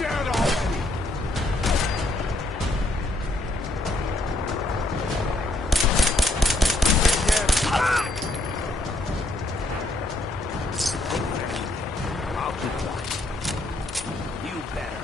dead already! I'll keep watch. You better.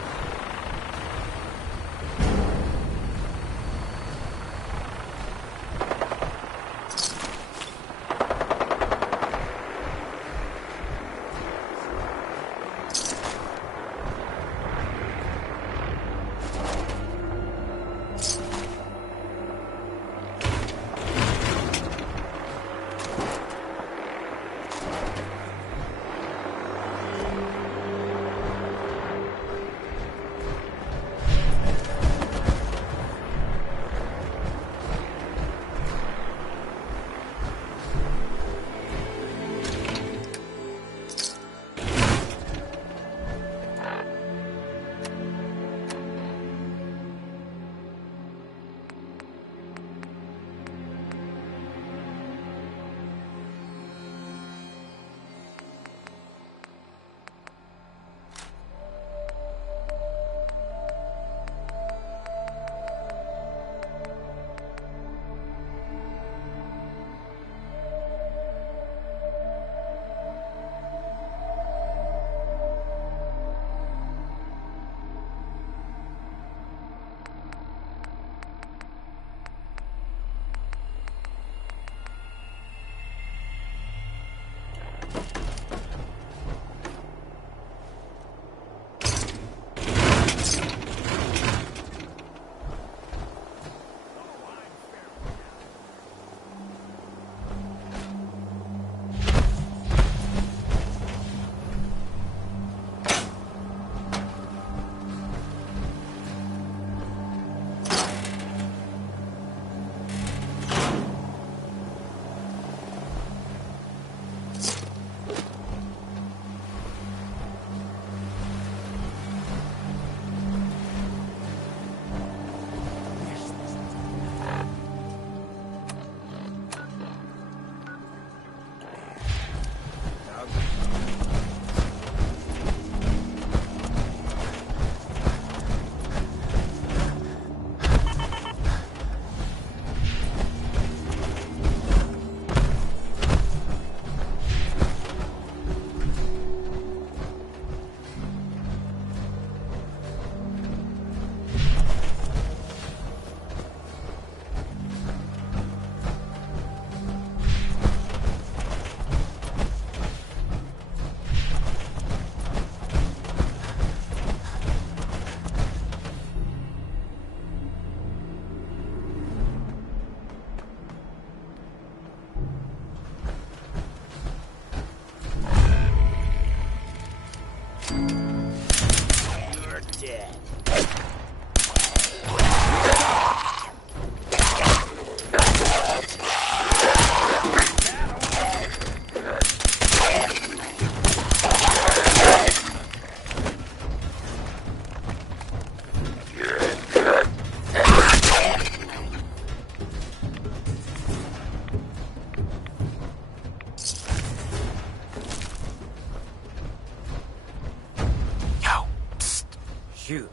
Shoot.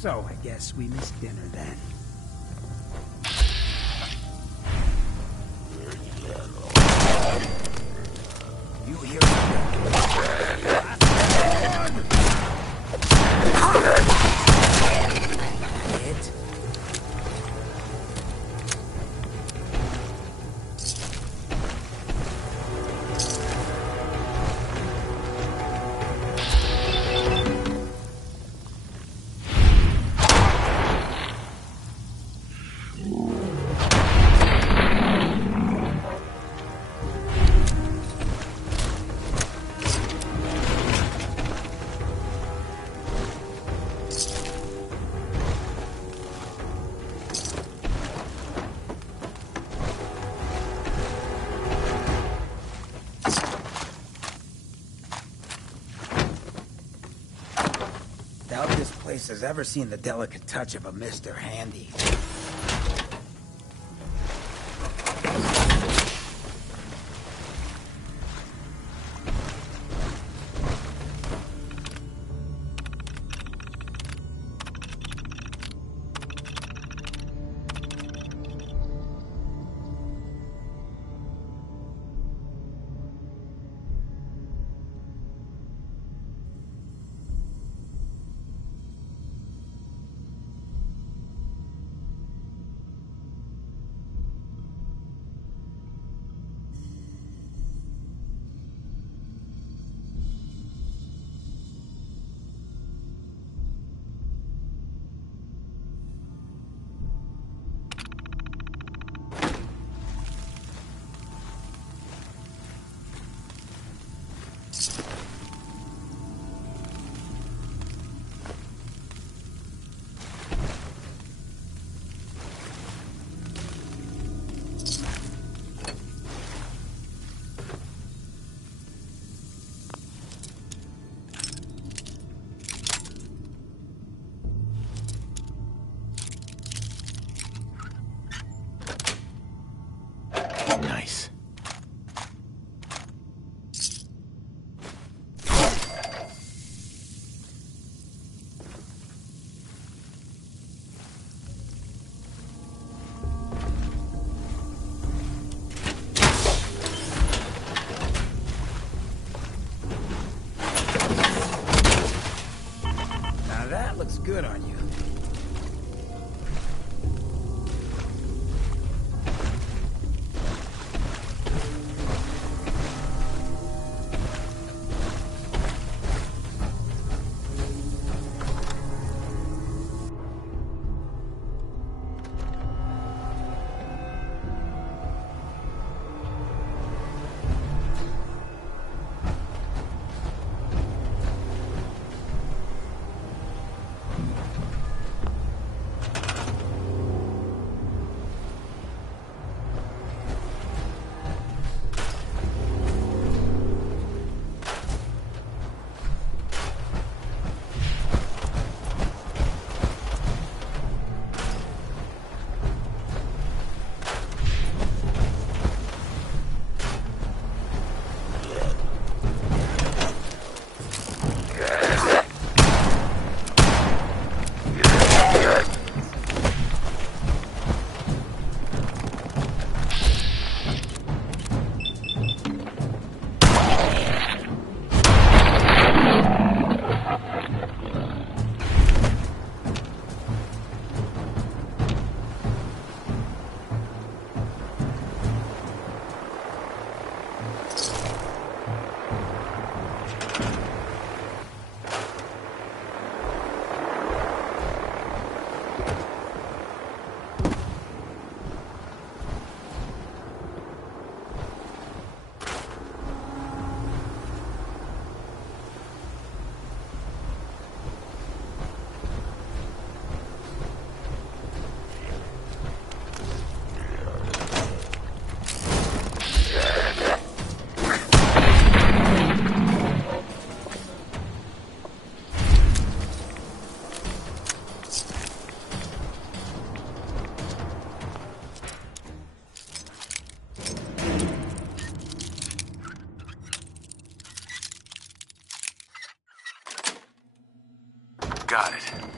So, I guess we missed dinner then. You hear me? this place has ever seen the delicate touch of a Mr. Handy. Nice. Now that looks good on you. Got it.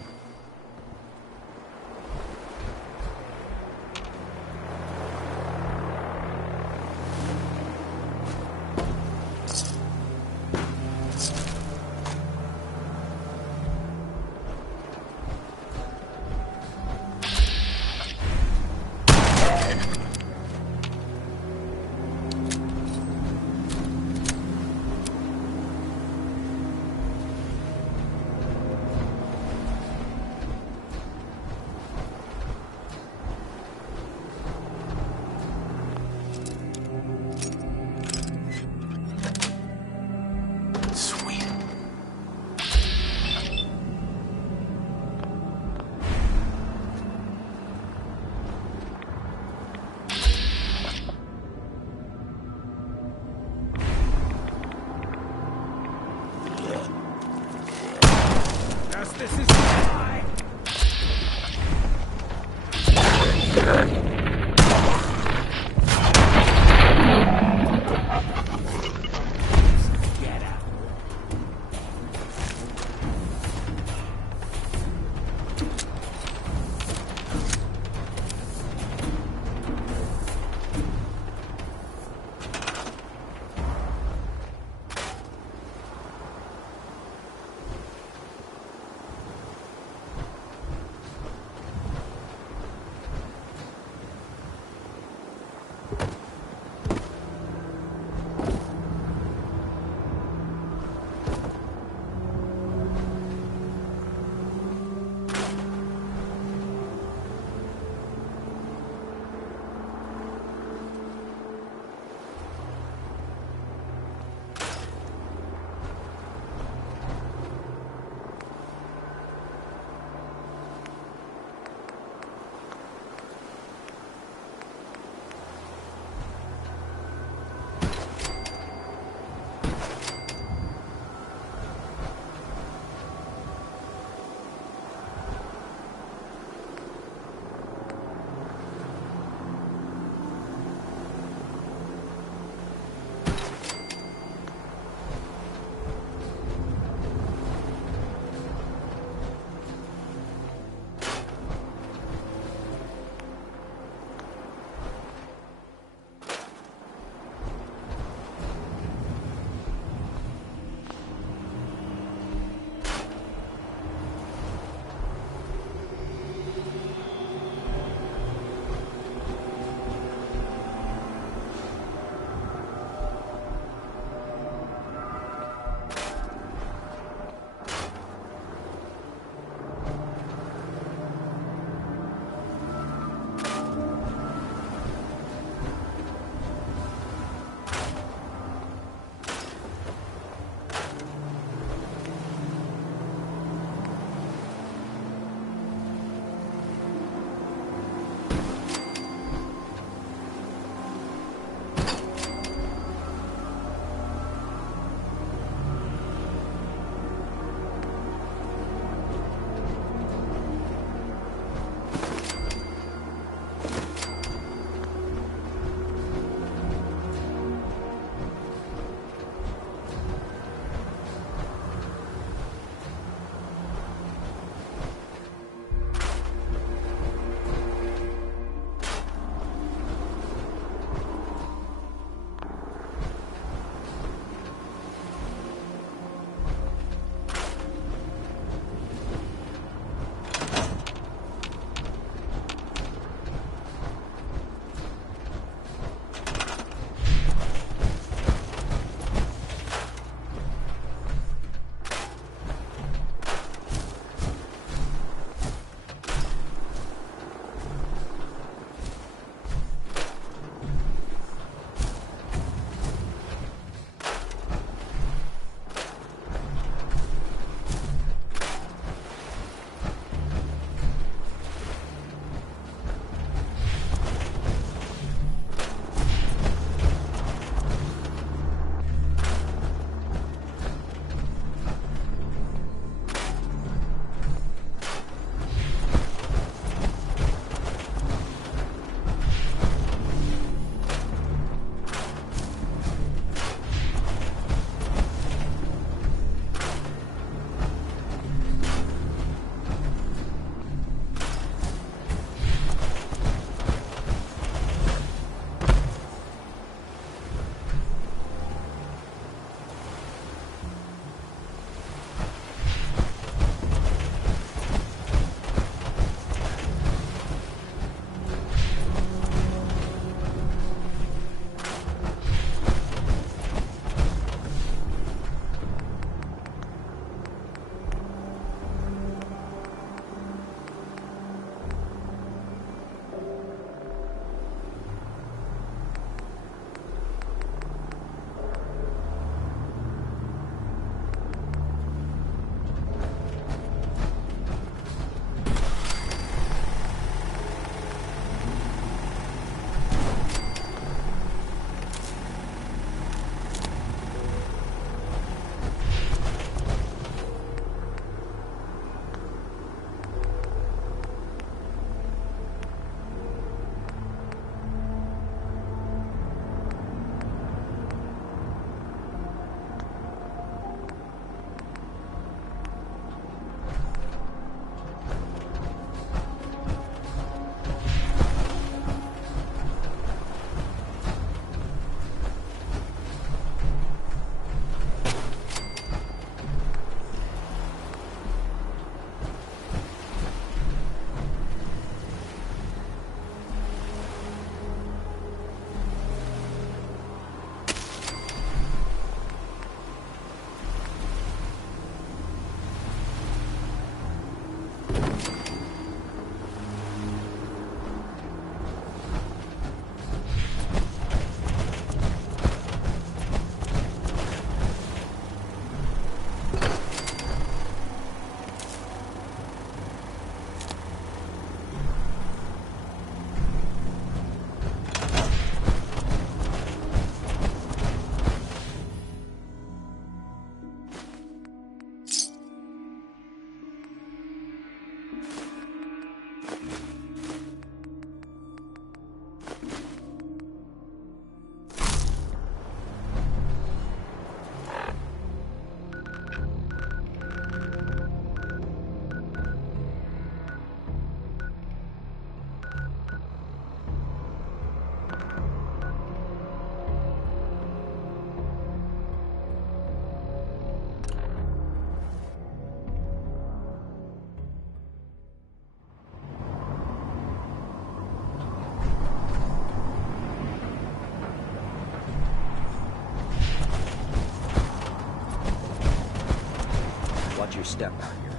step out here.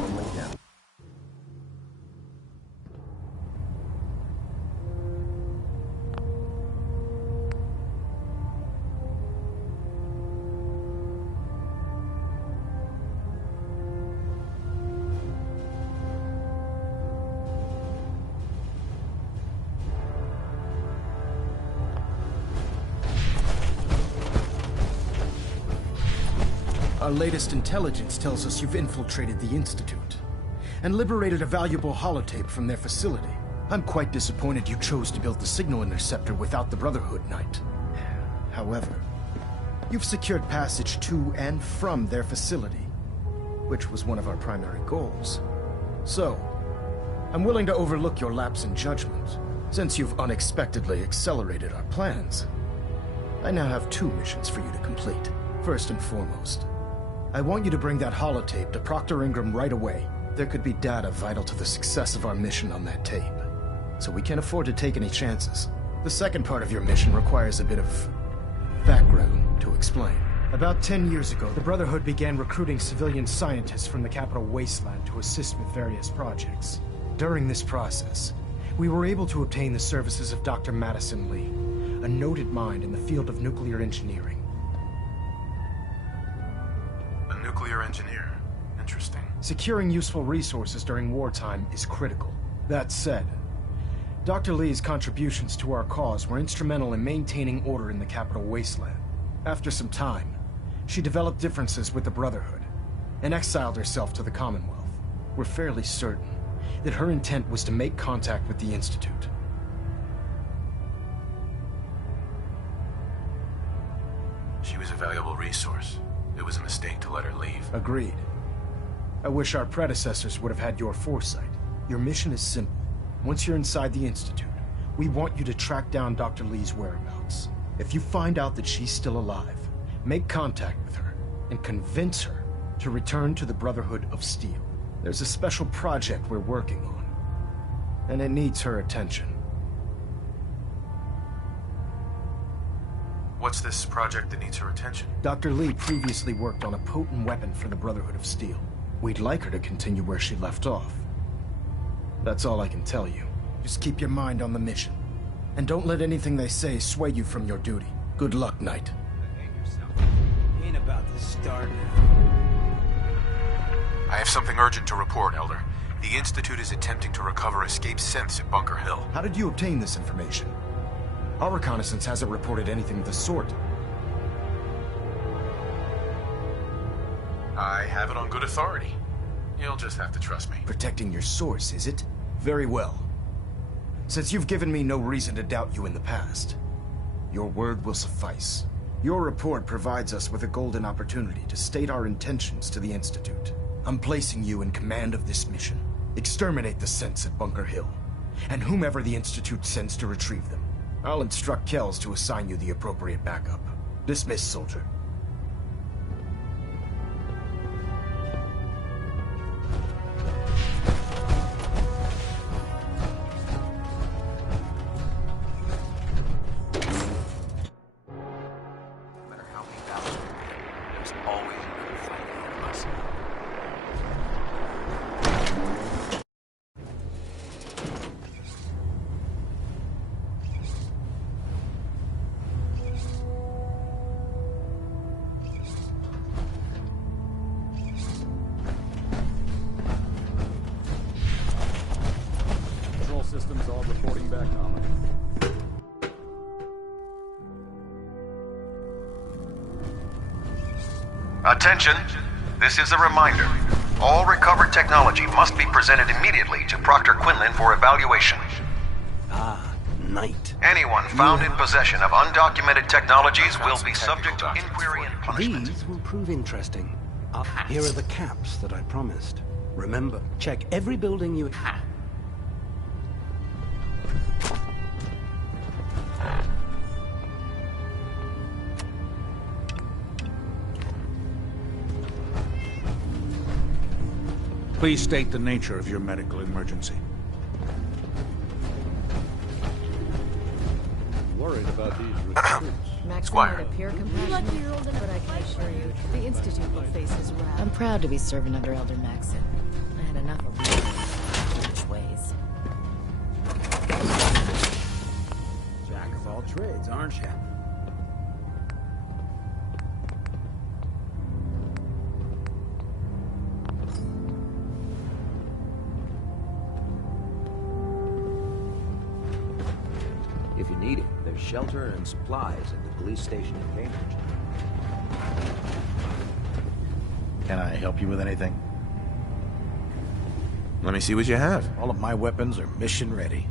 Long way down. Our latest intelligence tells us you've infiltrated the Institute and liberated a valuable holotape from their facility. I'm quite disappointed you chose to build the signal interceptor without the Brotherhood Knight. However, you've secured passage to and from their facility, which was one of our primary goals. So, I'm willing to overlook your lapse in judgment, since you've unexpectedly accelerated our plans. I now have 2 missions for you to complete. First and foremost, I want you to bring that holotape to Proctor Ingram right away. There could be data vital to the success of our mission on that tape, so we can't afford to take any chances. The second part of your mission requires a bit of background to explain. About 10 years ago, the Brotherhood began recruiting civilian scientists from the capital wasteland to assist with various projects. During this process, we were able to obtain the services of Dr. Madison Lee, a noted mind in the field of nuclear engineering. Nuclear engineer. Interesting. Securing useful resources during wartime is critical. That said, Dr. Lee's contributions to our cause were instrumental in maintaining order in the capital wasteland. After some time, she developed differences with the Brotherhood and exiled herself to the Commonwealth. We're fairly certain that her intent was to make contact with the Institute. She was a valuable resource. It was a mistake to let her leave. Agreed. I wish our predecessors would have had your foresight. Your mission is simple. Once you're inside the Institute, we want you to track down Dr. Lee's whereabouts. If you find out that she's still alive, make contact with her and convince her to return to the Brotherhood of Steel. There's a special project we're working on, and it needs her attention. What's this project that needs her attention? Dr. Lee previously worked on a potent weapon for the Brotherhood of Steel. We'd like her to continue where she left off. That's all I can tell you. Just keep your mind on the mission. And don't let anything they say sway you from your duty. Good luck, Knight. Ain't about to start now. I have something urgent to report, Elder. The Institute is attempting to recover escaped synths at Bunker Hill. How did you obtain this information? Our reconnaissance hasn't reported anything of the sort. I have it on good authority. You'll just have to trust me. Protecting your source, is it? Very well. Since you've given me no reason to doubt you in the past, your word will suffice. Your report provides us with a golden opportunity to state our intentions to the Institute. I'm placing you in command of this mission. Exterminate the synths at Bunker Hill, and whomever the Institute sends to retrieve them. I'll instruct Kells to assign you the appropriate backup. Dismissed, soldier. No matter how many battles we win, there's always another fight ahead of us. Control systems all reporting back nominal. Attention! This is a reminder. All recovered technology must be presented immediately to Proctor Quinlan for evaluation. Ah, Knight. Anyone found in possession of undocumented technologies will be subject to inquiry and punishment. These will prove interesting. Here are the caps that I promised. Remember, check every building you... Please state the nature of your medical emergency. Worried about these recruits. Maxing Squire. out a pure compassion, but I can assure you, the Institute will face his wrath. I'm proud to be serving under Elder Maxon. I had enough of which ways. Jack of all trades, aren't you? If you need it, there's shelter and supplies at the police station in Cambridge. Can I help you with anything? Let me see what you have. All of my weapons are mission ready.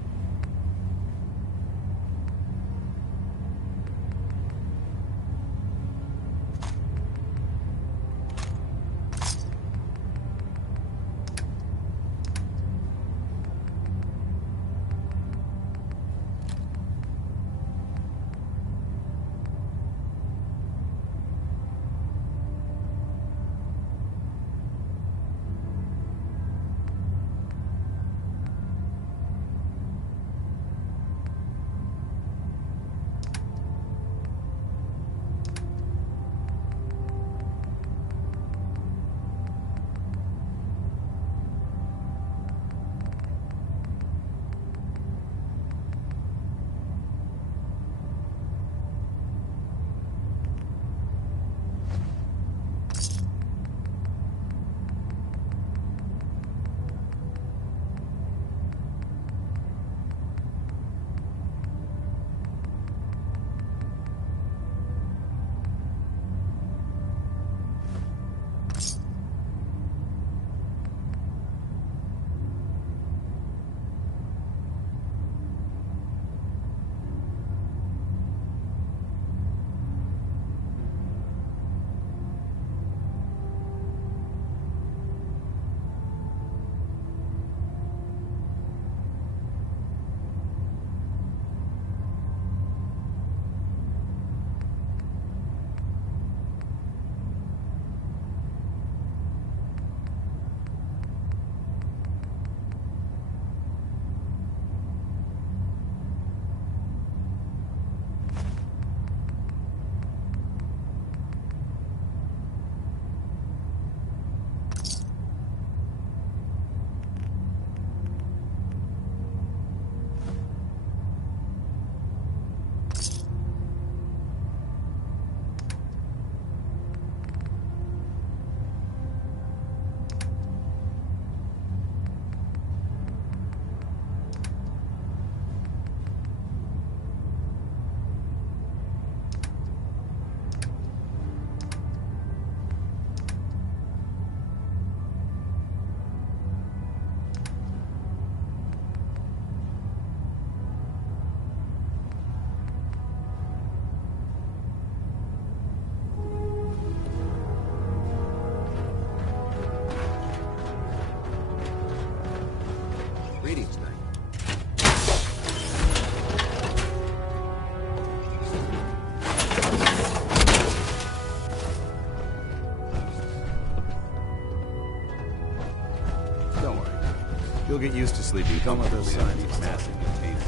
Greetings, Knight. Don't worry. You'll get used to sleeping. Come with us inside these massive containers.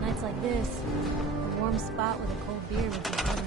Nights like this, a warm spot with a cold beer would be heaven.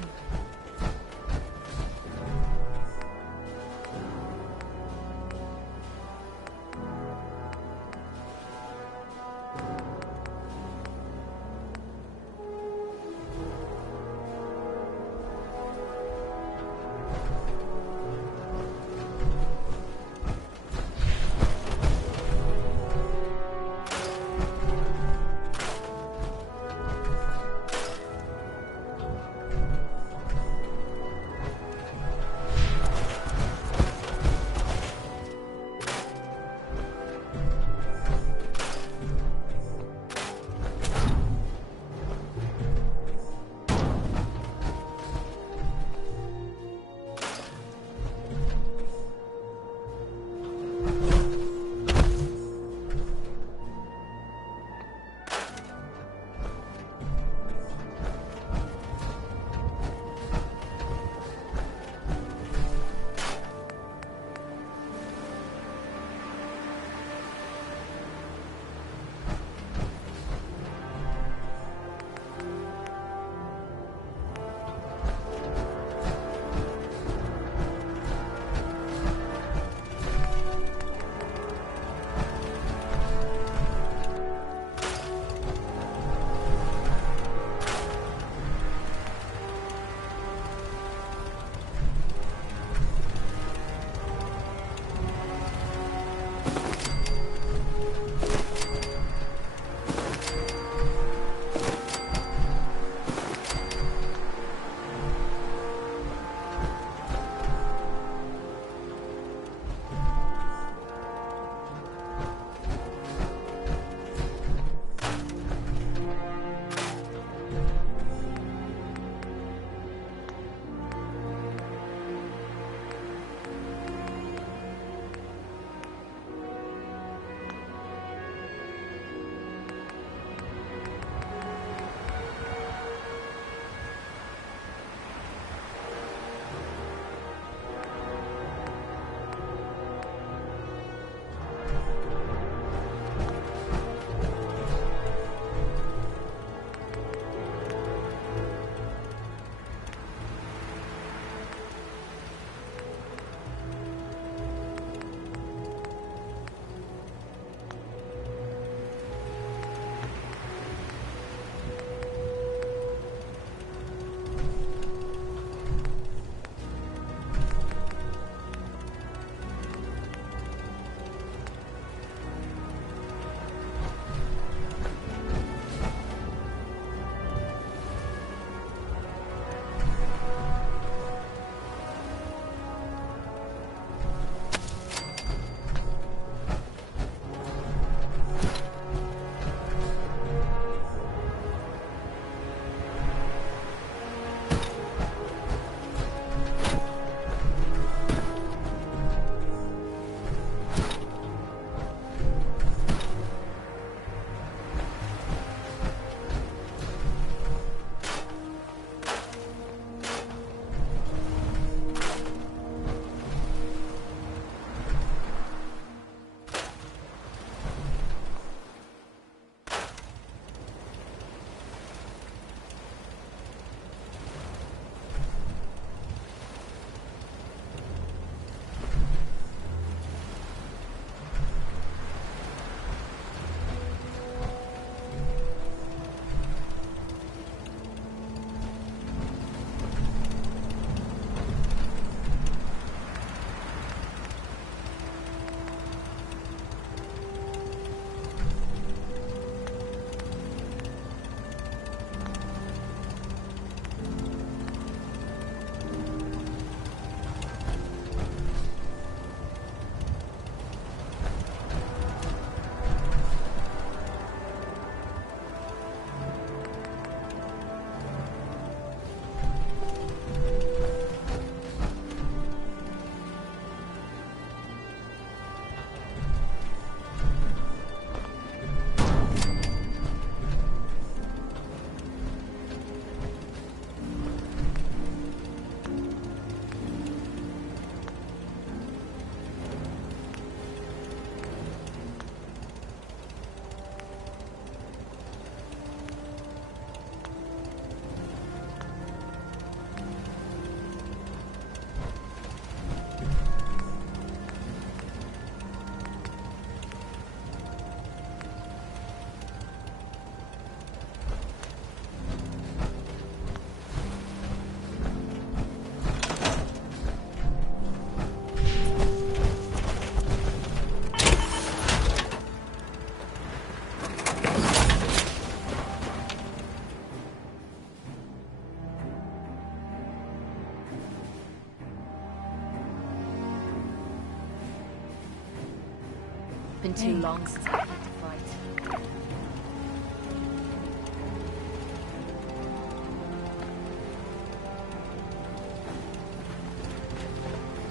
been too long since I've had to fight.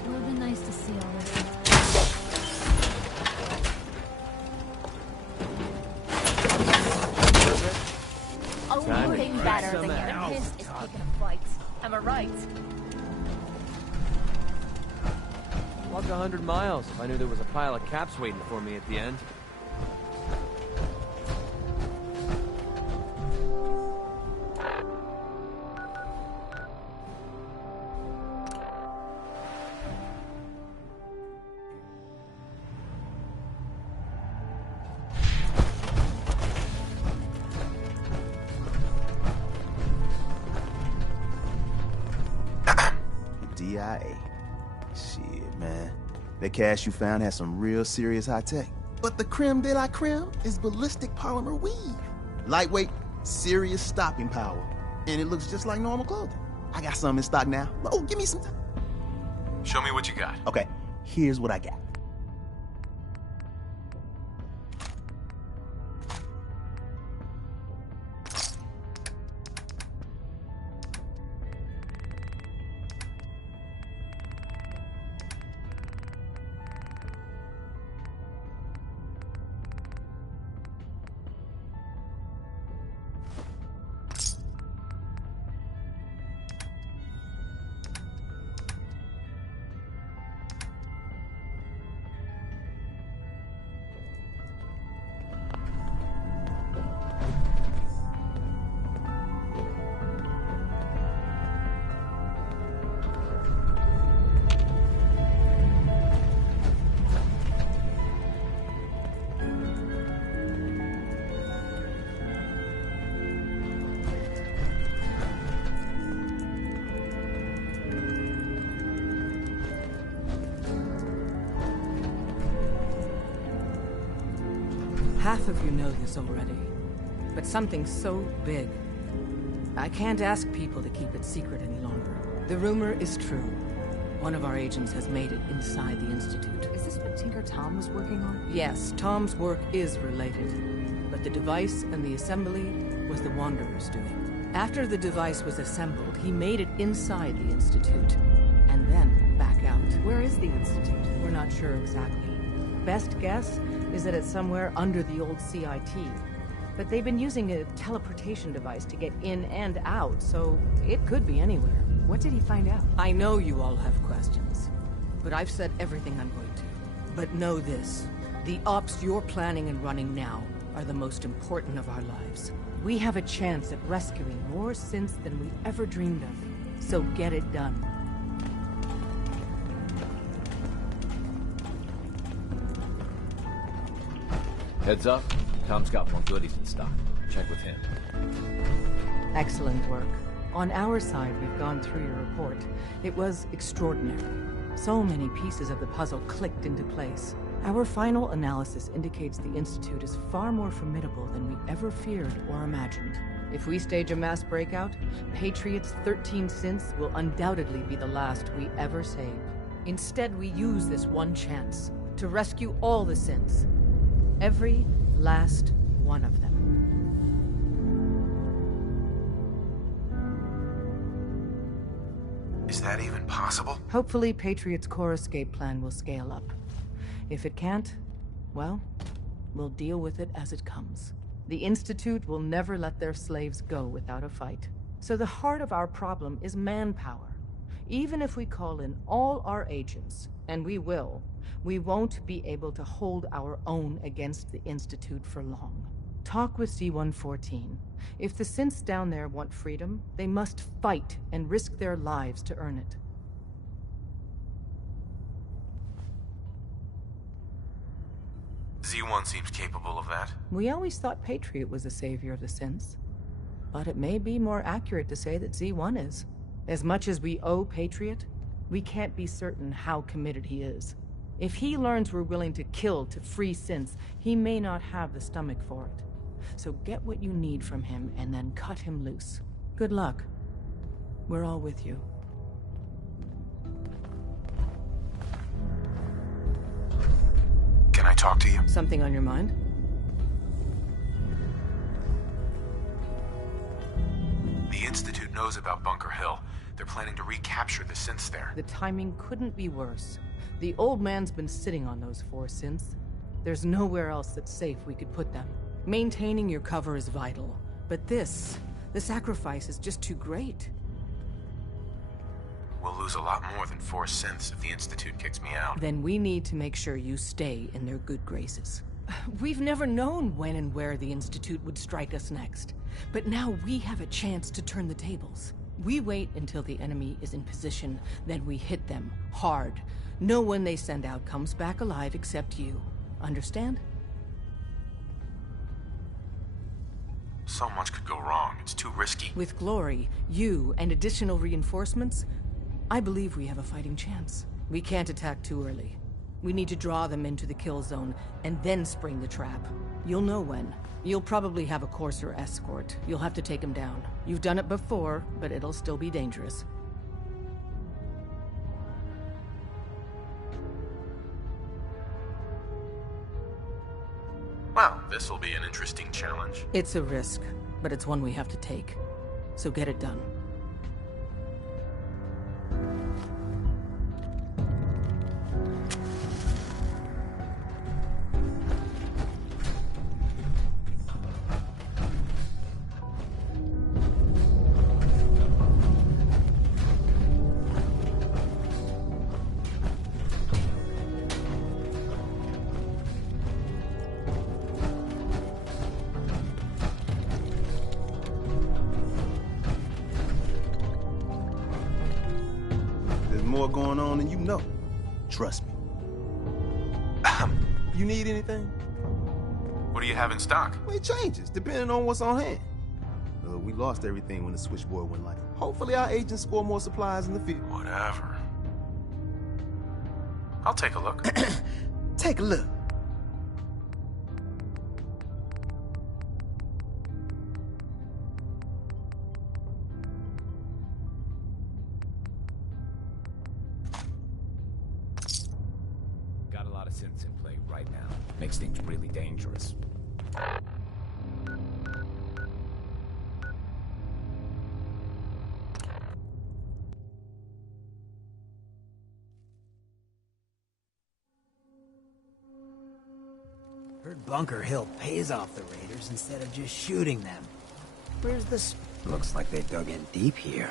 It would have been nice to see all this. Only thing better than getting pissed is picking a fight. Am I right? Walk 100 miles if I knew there was a pile of caps waiting for me at the end. DIA. Shit, man. That cache you found has some real serious high tech. But the creme de la creme is ballistic polymer weave. Lightweight, serious stopping power. And it looks just like normal clothing. I got some in stock now. Oh, give me some time. Show me what you got. Okay, here's what I got. Half of you know this already, but something so big, I can't ask people to keep it secret any longer. The rumor is true. One of our agents has made it inside the Institute. Is this what Tinker Tom was working on? Yes, Tom's work is related, but the device and the assembly was the Wanderer's doing. After the device was assembled, he made it inside the Institute, and then back out. Where is the Institute? We're not sure exactly. Best guess is that it's somewhere under the old CIT. But they've been using a teleportation device to get in and out, so it could be anywhere. What did he find out? I know you all have questions, but I've said everything I'm going to. But know this, the ops you're planning and running now are the most important of our lives. We have a chance at rescuing more synths than we ever dreamed of, so get it done. Heads up, Tom's got more goodies in stock. Check with him. Excellent work. On our side, we've gone through your report. It was extraordinary. So many pieces of the puzzle clicked into place. Our final analysis indicates the Institute is far more formidable than we ever feared or imagined. If we stage a mass breakout, Patriot's 13 synths will undoubtedly be the last we ever save. Instead, we use this one chance to rescue all the synths. Every last one of them. Is that even possible? Hopefully, Patriot's core escape plan will scale up. If it can't, well, we'll deal with it as it comes. The Institute will never let their slaves go without a fight. So the heart of our problem is manpower. Even if we call in all our agents, and we will, we won't be able to hold our own against the Institute for long. Talk with C-114. If the synths down there want freedom, they must fight and risk their lives to earn it. Z1 seems capable of that. We always thought Patriot was the savior of the synths. But it may be more accurate to say that Z1 is. As much as we owe Patriot, we can't be certain how committed he is. If he learns we're willing to kill to free synths, he may not have the stomach for it. So get what you need from him and then cut him loose. Good luck. We're all with you. Can I talk talk to you? Something on your mind? The Institute knows about Bunker Hill. They're planning to recapture the synths there. The timing couldn't be worse. The old man's been sitting on those 4 synths. There's nowhere else that's safe we could put them. Maintaining your cover is vital. But the sacrifice is just too great. We'll lose a lot more than 4 synths if the Institute kicks me out. Then we need to make sure you stay in their good graces. We've never known when and where the Institute would strike us next. But now we have a chance to turn the tables. We wait until the enemy is in position, then we hit them hard. No one they send out comes back alive except you. Understand? So much could go wrong. It's too risky. With Glory, you, and additional reinforcements, I believe we have a fighting chance. We can't attack too early. We need to draw them into the kill zone, and then spring the trap. You'll know when. You'll probably have a Courser escort. You'll have to take him down. You've done it before, but it'll still be dangerous. Well, this'll be an interesting challenge. It's a risk, but it's one we have to take. So get it done. More going on than you know. Trust me. You need anything? What do you have in stock? Well, it changes, depending on what's on hand. We lost everything when the switchboard went light. Hopefully our agents score more supplies in the field. Whatever. I'll take a look. Take a look. Got a lot of synths in play right now. Makes things really dangerous. Heard Bunker Hill pays off the raiders instead of just shooting them. Where's this? Looks like they dug in deep here.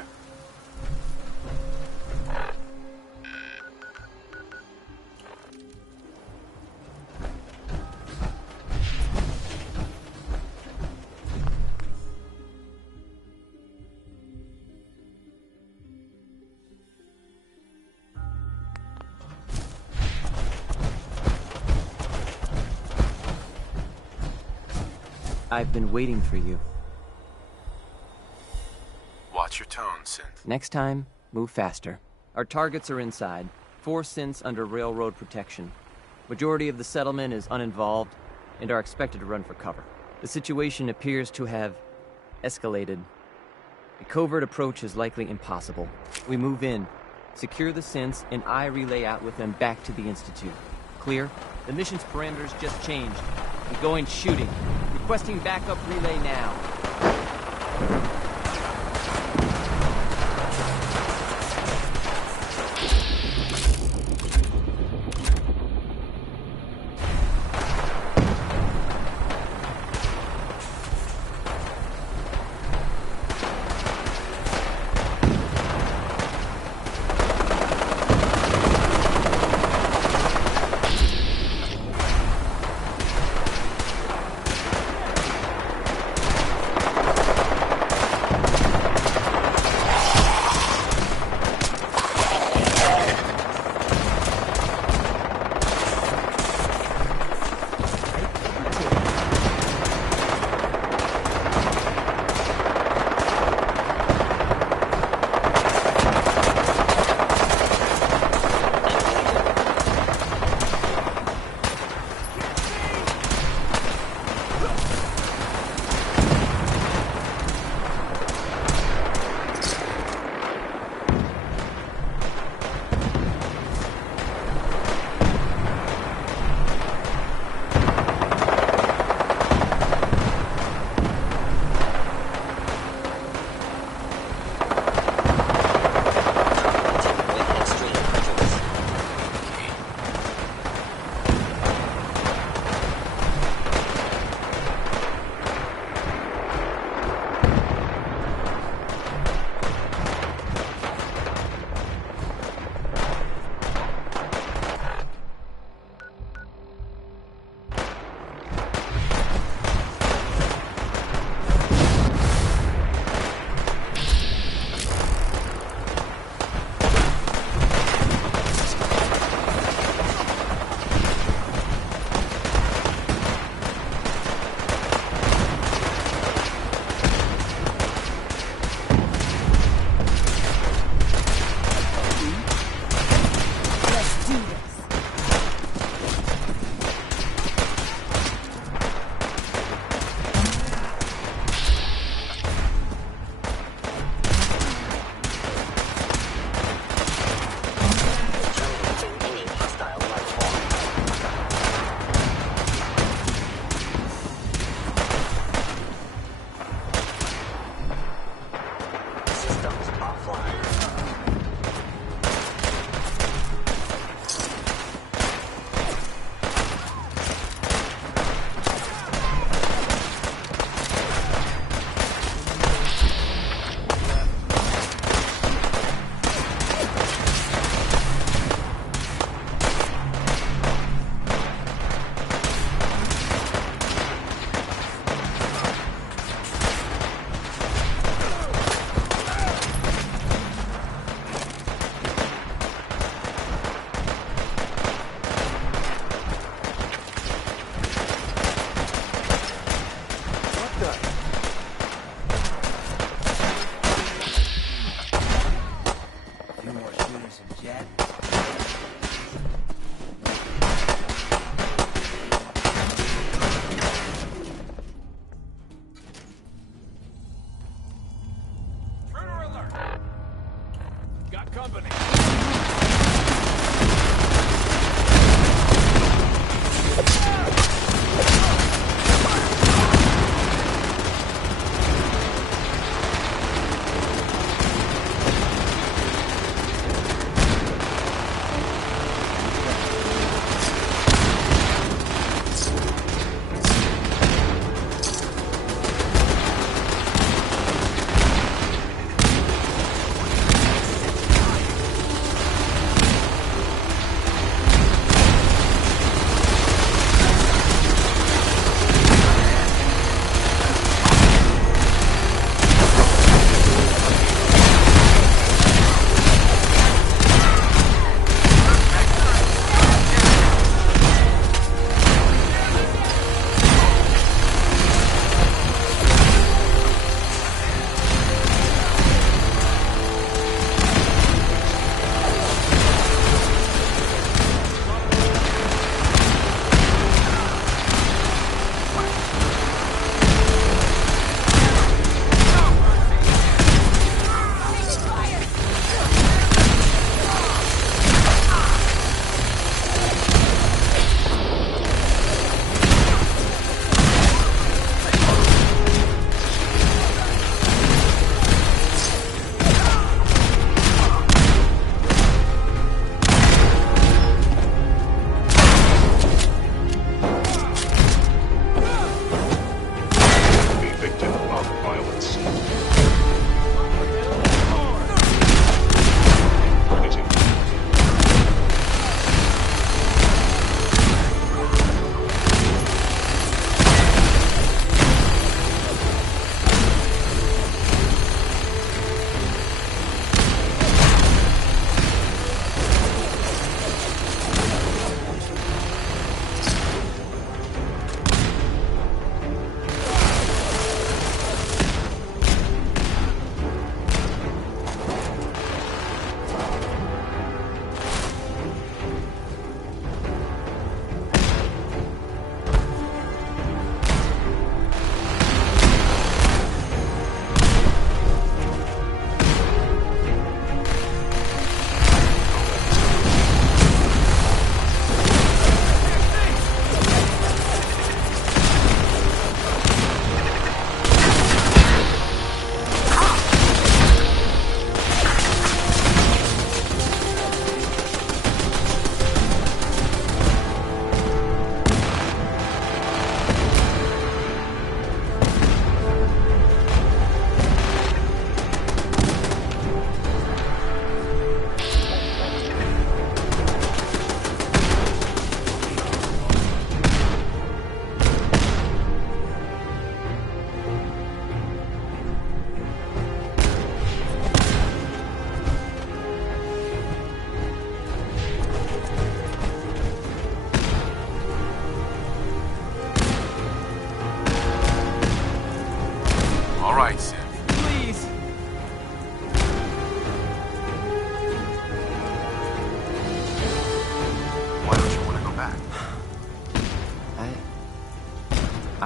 I've been waiting for you. Watch your tone, synth. Next time, move faster. Our targets are inside. 4 synths under railroad protection. Majority of the settlement is uninvolved and are expected to run for cover. The situation appears to have escalated. A covert approach is likely impossible. We move in, secure the synths, and I relay out with them back to the Institute. Clear? The mission's parameters just changed. We're going shooting. Requesting backup relay now.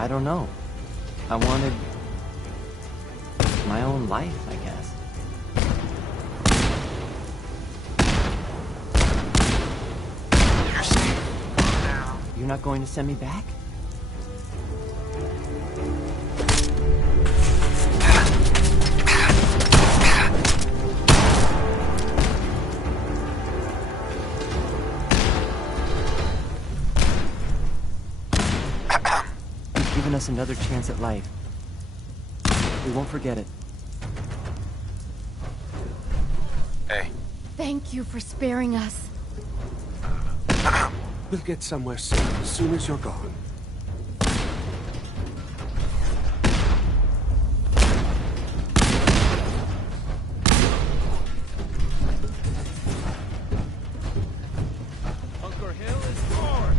I don't know. I wanted my own life, I guess. You're safe now. You're not going to send me back? You've given us another chance at life. We won't forget it. Hey. Thank you for sparing us. We'll get somewhere safe as soon as you're gone. Bunker Hill is yours!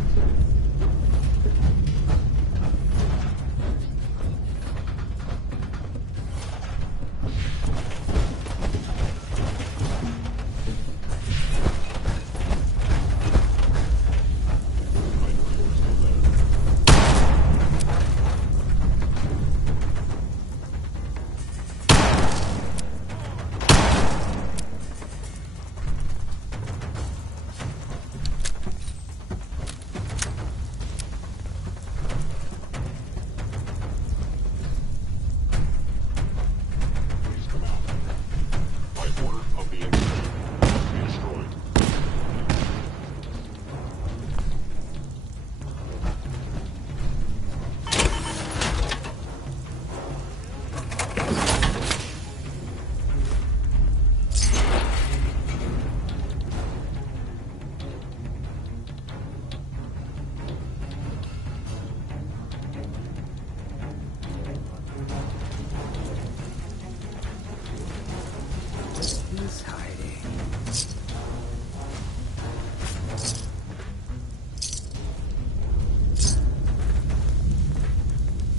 He's hiding.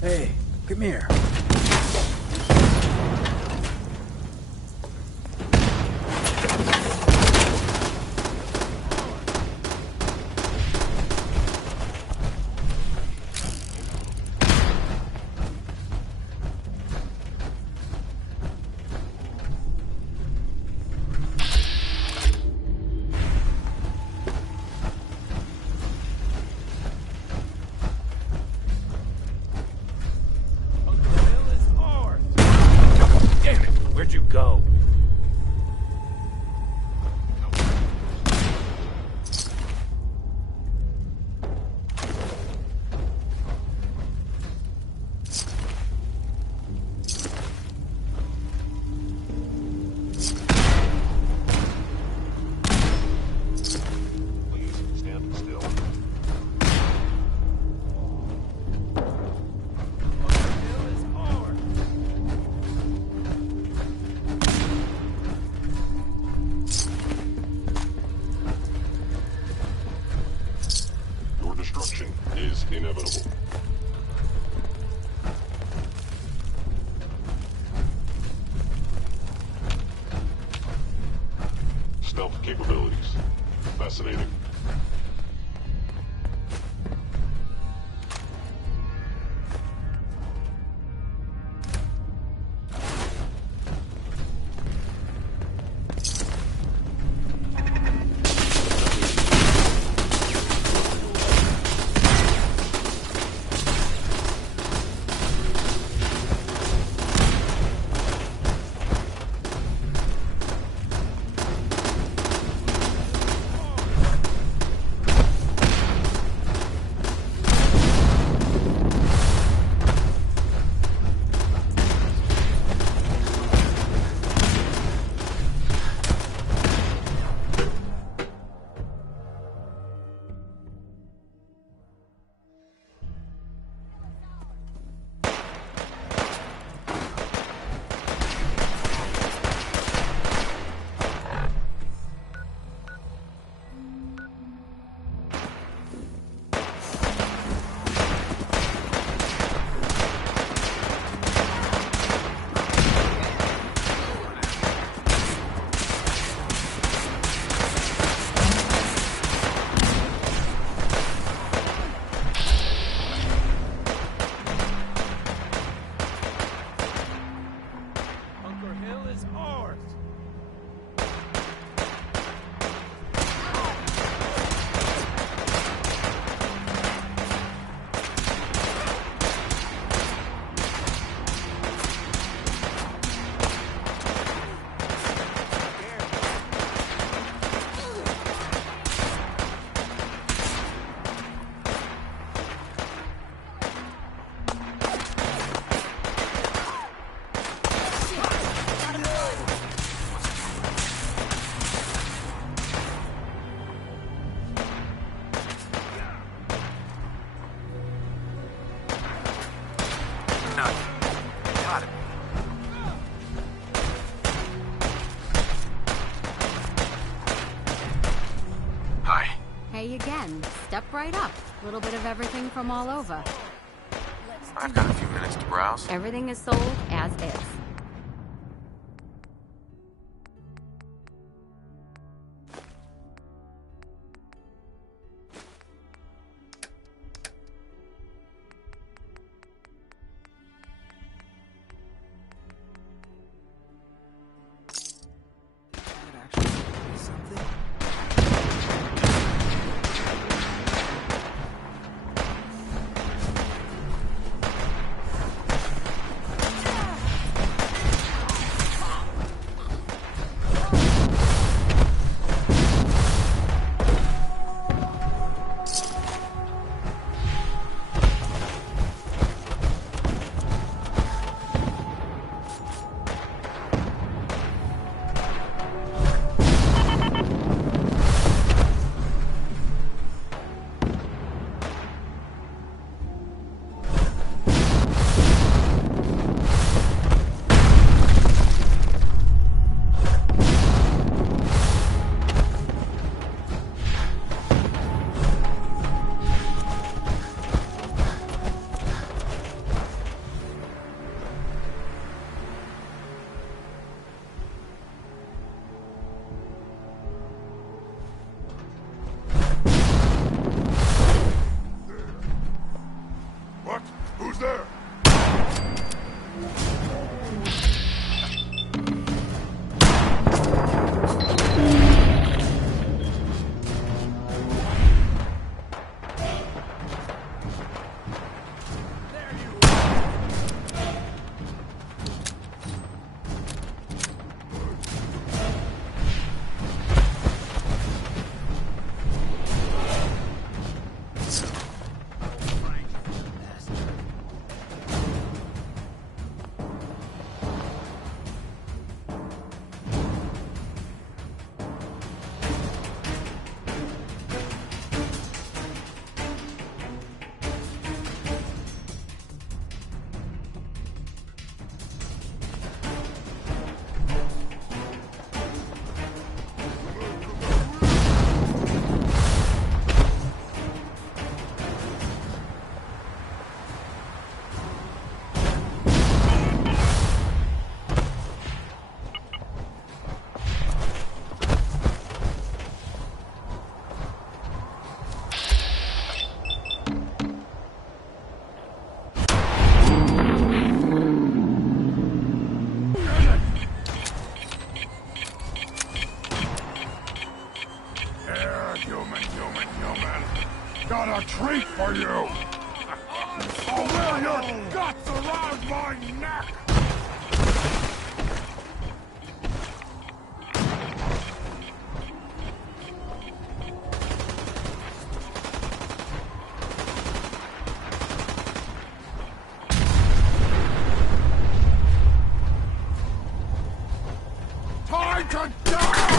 Hey, come here. Where'd you go? Is inevitable. Stealth capabilities. Fascinating. Hey again. Step right up. A little bit of everything from all over. I've got a few minutes to browse. Everything is sold as is. What? Who's there? Got a treat for you! I'll wear your guts around my neck! Time to die!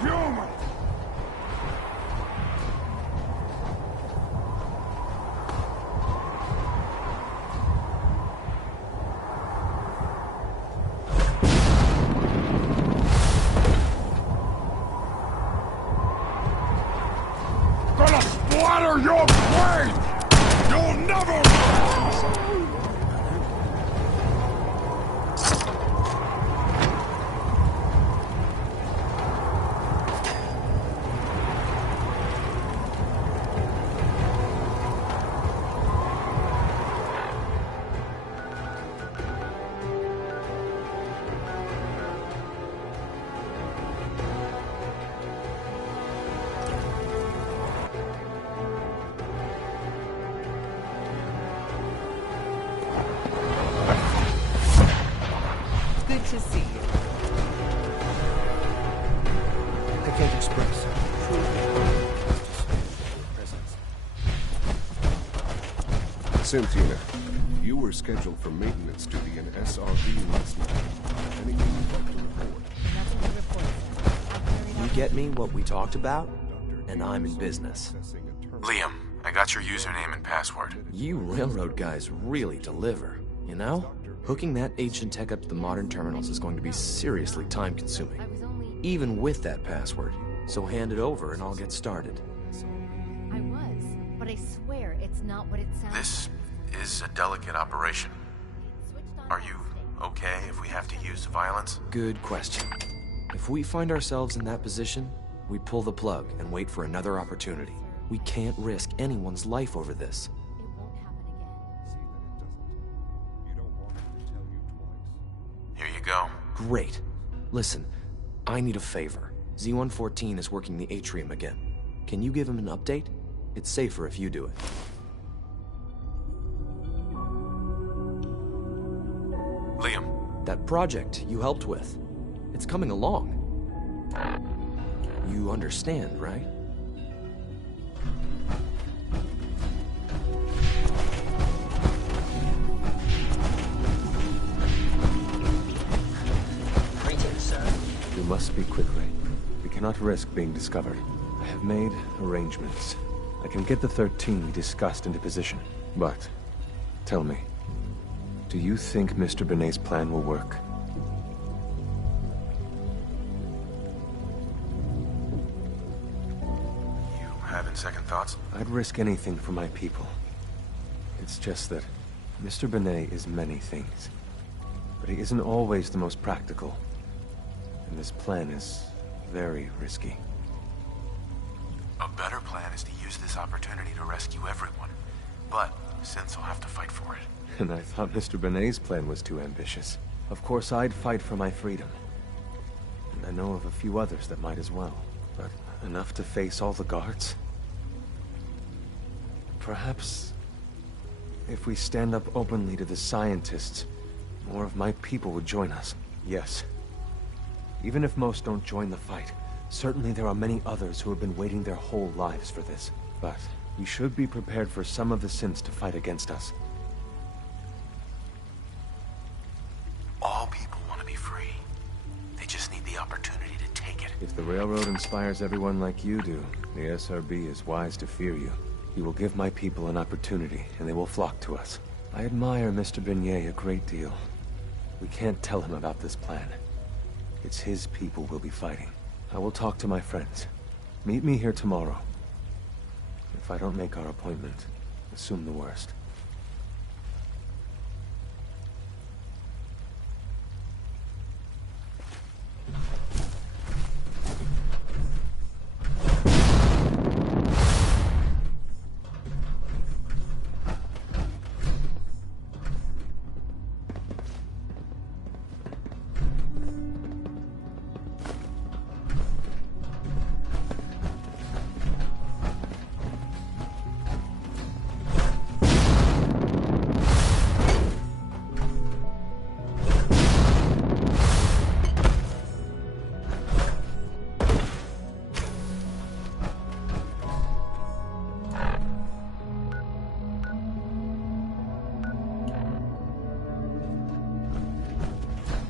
human! Gonna splatter your brain! You'll never... Good to see you. I can't express Cynthia, you were scheduled for maintenance duty in SRB last night. Anything you'd like to report? Nothing to report, sir. You get me what we talked about, and I'm in business. Liam, I got your username and password. You railroad guys really deliver, you know? Hooking that ancient tech up to the modern terminals is going to be seriously time-consuming, even with that password. So hand it over and I'll get started. I was, but I swear it's not what it sounds. This is a delicate operation. Are you okay if we have to use violence? Good question. If we find ourselves in that position, we pull the plug and wait for another opportunity. We can't risk anyone's life over this. Here you go. Great. Listen, I need a favor. Z-114 is working the atrium again. Can you give him an update? It's safer if you do it. Liam. That project you helped with, it's coming along. You understand, right? We must speak quickly. We cannot risk being discovered. I have made arrangements. I can get the 13 we discussed into position. But, tell me, do you think Mr. Benet's plan will work? You having second thoughts? I'd risk anything for my people. It's just that Mr. Benet is many things, but he isn't always the most practical. And this plan is very risky. A better plan is to use this opportunity to rescue everyone. But Synths will have to fight for it. And I thought Mr. Benet's plan was too ambitious. Of course, I'd fight for my freedom. And I know of a few others that might as well. But enough to face all the guards? Perhaps if we stand up openly to the scientists, more of my people would join us. Yes. Even if most don't join the fight, certainly there are many others who have been waiting their whole lives for this. But you should be prepared for some of the Synths to fight against us. All people want to be free. They just need the opportunity to take it. If the Railroad inspires everyone like you do, the SRB is wise to fear you. You will give my people an opportunity, and they will flock to us. I admire Mr. Benet a great deal. We can't tell him about this plan. It's his people we'll be fighting. I will talk to my friends. Meet me here tomorrow. If I don't make our appointment, assume the worst.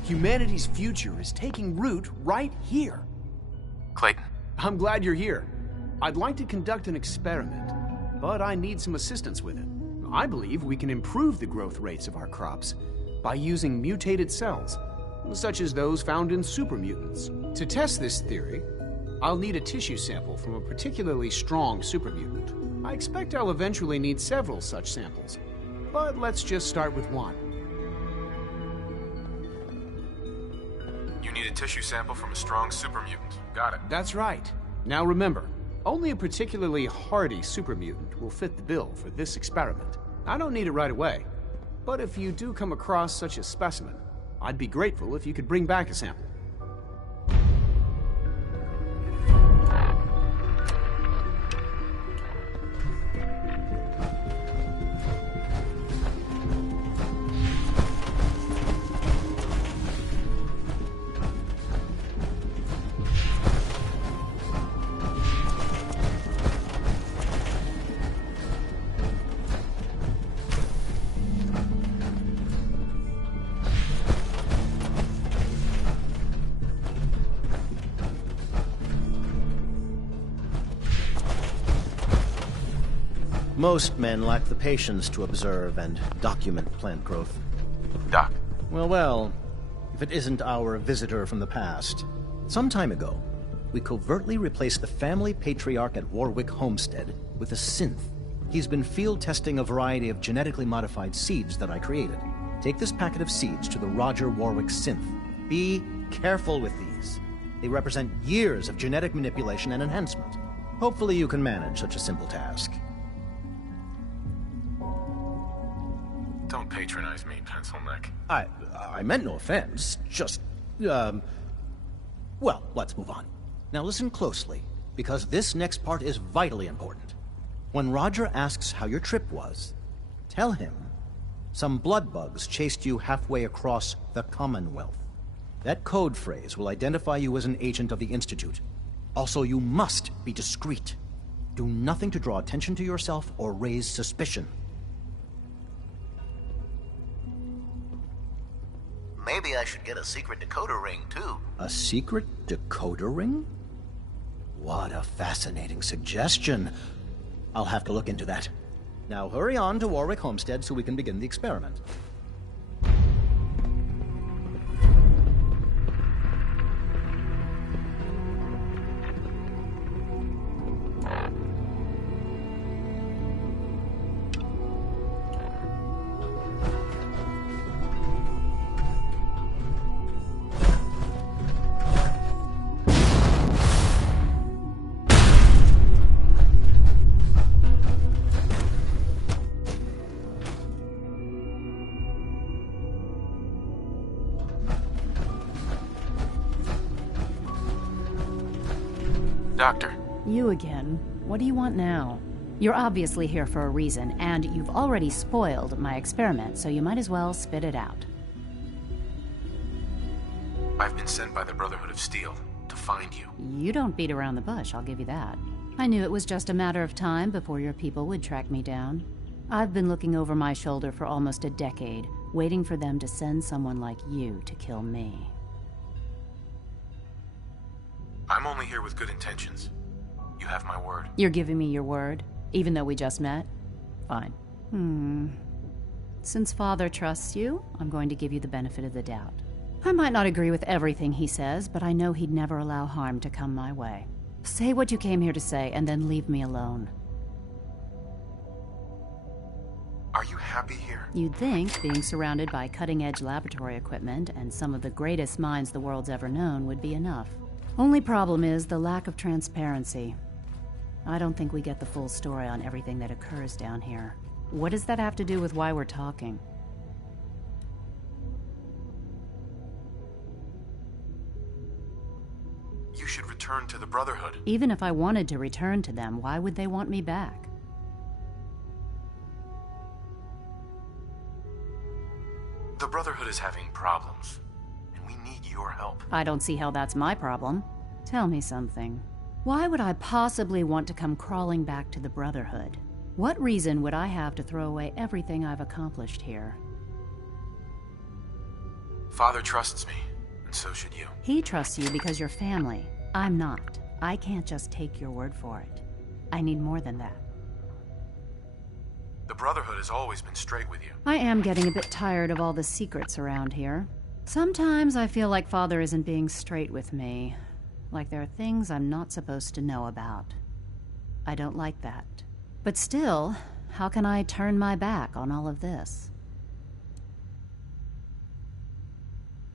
Humanity's future is taking root right here. Clayton. I'm glad you're here. I'd like to conduct an experiment, but I need some assistance with it. I believe we can improve the growth rates of our crops by using mutated cells, such as those found in supermutants. To test this theory, I'll need a tissue sample from a particularly strong supermutant. I expect I'll eventually need several such samples, but let's just start with one. You need a tissue sample from a strong supermutant. Got it. That's right. Now remember, only a particularly hardy supermutant will fit the bill for this experiment. I don't need it right away, but if you do come across such a specimen, I'd be grateful if you could bring back a sample. Most men lack the patience to observe and document plant growth. Doc. Well, if it isn't our visitor from the past. Some time ago, we covertly replaced the family patriarch at Warwick Homestead with a synth. He's been field testing a variety of genetically modified seeds that I created. Take this packet of seeds to the Roger Warwick synth. Be careful with these. They represent years of genetic manipulation and enhancement. Hopefully you can manage such a simple task. Don't patronize me, Pencil Neck. I meant no offense, just, well, let's move on. Now listen closely, because this next part is vitally important. When Roger asks how your trip was, tell him some blood bugs chased you halfway across the Commonwealth. That code phrase will identify you as an agent of the Institute. Also, you must be discreet. Do nothing to draw attention to yourself or raise suspicion. Maybe I should get a secret decoder ring, too. A secret decoder ring? What a fascinating suggestion. I'll have to look into that. Now hurry on to Warwick Homestead so we can begin the experiment. Doctor. You again. What do you want now? You're obviously here for a reason, and you've already spoiled my experiment, so you might as well spit it out. I've been sent by the Brotherhood of Steel to find you. You don't beat around the bush, I'll give you that. I knew it was just a matter of time before your people would track me down. I've been looking over my shoulder for almost a decade, waiting for them to send someone like you to kill me. I'm only here with good intentions. You have my word. You're giving me your word, even though we just met? Fine. Since Father trusts you, I'm going to give you the benefit of the doubt. I might not agree with everything he says, but I know he'd never allow harm to come my way. Say what you came here to say, and then leave me alone. Are you happy here? You'd think being surrounded by cutting-edge laboratory equipment and some of the greatest minds the world's ever known would be enough. Only problem is the lack of transparency. I don't think we get the full story on everything that occurs down here. What does that have to do with why we're talking? You should return to the Brotherhood. Even if I wanted to return to them, why would they want me back? The Brotherhood is having problems, and we need your help. I don't see how that's my problem. Tell me something. Why would I possibly want to come crawling back to the Brotherhood? What reason would I have to throw away everything I've accomplished here? Father trusts me, and so should you. He trusts you because you're family. I'm not. I can't just take your word for it. I need more than that. The Brotherhood has always been straight with you. I am getting a bit tired of all the secrets around here. Sometimes I feel like Father isn't being straight with me. Like there are things I'm not supposed to know about. I don't like that. But still, how can I turn my back on all of this?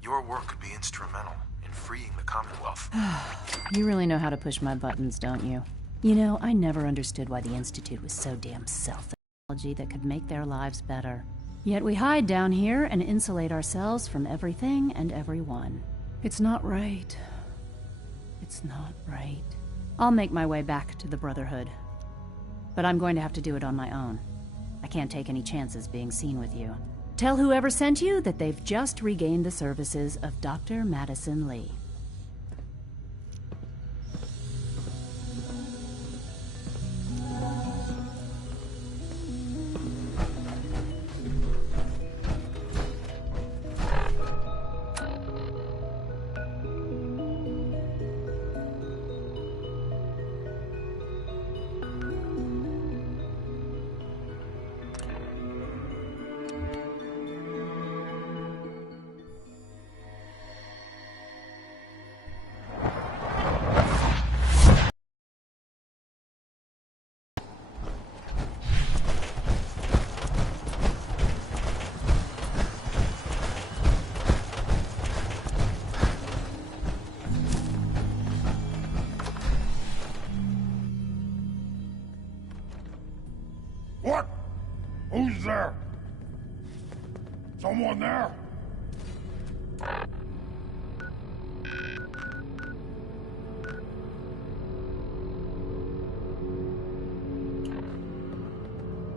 Your work could be instrumental in freeing the Commonwealth. You really know how to push my buttons, don't you? You know, I never understood why the Institute was so damn selfish. That could make their lives better. Yet we hide down here and insulate ourselves from everything and everyone. It's not right. It's not right. I'll make my way back to the Brotherhood. But I'm going to have to do it on my own. I can't take any chances being seen with you. Tell whoever sent you that they've just regained the services of Dr. Madison Lee. What? Who's there? Someone there?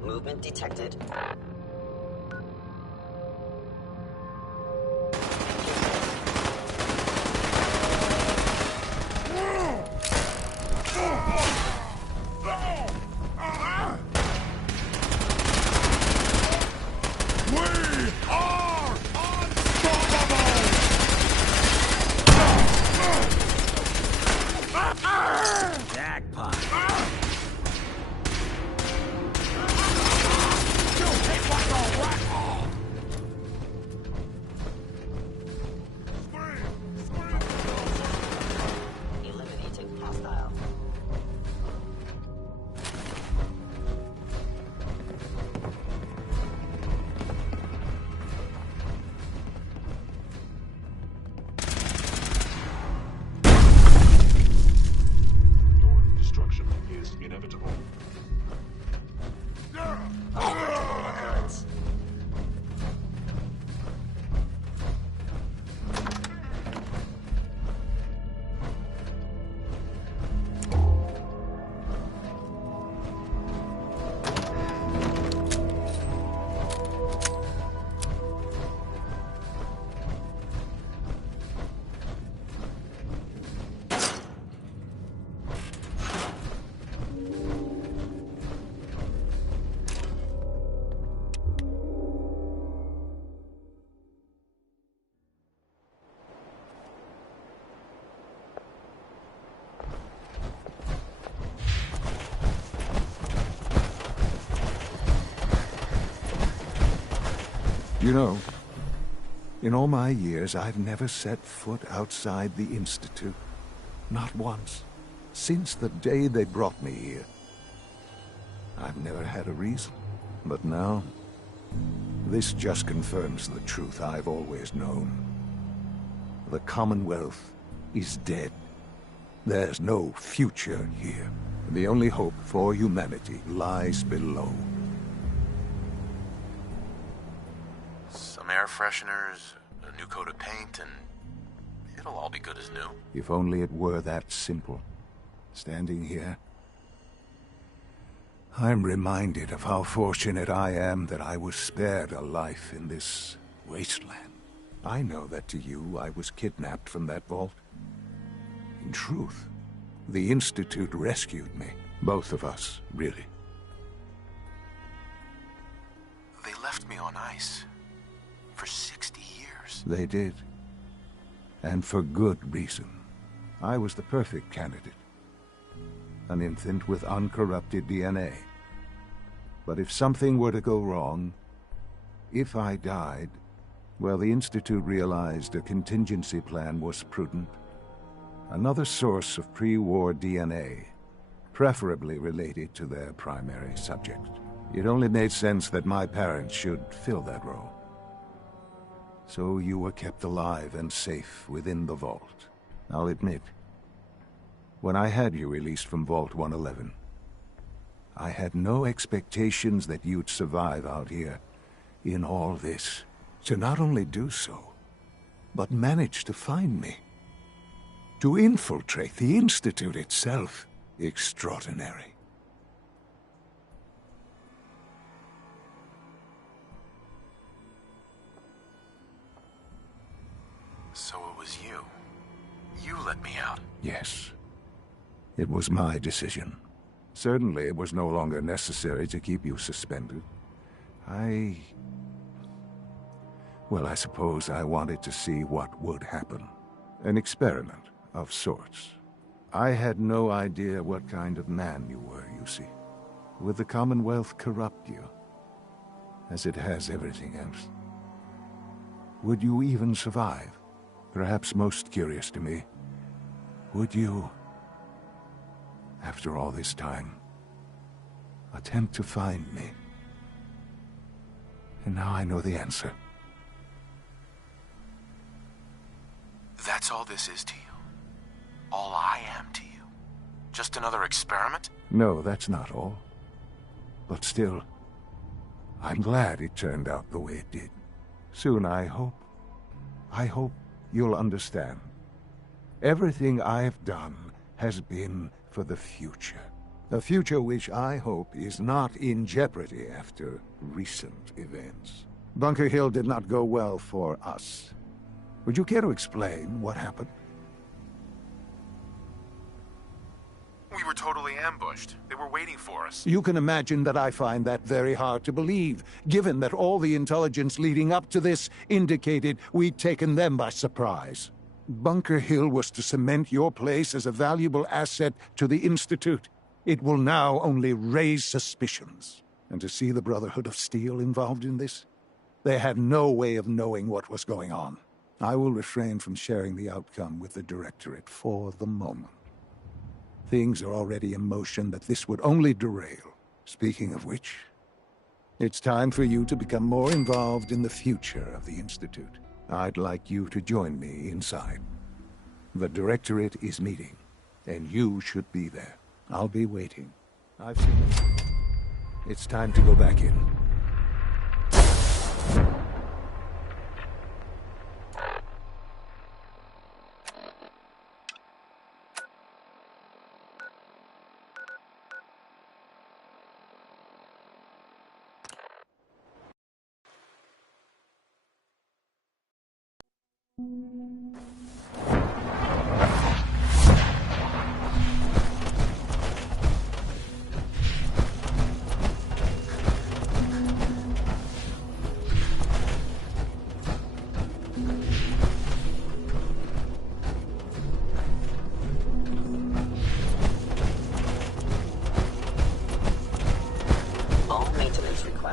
Movement detected. Jackpot. Eliminating hostile. Destruction is inevitable. Occurrence. You know, in all my years, I've never set foot outside the Institute. Not once. Since the day they brought me here. I've never had a reason. But now, this just confirms the truth I've always known. The Commonwealth is dead. There's no future here. The only hope for humanity lies below. Some air fresheners, a new coat of paint, and it'll all be good as new. If only it were that simple. Standing here, I'm reminded of how fortunate I am that I was spared a life in this wasteland. I know that to you, I was kidnapped from that vault. In truth, the Institute rescued me. Both of us, really. They left me on ice. For 60 years. They did. And for good reason. I was the perfect candidate. an infant with uncorrupted DNA. But if something were to go wrong, if I died, well, the Institute realized a contingency plan was prudent. Another source of pre-war DNA, preferably related to their primary subject. It only made sense that my parents should fill that role. So you were kept alive and safe within the vault. I'll admit, when I had you released from Vault 111, I had no expectations that you'd survive out here in all this. To not only do so, but manage to find me. To infiltrate the Institute itself. Extraordinary. So it was you. You let me out. Yes. It was my decision. Certainly it was no longer necessary to keep you suspended. Well, I suppose I wanted to see what would happen. An experiment of sorts. I had no idea what kind of man you were, you see. Would the Commonwealth corrupt you, as it has everything else? Would you even survive? Perhaps most curious to me, would you, after all this time, attempt to find me? And now I know the answer. That's all this is to you? All I am to you? Just another experiment? No, that's not all. But still, I'm glad it turned out the way it did. Soon, I hope you'll understand. Everything I've done has been for the future. A future which I hope is not in jeopardy after recent events. Bunker Hill did not go well for us. Would you care to explain what happened? We were totally ambushed. They were waiting for us. You can imagine that I find that very hard to believe, given that all the intelligence leading up to this indicated we'd taken them by surprise. Bunker Hill was to cement your place as a valuable asset to the Institute. It will now only raise suspicions. And to see the Brotherhood of Steel involved in this? They had no way of knowing what was going on. I will refrain from sharing the outcome with the Directorate for the moment. Things are already in motion that this would only derail. Speaking of which, it's time for you to become more involved in the future of the Institute. I'd like you to join me inside. The Directorate is meeting, and you should be there. I'll be waiting. I've seen it. It's time to go back in.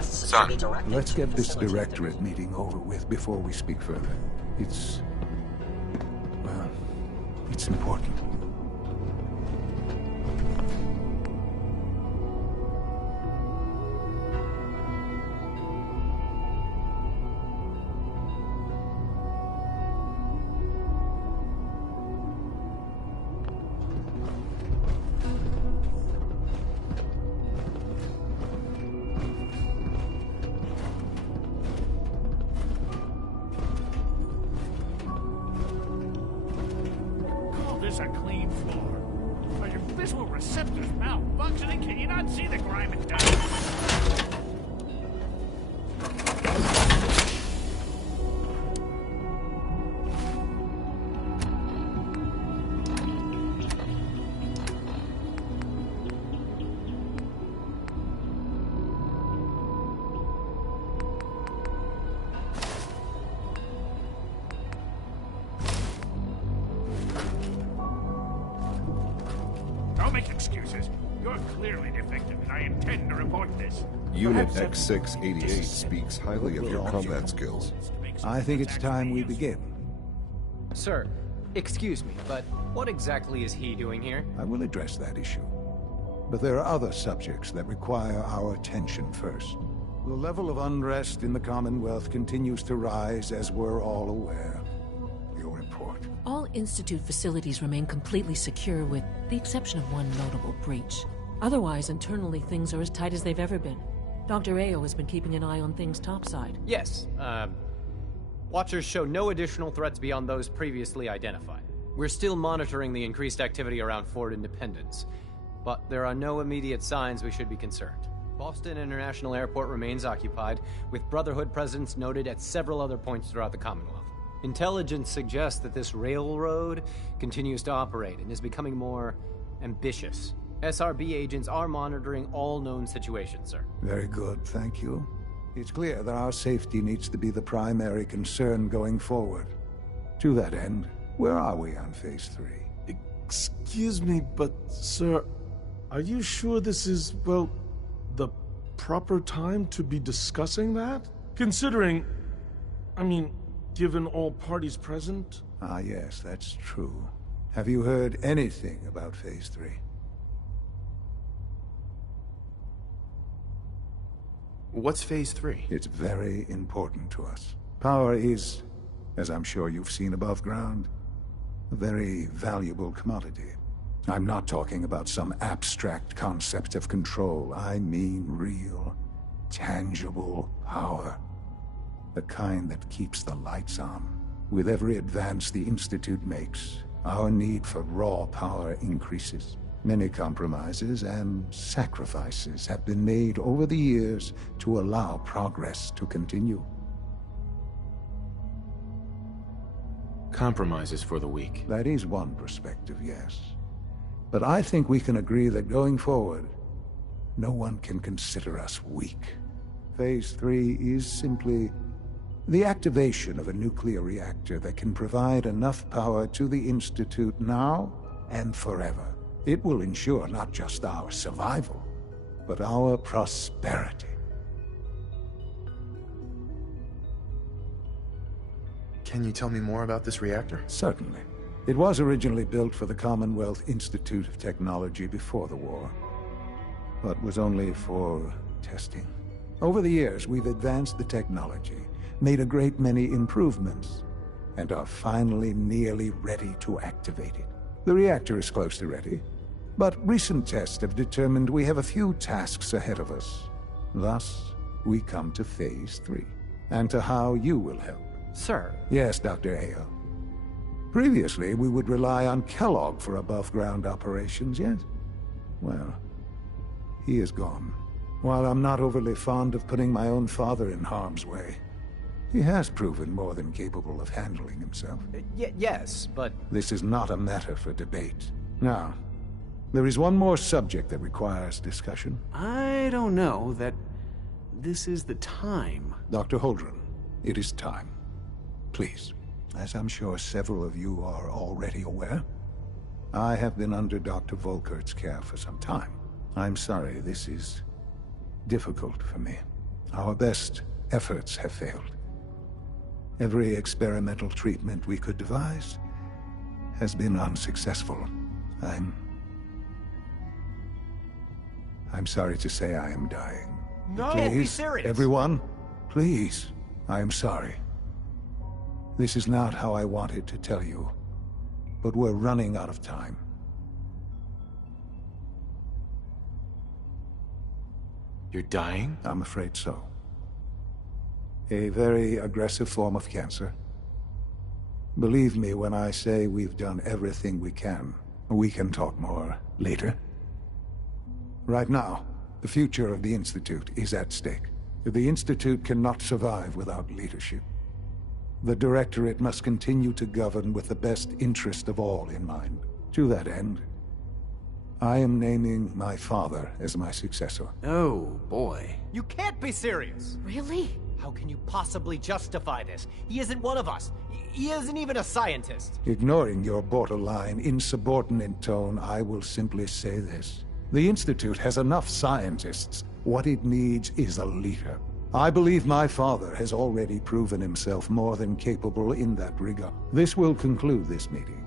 Son, let's get this Directorate meeting over with before we speak further. It's important. A clean floor. Are your visual receptors malfunctioning? Can you not see the grime and dust? Don't make excuses. You're clearly defective, and I intend to report this. Unit X688 speaks highly of your combat skills. I think it's time we begin. Sir, excuse me, but what exactly is he doing here? I will address that issue. But there are other subjects that require our attention first. The level of unrest in the Commonwealth continues to rise, as we're all aware. Your report. All Institute facilities remain completely secure with the exception of one notable breach. Otherwise, internally, things are as tight as they've ever been. Dr. Ayo has been keeping an eye on things topside. Yes, Watchers show no additional threats beyond those previously identified. We're still monitoring the increased activity around Fort Independence, but there are no immediate signs we should be concerned. Boston International Airport remains occupied, with Brotherhood presence noted at several other points throughout the Commonwealth. Intelligence suggests that this railroad continues to operate and is becoming more ambitious. SRB agents are monitoring all known situations, sir. Very good, thank you. It's clear that our safety needs to be the primary concern going forward. To that end, where are we on Phase 3? Excuse me, but, sir, are you sure this is, well, the proper time to be discussing that? Considering, given all parties present? Ah, yes, that's true. Have you heard anything about Phase 3? What's Phase 3? It's very important to us. Power is, as I'm sure you've seen above ground, a very valuable commodity. I'm not talking about some abstract concept of control. I mean real, tangible power. The kind that keeps the lights on. With every advance the Institute makes, our need for raw power increases. Many compromises and sacrifices have been made over the years to allow progress to continue. Compromises for the weak. That is one perspective, yes. But I think we can agree that going forward, no one can consider us weak. Phase 3 is simply the activation of a nuclear reactor that can provide enough power to the Institute now and forever. It will ensure not just our survival, but our prosperity. Can you tell me more about this reactor? Certainly. It was originally built for the Commonwealth Institute of Technology before the war, but was only for testing. Over the years, we've advanced the technology, made a great many improvements, and are finally nearly ready to activate it. The reactor is close to ready, but recent tests have determined we have a few tasks ahead of us. Thus, we come to Phase 3, and to how you will help. Sir? Yes, Dr. Ayo. Previously, we would rely on Kellogg for above-ground operations, yes? Well, he is gone. While I'm not overly fond of putting my own father in harm's way, he has proven more than capable of handling himself. Yes, but... This is not a matter for debate. Now, there is one more subject that requires discussion. I don't know that this is the time. Dr. Holdren, it is time. Please, as I'm sure several of you are already aware, I have been under Dr. Volkert's care for some time. I'm sorry, this is difficult for me. Our best efforts have failed. Every experimental treatment we could devise has been unsuccessful. I'm sorry to say I am dying. No, please, be serious. Everyone, please, I am sorry. This is not how I wanted to tell you, but we're running out of time. You're dying? I'm afraid so. A very aggressive form of cancer. Believe me when I say we've done everything we can. We can talk more later. Right now, the future of the Institute is at stake. The Institute cannot survive without leadership. The Directorate must continue to govern with the best interest of all in mind. To that end, I am naming my father as my successor. Oh, boy. You can't be serious! Really? How can you possibly justify this? He isn't one of us. He isn't even a scientist. Ignoring your borderline, insubordinate tone, I will simply say this. The Institute has enough scientists. What it needs is a leader. I believe my father has already proven himself more than capable in that regard. This will conclude this meeting.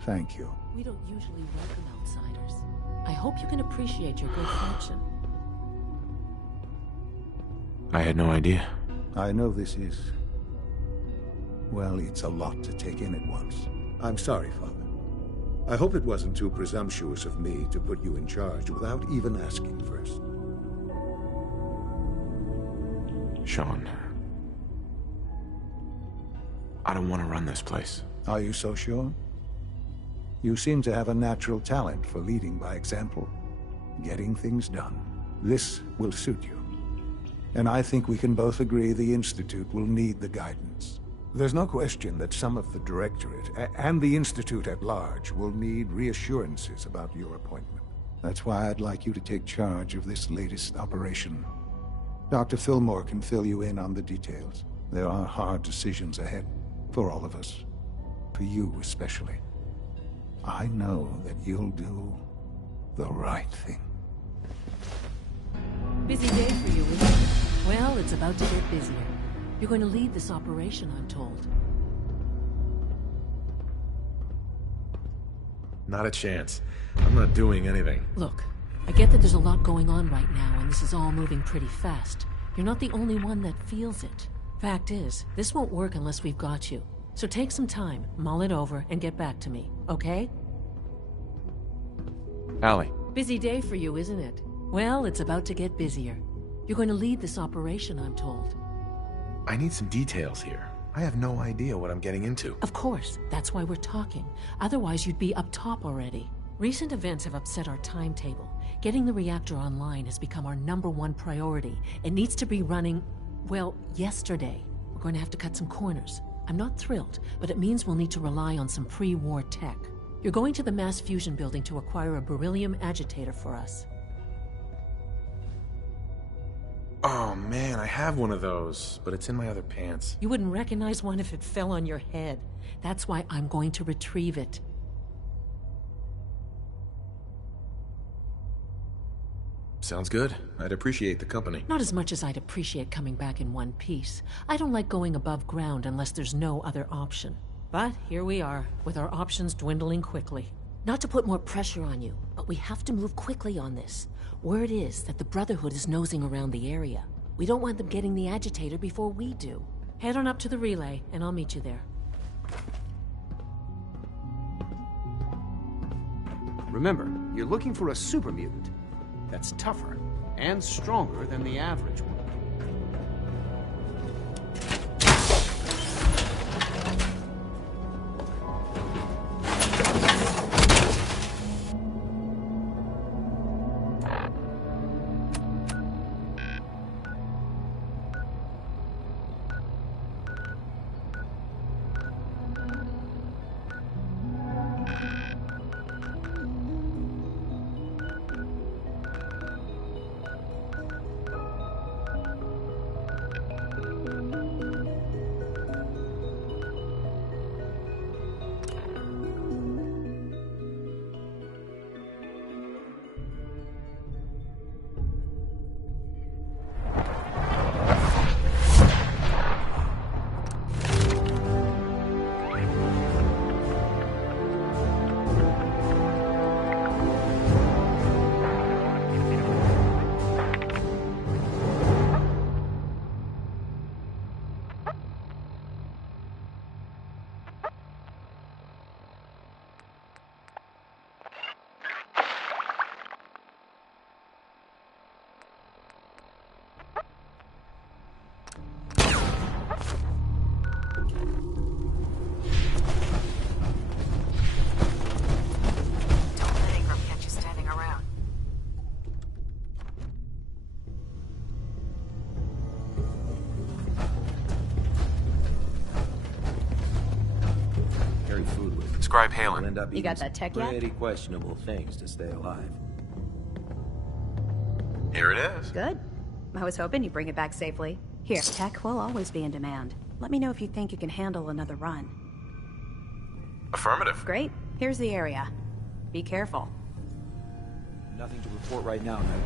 Thank you. We don't usually welcome outsiders. I hope you can appreciate your good fortune. I had no idea. I know this is... well, it's a lot to take in at once. I'm sorry, Father. I hope it wasn't too presumptuous of me to put you in charge without even asking first. Sean. I don't want to run this place. Are you so sure? You seem to have a natural talent for leading by example, getting things done. This will suit you. And I think we can both agree the Institute will need the guidance. There's no question that some of the Directorate, and the Institute at large, will need reassurances about your appointment. That's why I'd like you to take charge of this latest operation. Dr. Fillmore can fill you in on the details. There are hard decisions ahead, for all of us. For you especially. I know that you'll do the right thing. Busy day for you, isn't it? Well, it's about to get busier. You're going to lead this operation, I'm told. Not a chance. I'm not doing anything. Look, I get that there's a lot going on right now, and this is all moving pretty fast. You're not the only one that feels it. Fact is, this won't work unless we've got you. So take some time, mull it over, and get back to me, okay? Allie. Busy day for you, isn't it? Well, it's about to get busier. You're going to lead this operation, I'm told. I need some details here. I have no idea what I'm getting into. Of course, that's why we're talking. Otherwise, you'd be up top already. Recent events have upset our timetable. Getting the reactor online has become our #1 priority. It needs to be running, well, yesterday. We're going to have to cut some corners. I'm not thrilled, but it means we'll need to rely on some pre-war tech. You're going to the mass fusion building to acquire a beryllium agitator for us. Oh man, I have one of those, but it's in my other pants. You wouldn't recognize one if it fell on your head. That's why I'm going to retrieve it. Sounds good. I'd appreciate the company. Not as much as I'd appreciate coming back in one piece. I don't like going above ground unless there's no other option. But here we are, with our options dwindling quickly. Not to put more pressure on you, but we have to move quickly on this. Word is that the Brotherhood is nosing around the area. We don't want them getting the agitator before we do. Head on up to the relay, and I'll meet you there. Remember, you're looking for a super mutant that's tougher and stronger than the average one. Scribe Halen. End up You got that tech yet? pretty questionable things to stay alive. Here it is. Good. I was hoping you'd bring it back safely. Here, tech will always be in demand. Let me know if you think you can handle another run. Affirmative. Great. Here's the area. Be careful. Nothing to report right now, Knight.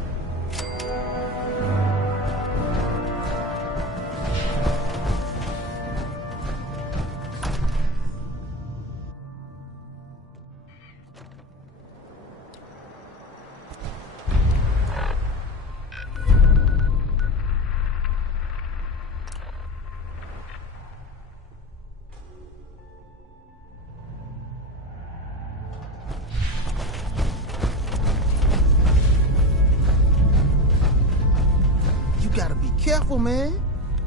Careful, man.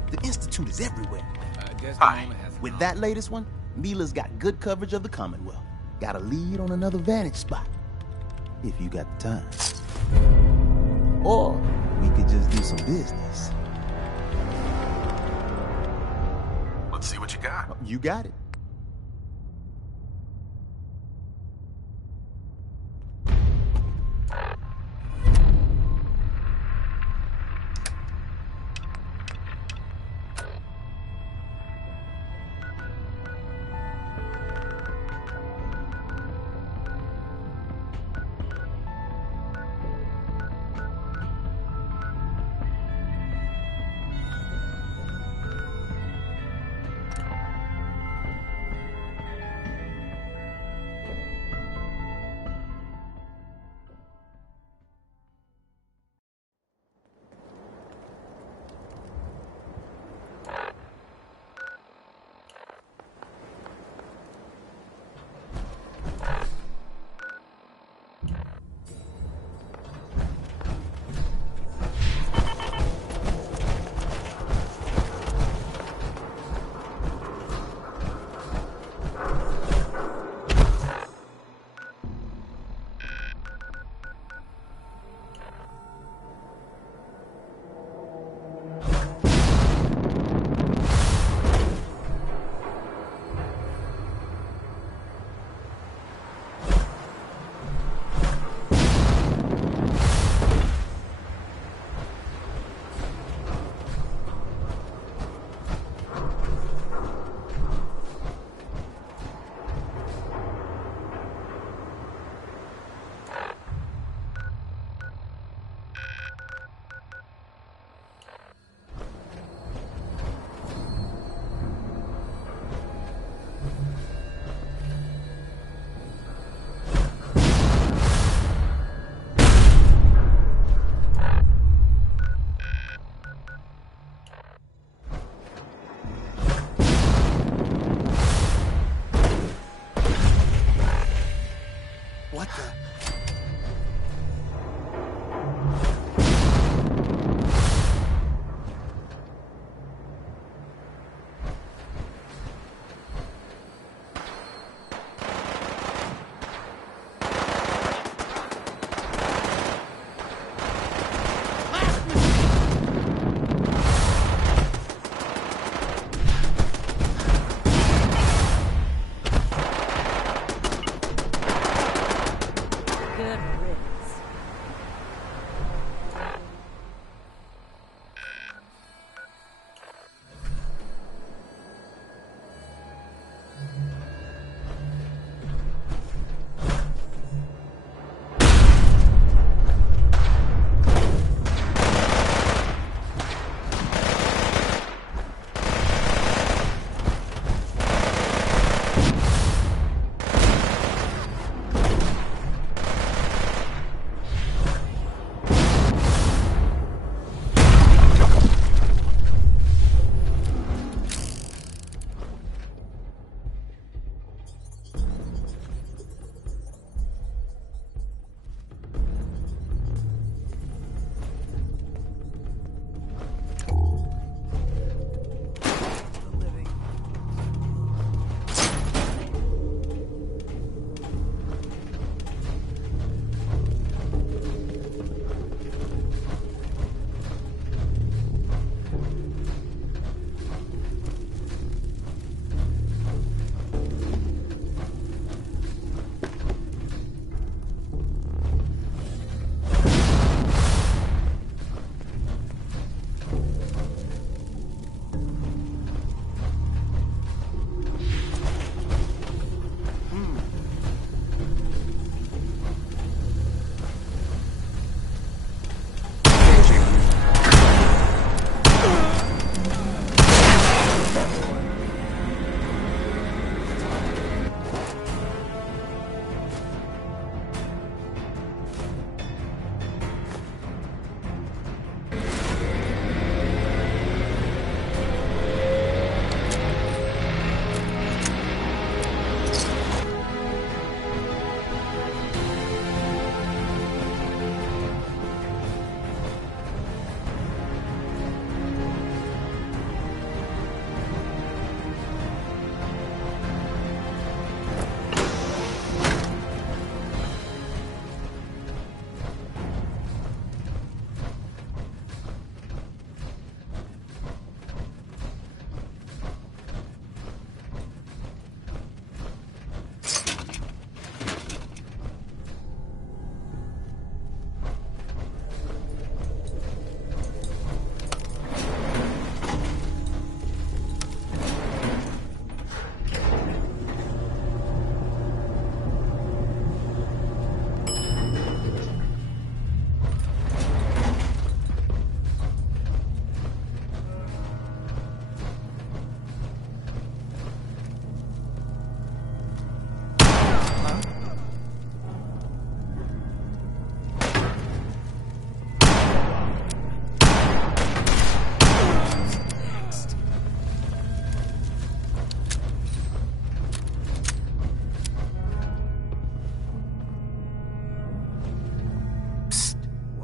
The Institute is everywhere. Hi. With that latest one, Mila's got good coverage of the Commonwealth. Got a lead on another vantage spot. If you got the time. Or we could just do some business. Let's see what you got. You got it.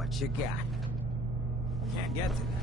What you got? Can't get to that.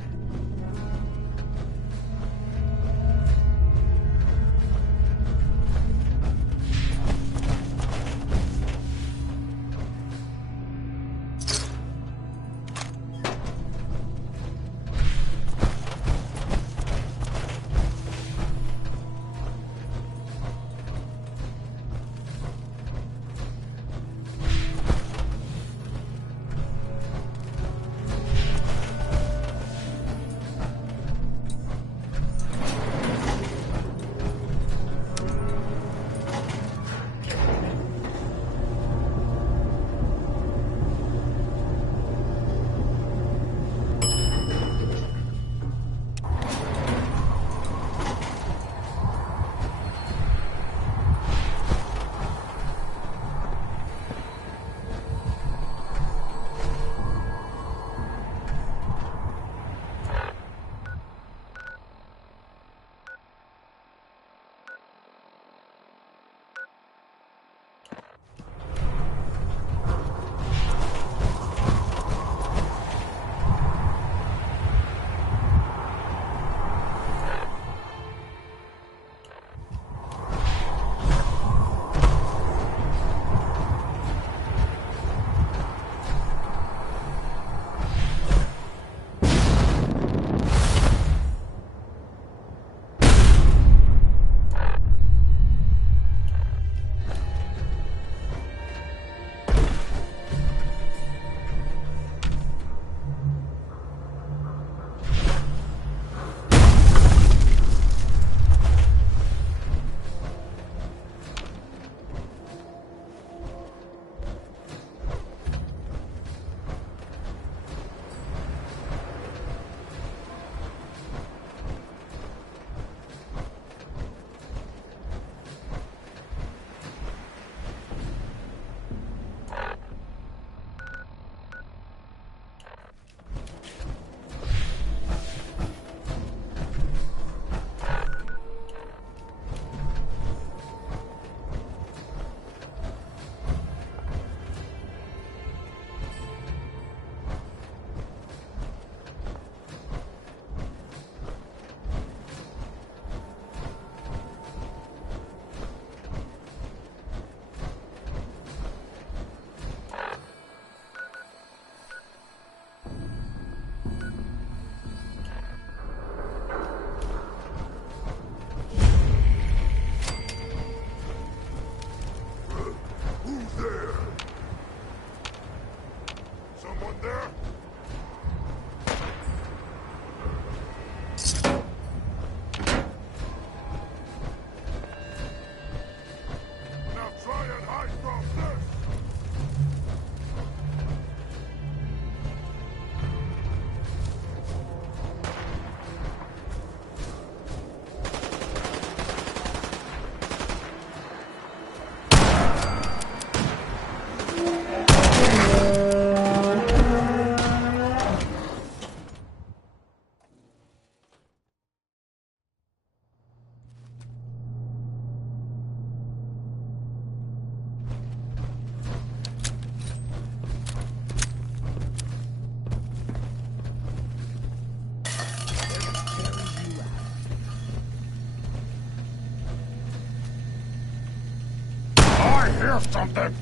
hear something?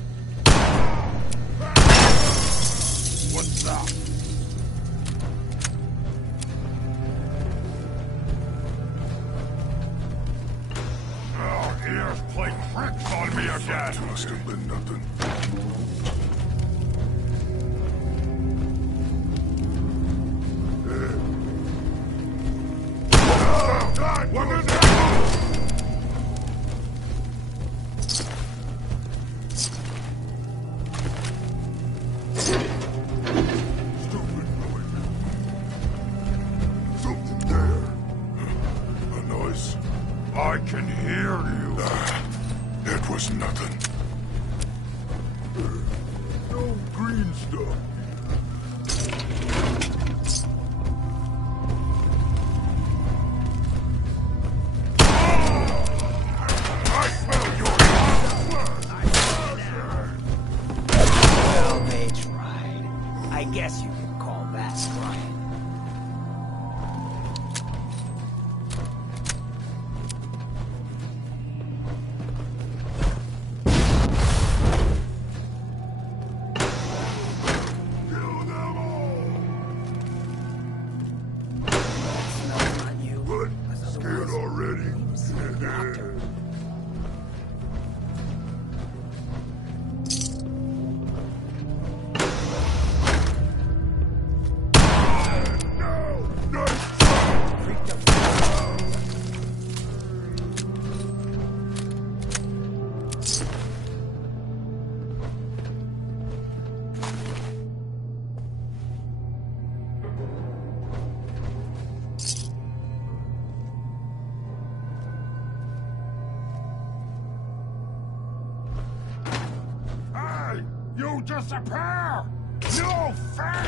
What's that? Oh, ears play tricks on me again. Must have been nothing. I can hear you. It was nothing. No green stuff. I smell your Well, they tried. I I guess you can call that trying. You disappear! No fair!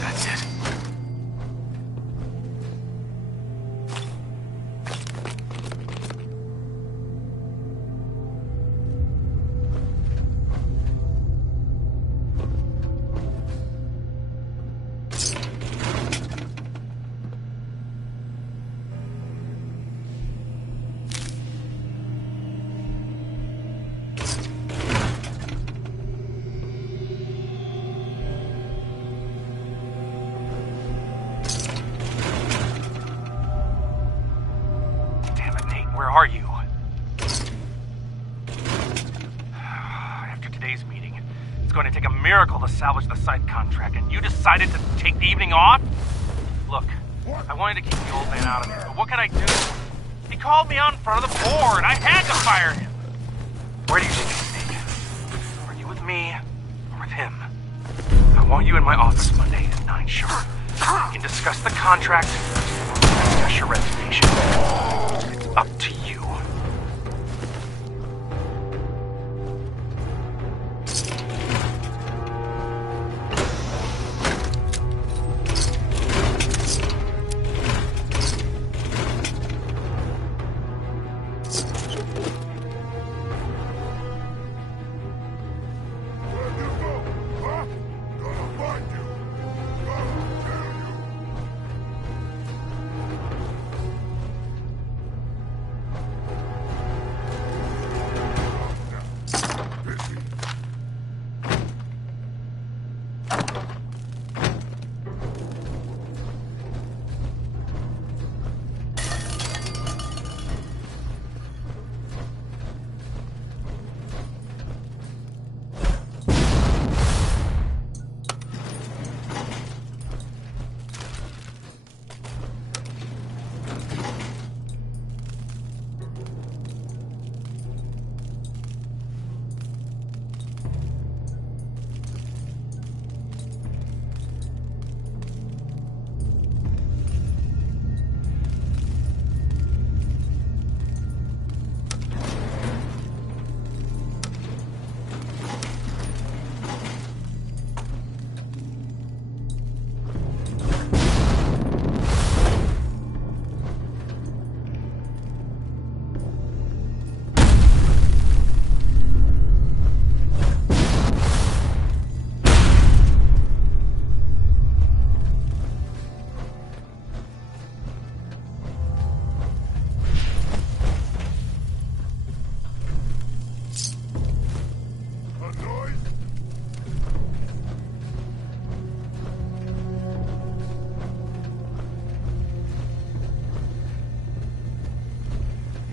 That's it. Where are you? After today's meeting, it's going to take a miracle to salvage the site contract, and you decided to take the evening off? Look, I wanted to keep the old man out of it, but what can I do? He called me out in front of the board. I had to fire him. Where do you think? Are you with me or with him? I want you in my office Monday at 9 sharp. We can discuss the contract, discuss your resignation. It's up to you.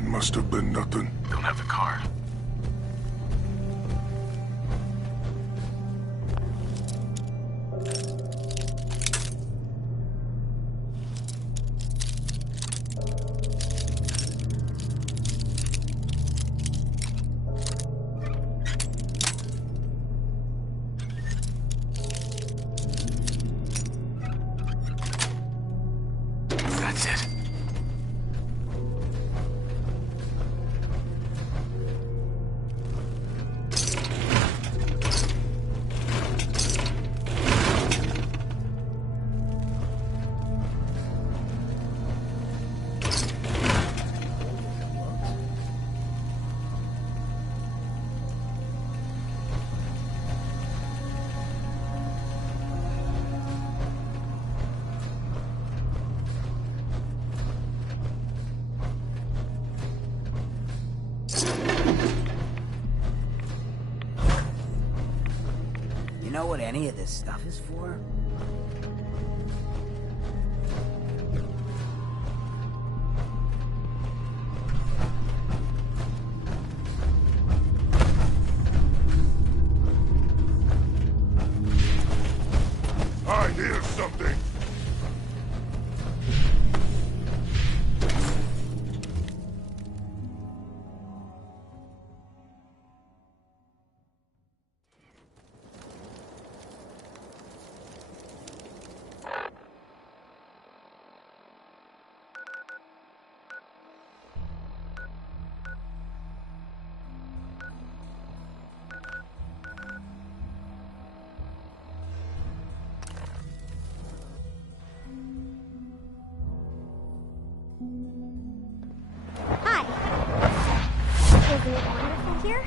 Must have been nothing. Don't have the car. That's it. know what any of this stuff is for? I hear something. Hi. Isn't it wonderful here?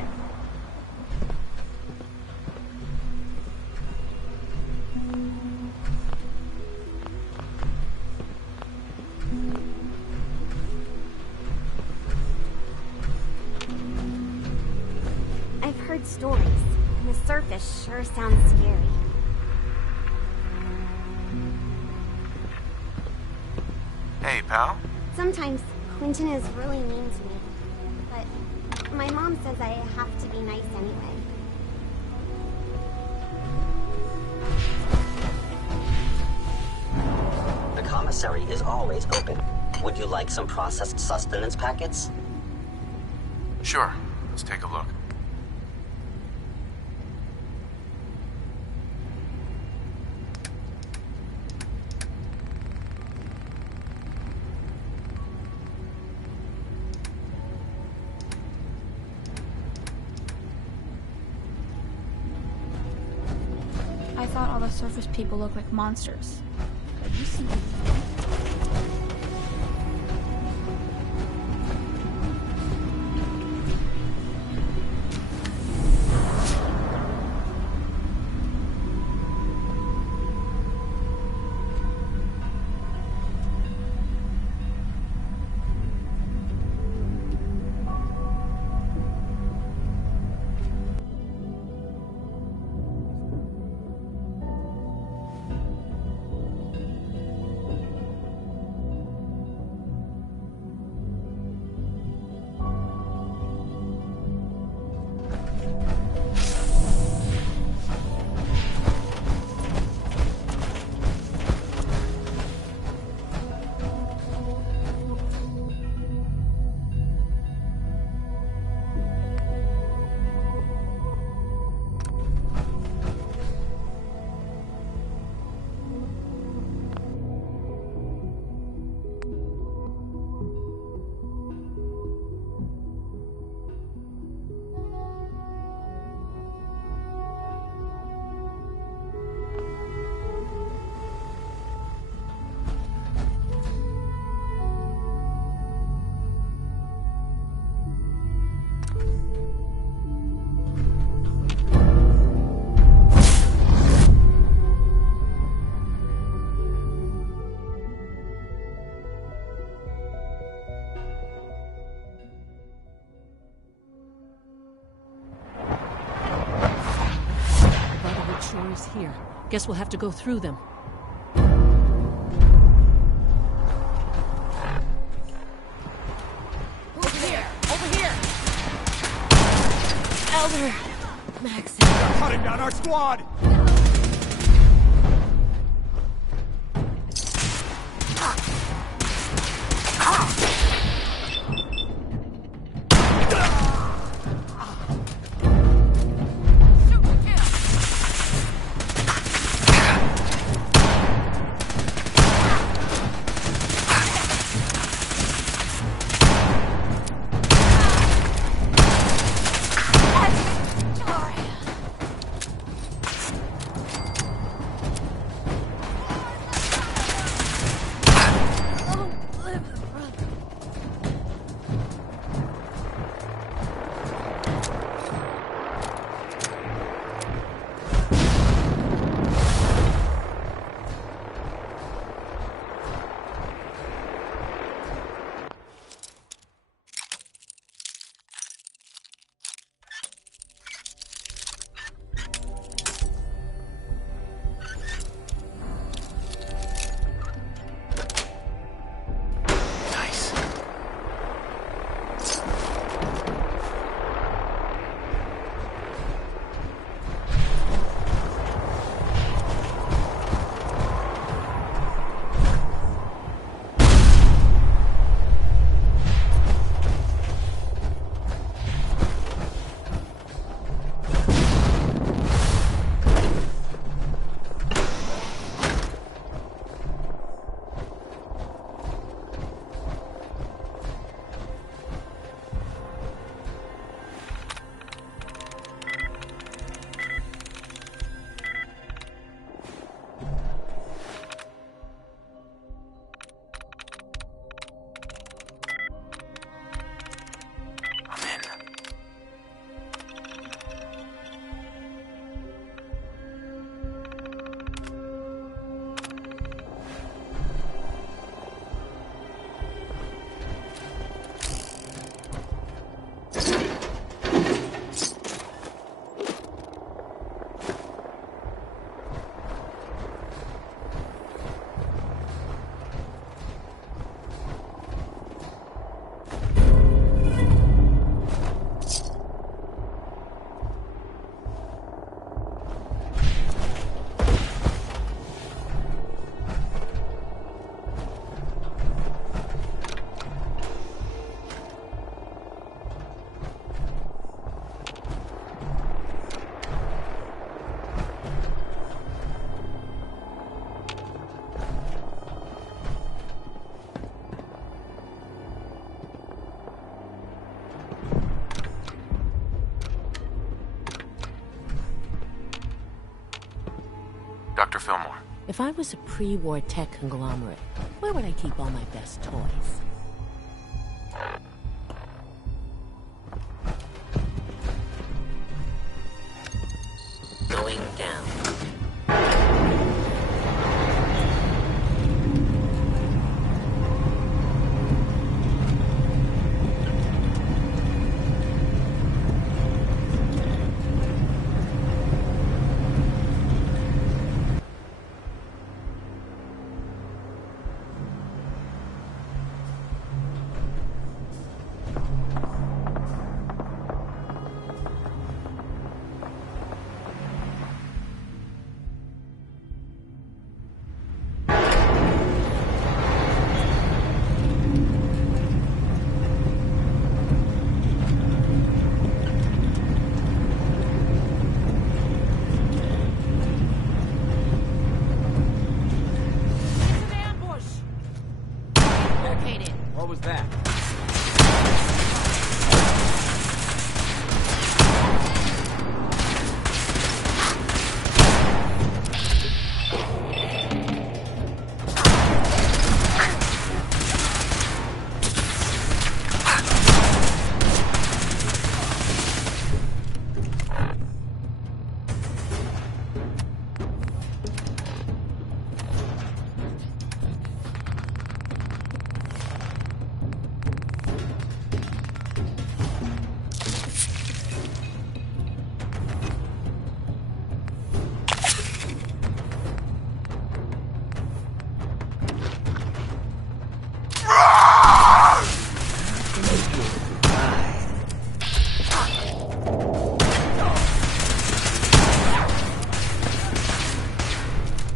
I've heard stories, and the surface sure sounds scary. Hey, pal. Sometimes Quentin is really mean to me, but my mom says I have to be nice anyway. The commissary is always open. Would you like some processed sustenance packets? Sure. Let's take a look. I thought all the surface people looked like monsters. But you seem to... Is here. Guess we'll have to go through them. Over here! Over here! Elder! Max. They're cutting down our squad! If I was a pre-war tech conglomerate, where would I keep all my best toys? Going down. What was that?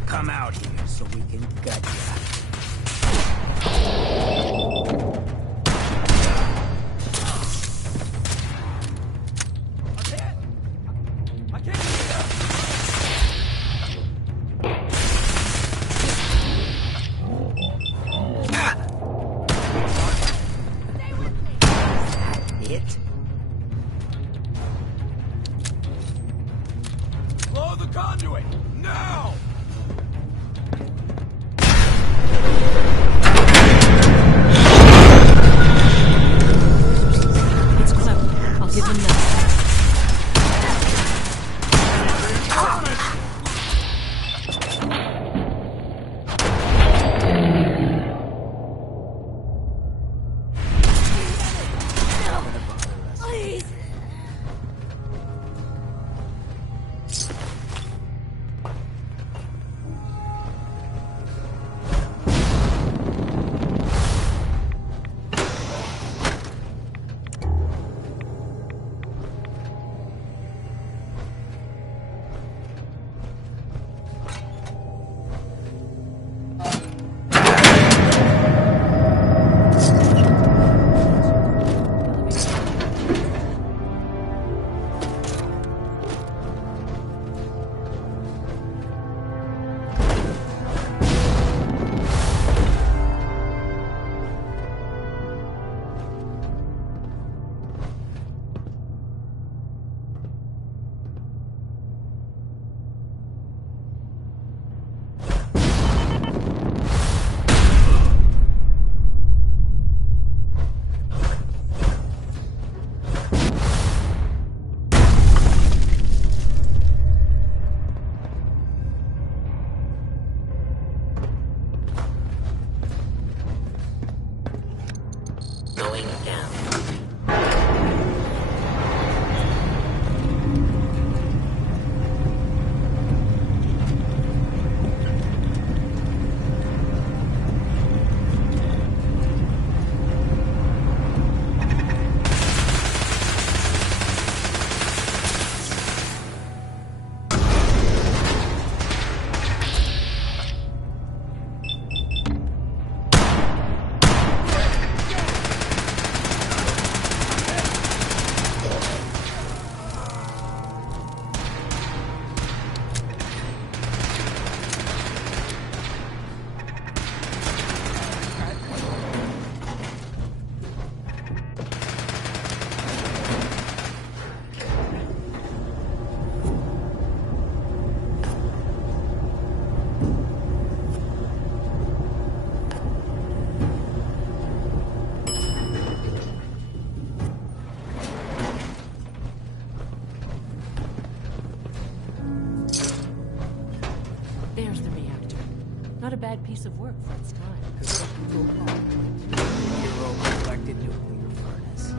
Come out here so we can gut ya. Blow the conduit! Now! It's clever. I'll give him that. Please. Going down. bad piece of work for its time. Hero collected nuclear furnace.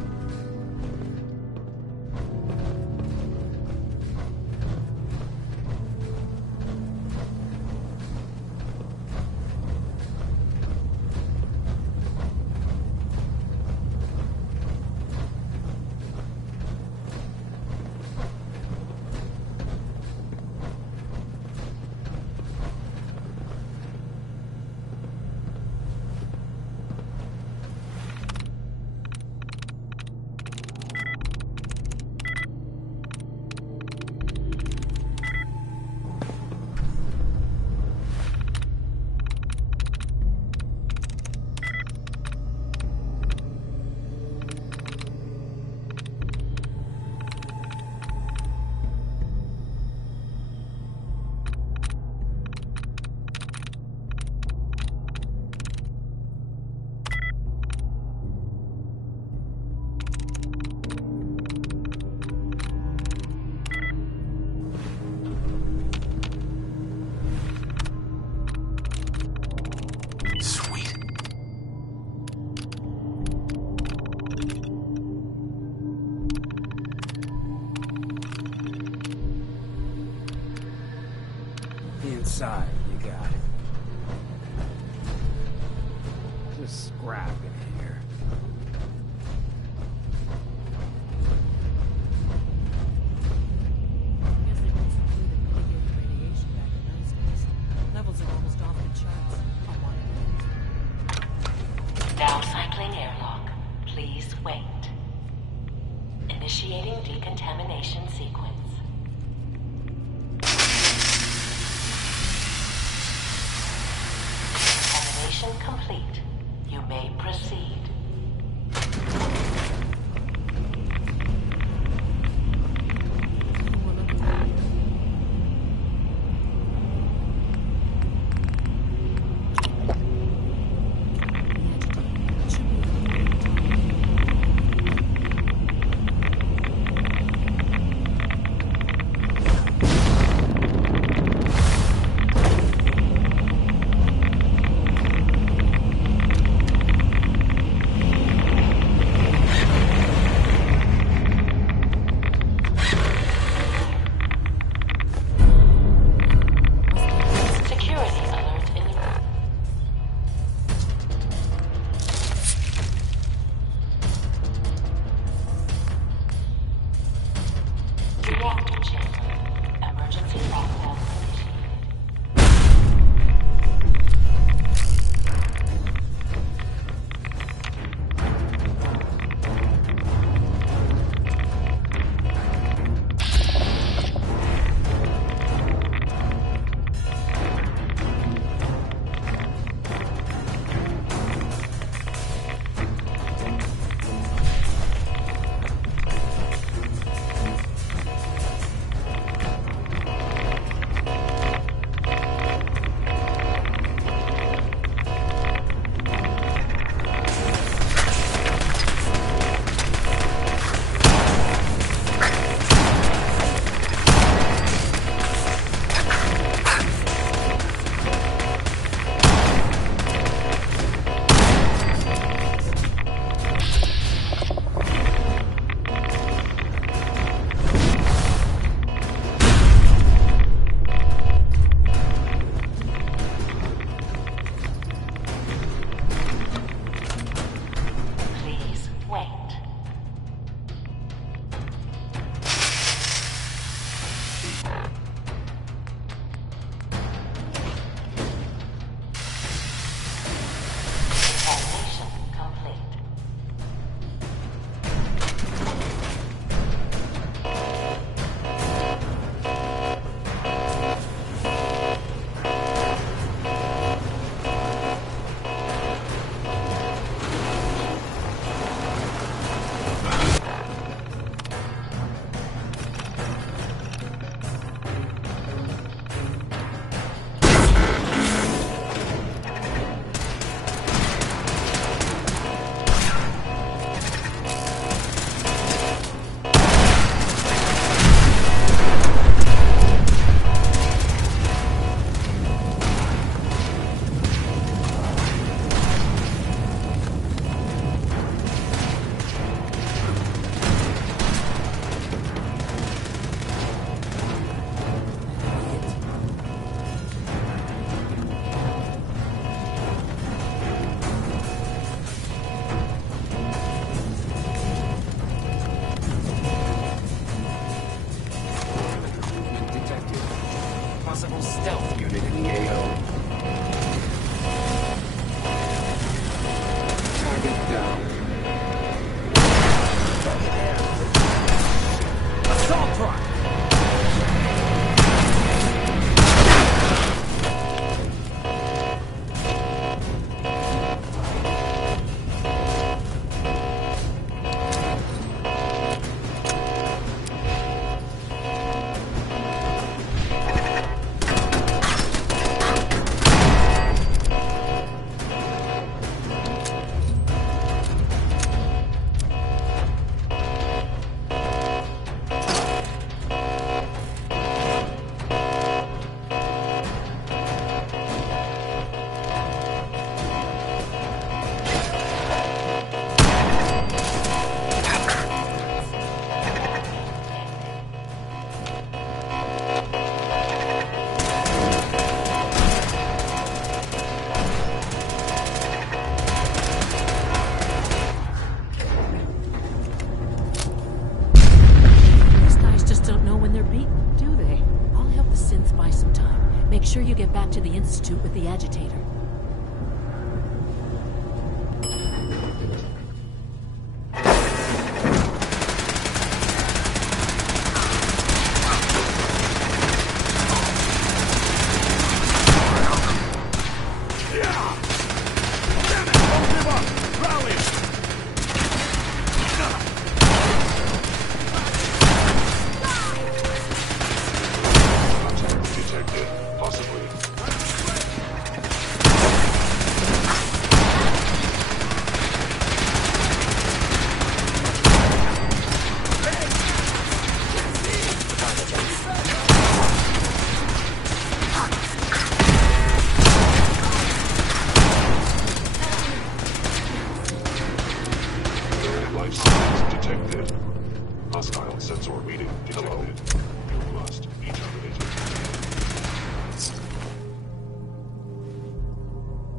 Inside, you got it. Just scrap in here. Guess they also included mitigated radiation back in those days. Levels are almost off the charts. Down cycling airlock. Please wait. Initiating decontamination sequence. Mission complete. You may proceed. sure you get back to the Institute with the agitator.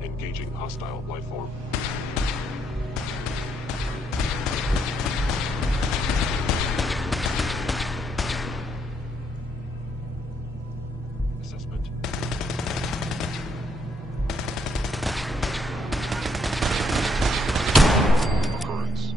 Engaging hostile life form. Assessment. Occurrence.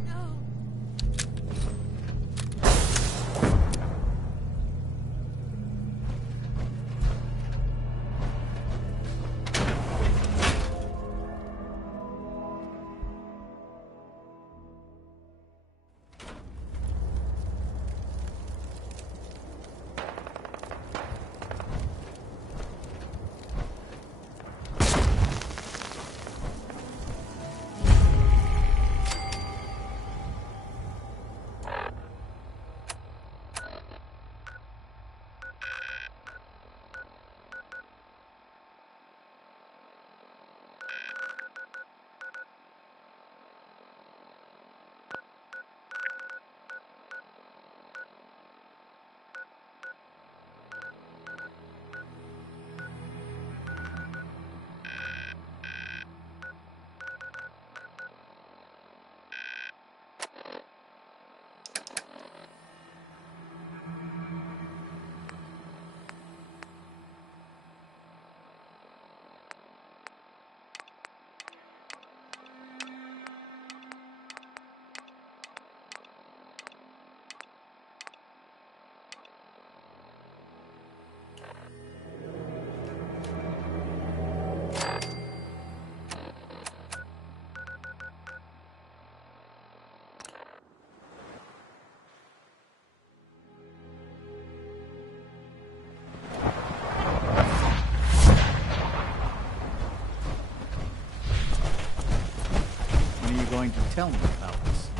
Going to tell me about this?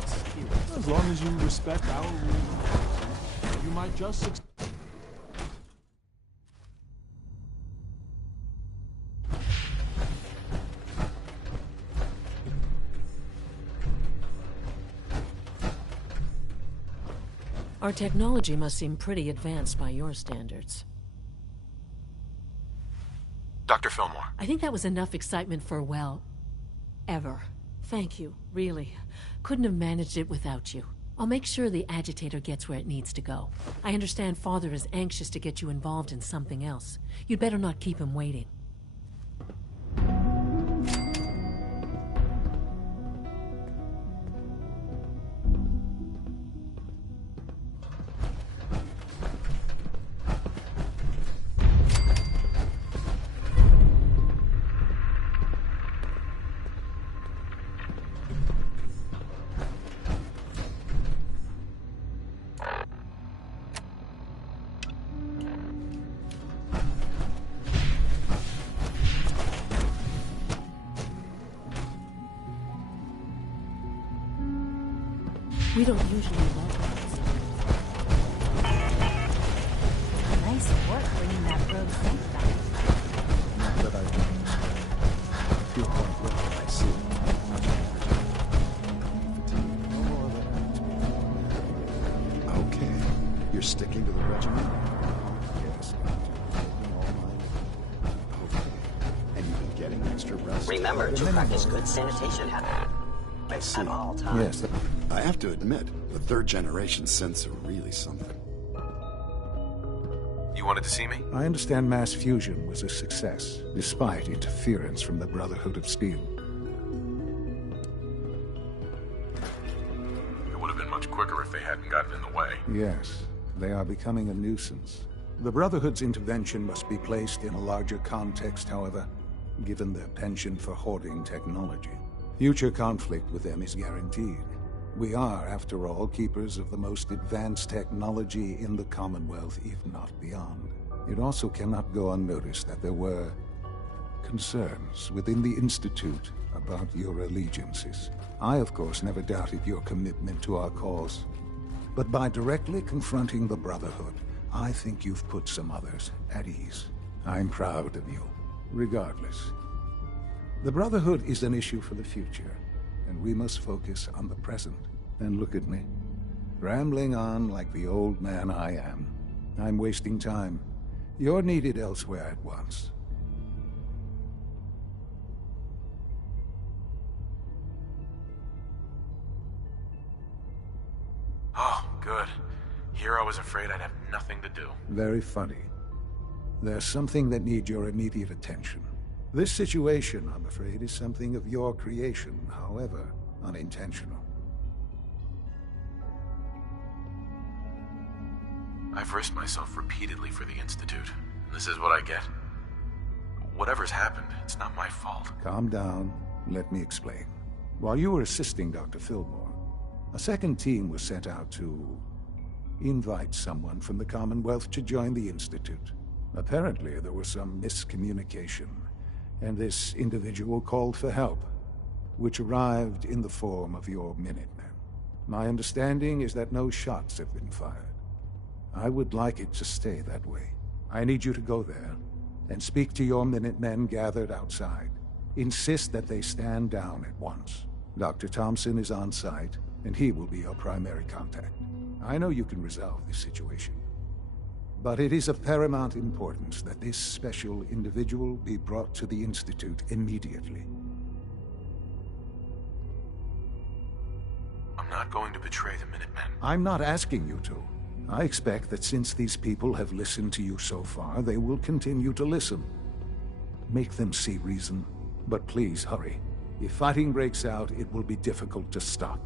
As long as you respect our rules, you might just Our technology must seem pretty advanced by your standards. Dr. Fillmore. I think that was enough excitement for, well, ever. Thank you, really. Couldn't have managed it without you. I'll make sure the agitator gets where it needs to go. I understand Father is anxious to get you involved in something else. You'd better not keep him waiting. We don't usually welcome this. Nice work bringing that rogue thing back. Not that I feel quite well when I see it. Okay, you're sticking to the regiment? Yes. Okay, and you've been getting extra rest? Remember to practice good sanitation habits at all times. Yes, I have to admit, the third generation synths are really something. You You wanted to see me? I understand mass fusion was a success, despite interference from the Brotherhood of Steel. It would have been much quicker if they hadn't gotten in the way. Yes, they are becoming a nuisance. The Brotherhood's intervention must be placed in a larger context, however, given their penchant for hoarding technology. Future conflict with them is guaranteed. We are, after all, keepers of the most advanced technology in the Commonwealth, if not beyond. It also cannot go unnoticed that there were concerns within the Institute about your allegiances. I, of course, never doubted your commitment to our cause. But by directly confronting the Brotherhood, I think you've put some others at ease. I'm proud of you, regardless. The Brotherhood is an issue for the future, and we must focus on the present. And look at me, rambling on like the old man I am. I'm wasting time. You're needed elsewhere at once. Oh, good. Here I was afraid I'd have nothing to do. Very funny. There's something that needs your immediate attention. This situation, I'm afraid, is something of your creation, however unintentional. I've risked myself repeatedly for the Institute. This is what I get. Whatever's happened, it's not my fault. Calm down. Let me explain. While you were assisting Dr. Fillmore, a second team was sent out to invite someone from the Commonwealth to join the Institute. Apparently, there was some miscommunication, and this individual called for help, which arrived in the form of your Minutemen. My understanding is that no shots have been fired. I would like it to stay that way. I need you to go there and speak to your Minutemen gathered outside. Insist that they stand down at once. Dr. Thompson is on site, and he will be your primary contact. I know you can resolve this situation, but it is of paramount importance that this special individual be brought to the Institute immediately. I'm not going to betray the Minutemen. I'm not asking you to. I expect that since these people have listened to you so far, they will continue to listen. Make them see reason, but please hurry. If fighting breaks out, it will be difficult to stop.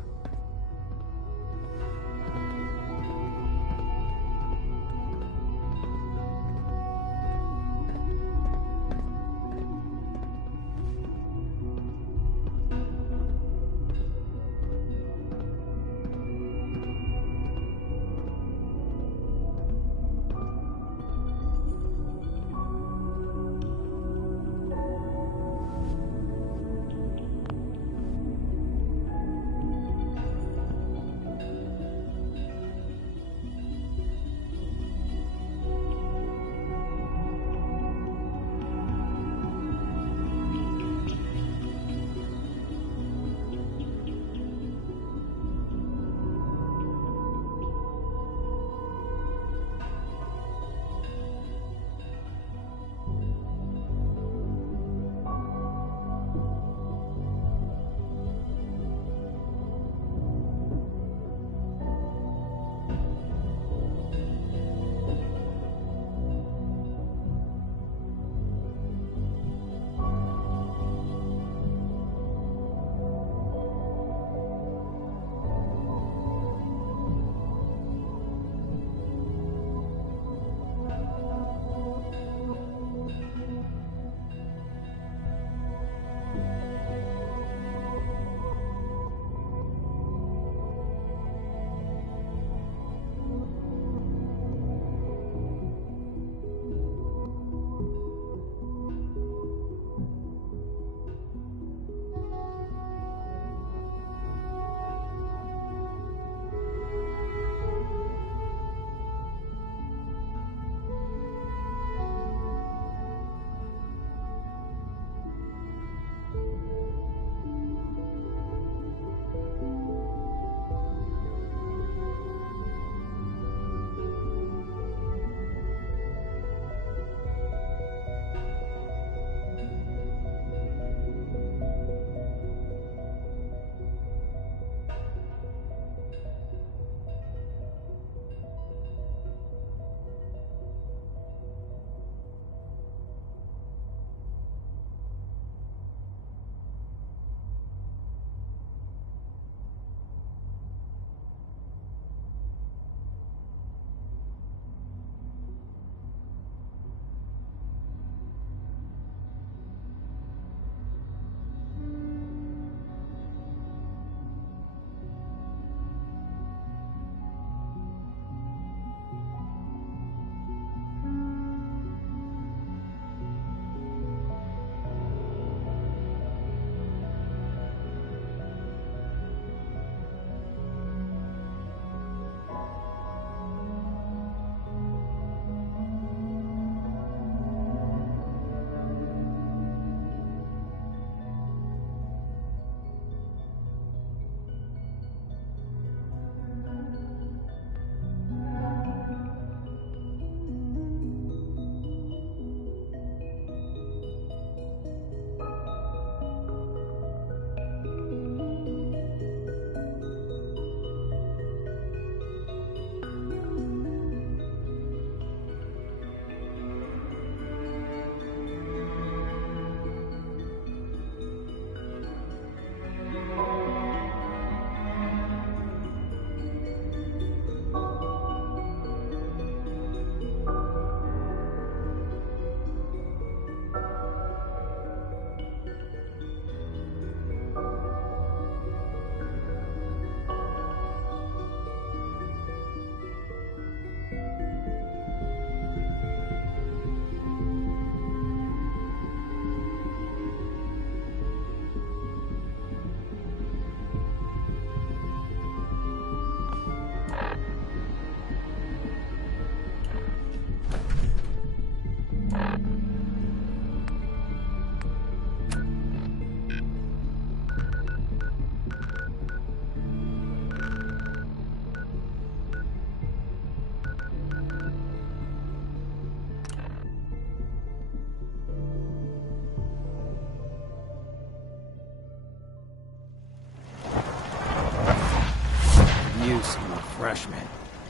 you some refreshment.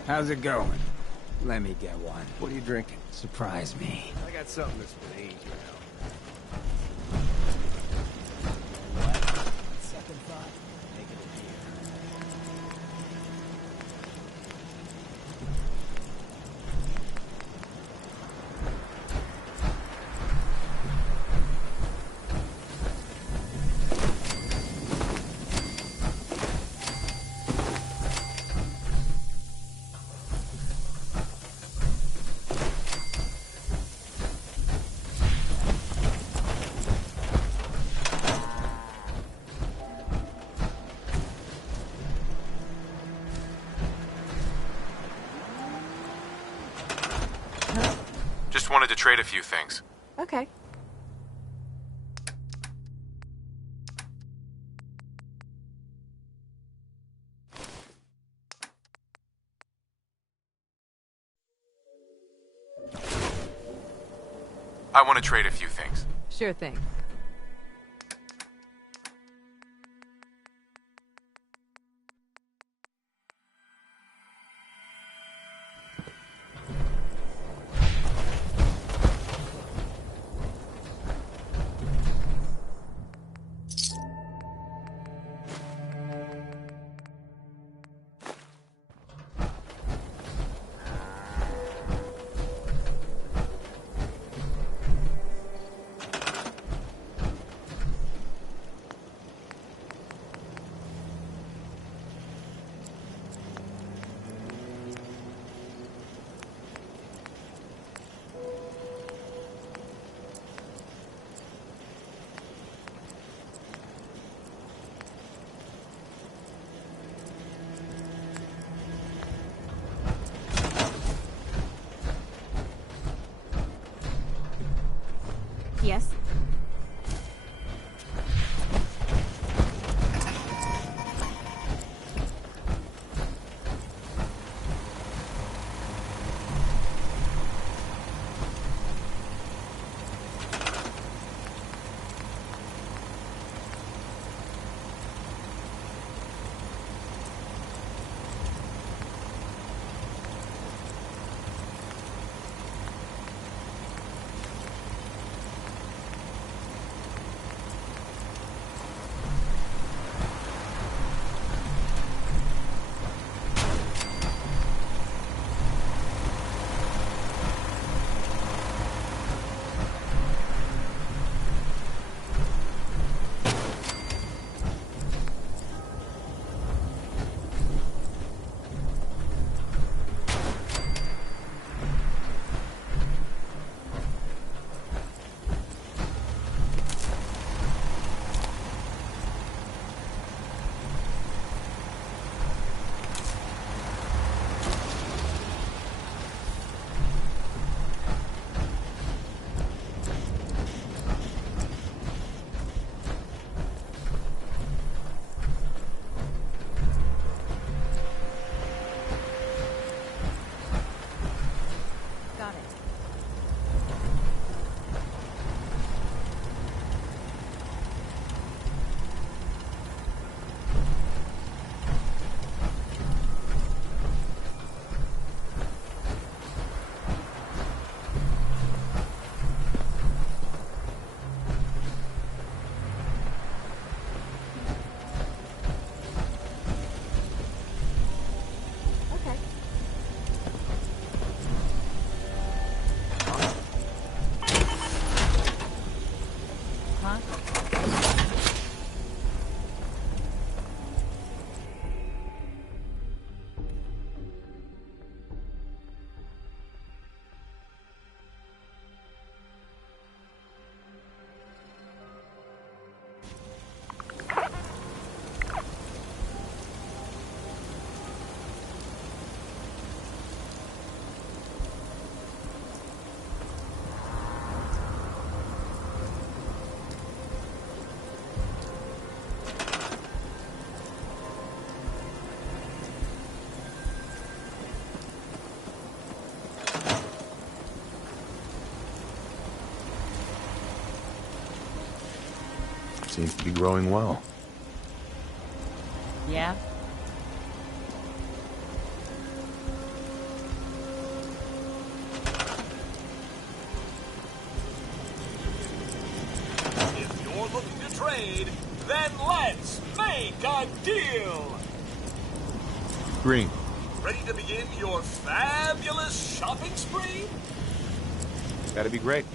How's it going? Let me get one. What are you drinking? Surprise me. I got something that's been aged well. Second thought, make it a beer. Just wanted to trade a few things. Okay. I want to trade a few things. Sure thing. Yes. Seems to be growing well. Yeah? Then let's make a deal! Green. Ready to begin your fabulous shopping spree? That'd be great.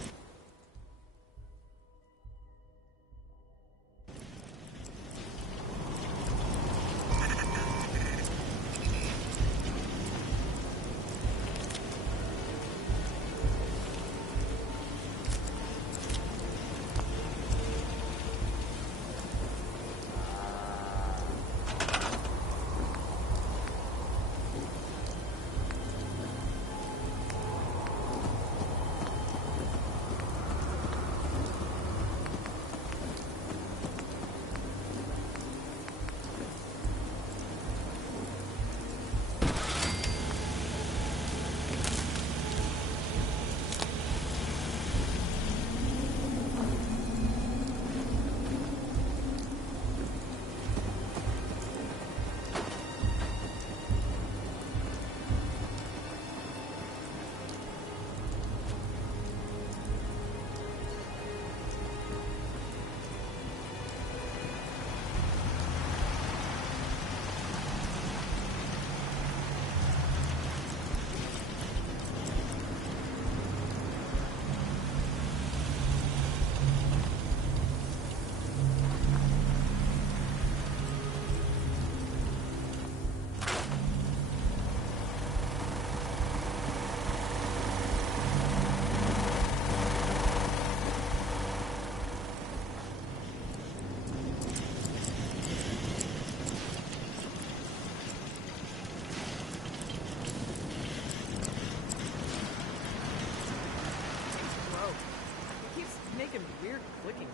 Weird clicking.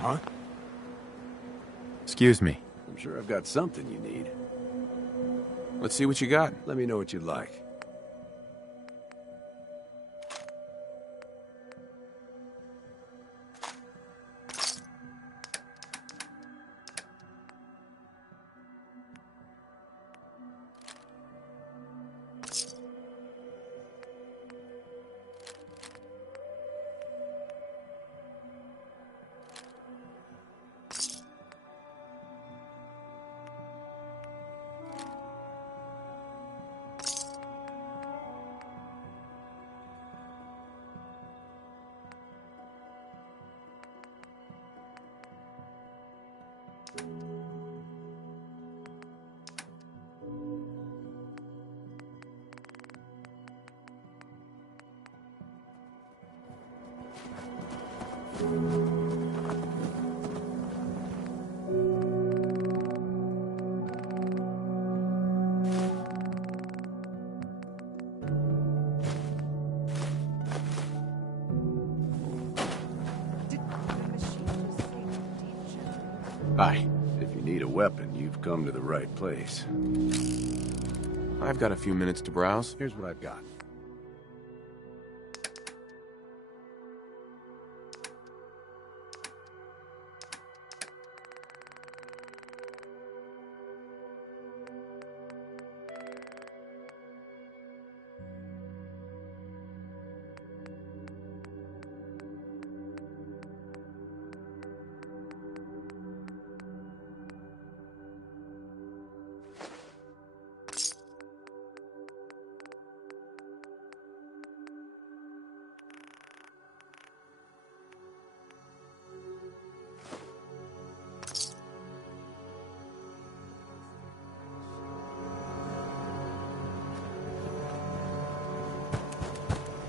Huh? Excuse me. I'm sure I've got something you need. Let's see what you got. Let me know what you'd like. Hi. If you need a weapon, you've come to the right place. I've got a few minutes to browse. Here's what I've got.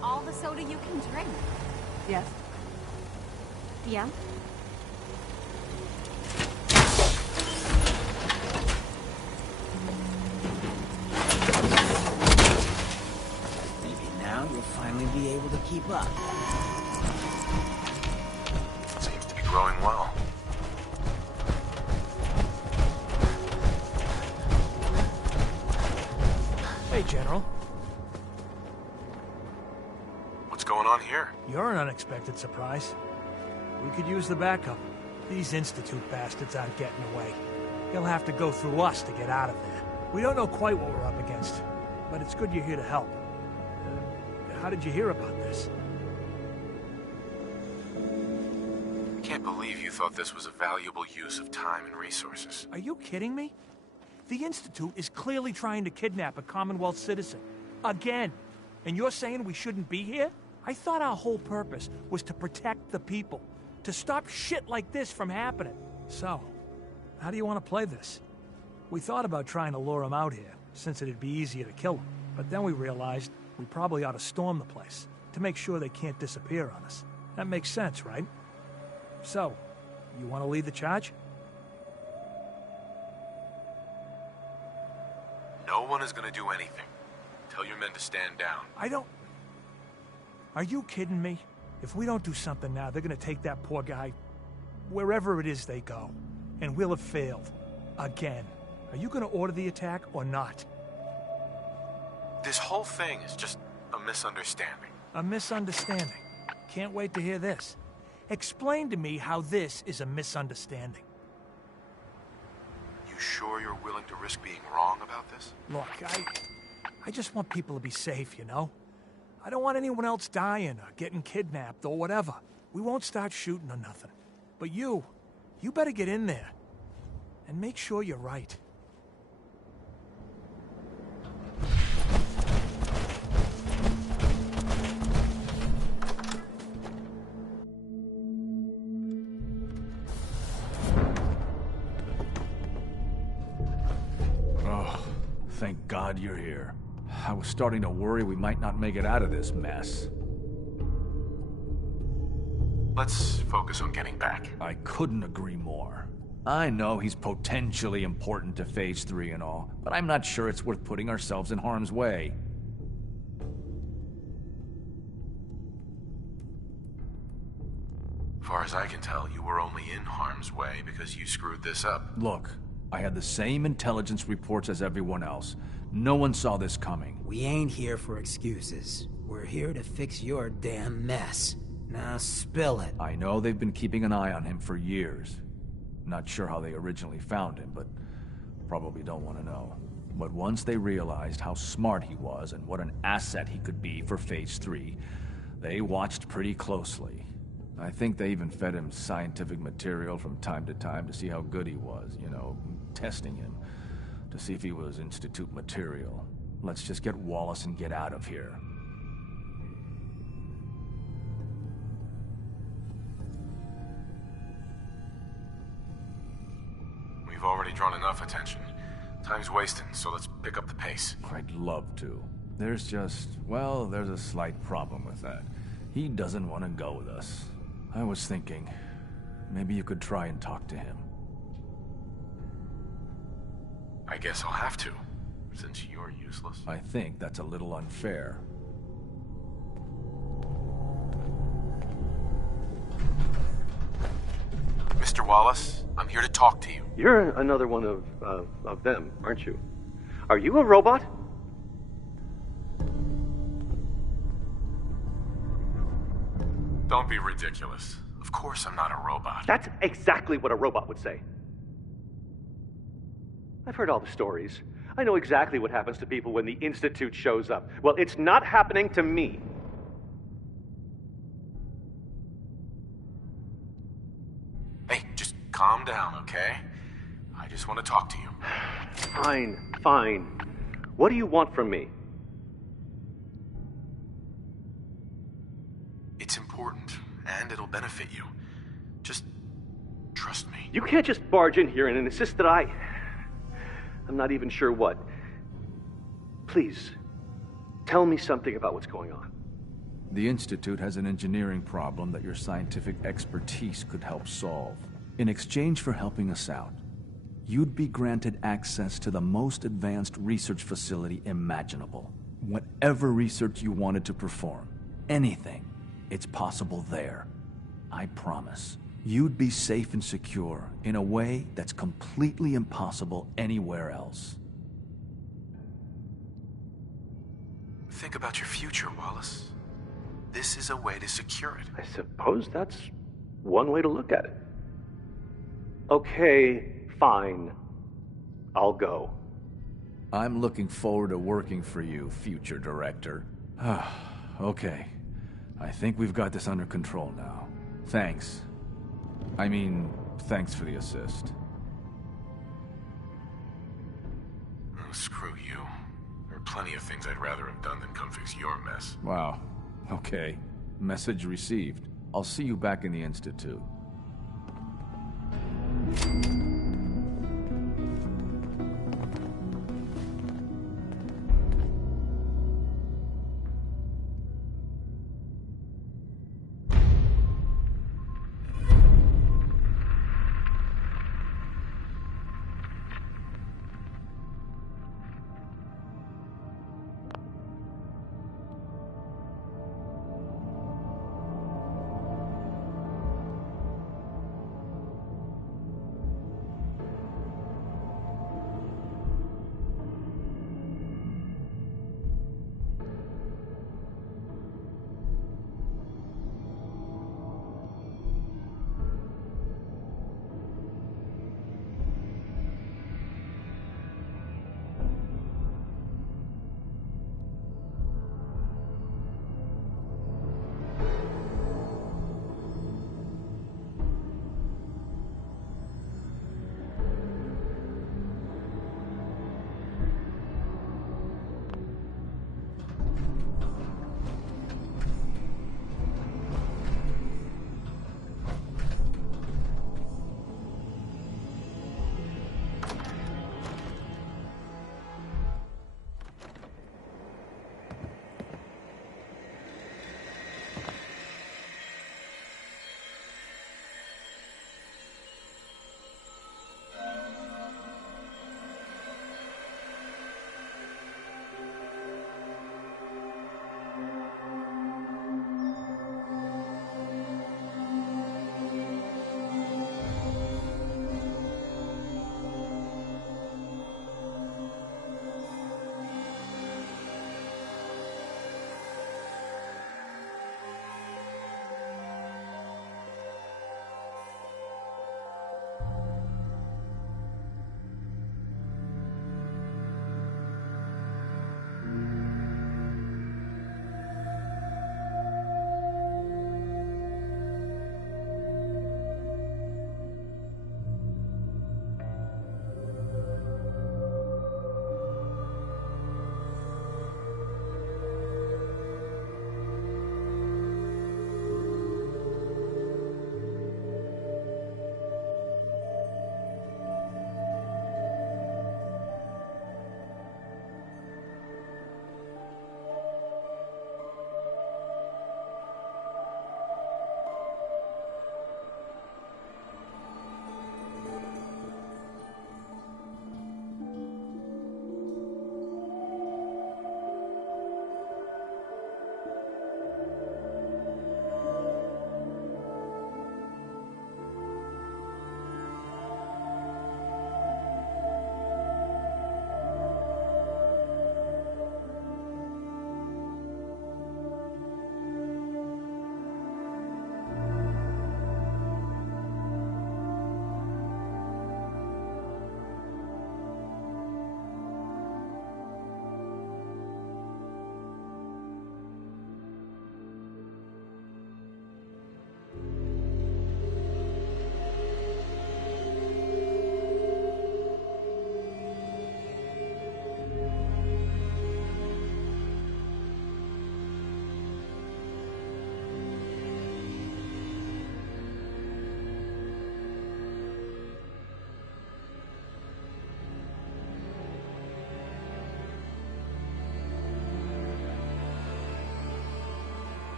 All the soda you can drink. Yes. Yeah? Maybe now you'll finally be able to keep up. Seems to be growing well. Hey, General. What's going on here? You're an unexpected surprise. We could use the backup. These Institute bastards aren't getting away. They'll have to go through us to get out of there. We don't know quite what we're up against, but it's good you're here to help. How did you hear about this? thought this was a valuable use of time and resources. Are you kidding me? The Institute is clearly trying to kidnap a Commonwealth citizen. Again. And you're saying we shouldn't be here? I thought our whole purpose was to protect the people. To stop shit like this from happening. So, how do you want to play this? We thought about trying to lure him out here, since it'd be easier to kill him. But then we realized we probably ought to storm the place, to make sure they can't disappear on us. That makes sense, right? So, you want to lead the charge? No one is going to do anything. Tell your men to stand down. I don't... Are you kidding me? If we don't do something now, they're going to take that poor guy wherever it is they go. And we'll have failed. Again. Are you going to order the attack or not? This whole thing is just a misunderstanding. A misunderstanding? Can't wait to hear this. Explain to me how this is a misunderstanding. You sure you're willing to risk being wrong about this? Look, I just want people to be safe, you know? I don't want anyone else dying or getting kidnapped or whatever. We won't start shooting or nothing. But you better get in there. And make sure you're right. Oh, thank God you're here. I was starting to worry we might not make it out of this mess. Let's focus on getting back. I couldn't agree more. I know he's potentially important to Phase 3 and all, but I'm not sure it's worth putting ourselves in harm's way. Far as I can tell, you were only in harm's way because you screwed this up. Look, I had the same intelligence reports as everyone else. No one saw this coming. We ain't here for excuses. We're here to fix your damn mess. Now spill it. I know they've been keeping an eye on him for years. Not sure how they originally found him, but probably don't want to know. But once they realized how smart he was and what an asset he could be for Phase 3, they watched pretty closely. I think they even fed him scientific material from time to time to see how good he was, you know, testing him, to see if he was Institute material. Let's just get Wallace and get out of here. We've already drawn enough attention. Time's wasting, so let's pick up the pace. I'd love to. There's a slight problem with that. He doesn't want to go with us. I was thinking, maybe you could try and talk to him. I guess I'll have to, since you're useless. I think that's a little unfair. Mr. Wallace, I'm here to talk to you. You're another one of them, aren't you? Are you a robot? Don't be ridiculous. Of course I'm not a robot. That's exactly what a robot would say. I've heard all the stories. I know exactly what happens to people when the Institute shows up. Well, it's not happening to me. Hey, just calm down, okay? I just want to talk to you. Fine. What do you want from me? It's important, and it'll benefit you. Just trust me. You can't just barge in here and insist that I'm not even sure what. Please, tell me something about what's going on. The Institute has an engineering problem that your scientific expertise could help solve. In exchange for helping us out, you'd be granted access to the most advanced research facility imaginable. Whatever research you wanted to perform, anything, it's possible there. I promise. You'd be safe and secure in a way that's completely impossible anywhere else. Think about your future, Wallace. This is a way to secure it. I suppose that's one way to look at it. Okay, fine. I'll go. I'm looking forward to working for you, future director. Okay. I think we've got this under control now. Thanks. I mean, thanks for the assist. Oh, screw you. There are plenty of things I'd rather have done than come fix your mess. Wow. Okay. Message received. I'll see you back in the Institute.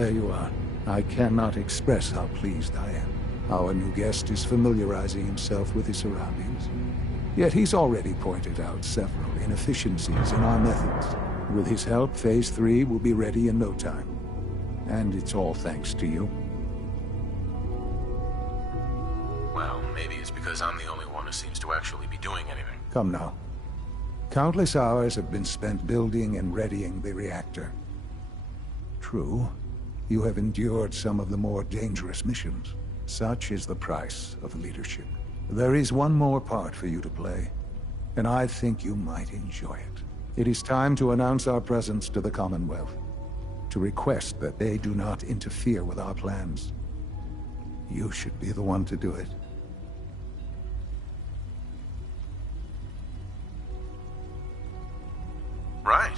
There you are. I cannot express how pleased I am. Our new guest is familiarizing himself with his surroundings. Yet he's already pointed out several inefficiencies in our methods. With his help, Phase 3 will be ready in no time. And it's all thanks to you. Well, Maybe it's because I'm the only one who seems to actually be doing anything. Come now. Countless hours have been spent building and readying the reactor. True, you have endured some of the more dangerous missions. Such is the price of leadership. There is one more part for you to play, and I think you might enjoy it. It is time to announce our presence to the Commonwealth, to request that they do not interfere with our plans. You should be the one to do it. Right,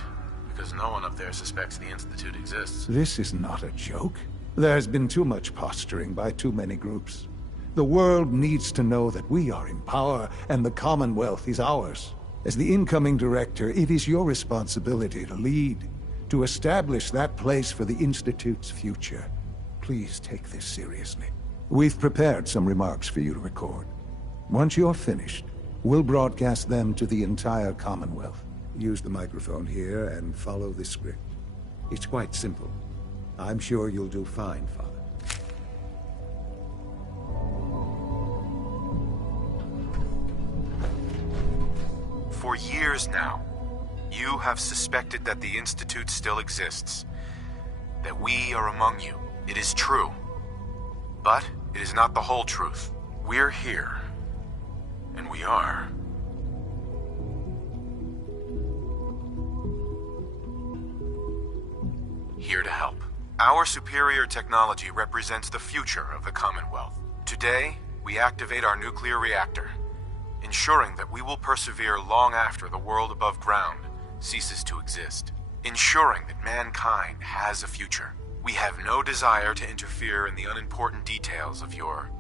because no one up there suspects the Institute exists. This is not a joke. There's been too much posturing by too many groups. The world needs to know that we are in power and the Commonwealth is ours. As the incoming director, it is your responsibility to lead, to establish that place for the Institute's future. Please take this seriously. We've prepared some remarks for you to record. Once you're finished, we'll broadcast them to the entire Commonwealth. Use the microphone here and follow the script. It's quite simple. I'm sure you'll do fine, Father. For years now, you have suspected that the Institute still exists. That we are among you. It is true. But it is not the whole truth. We're here. And we are. Here to help. Our superior technology represents the future of the Commonwealth. Today, we activate our nuclear reactor, ensuring that we will persevere long after the world above ground ceases to exist. Ensuring that mankind has a future. We have no desire to interfere in the unimportant details of your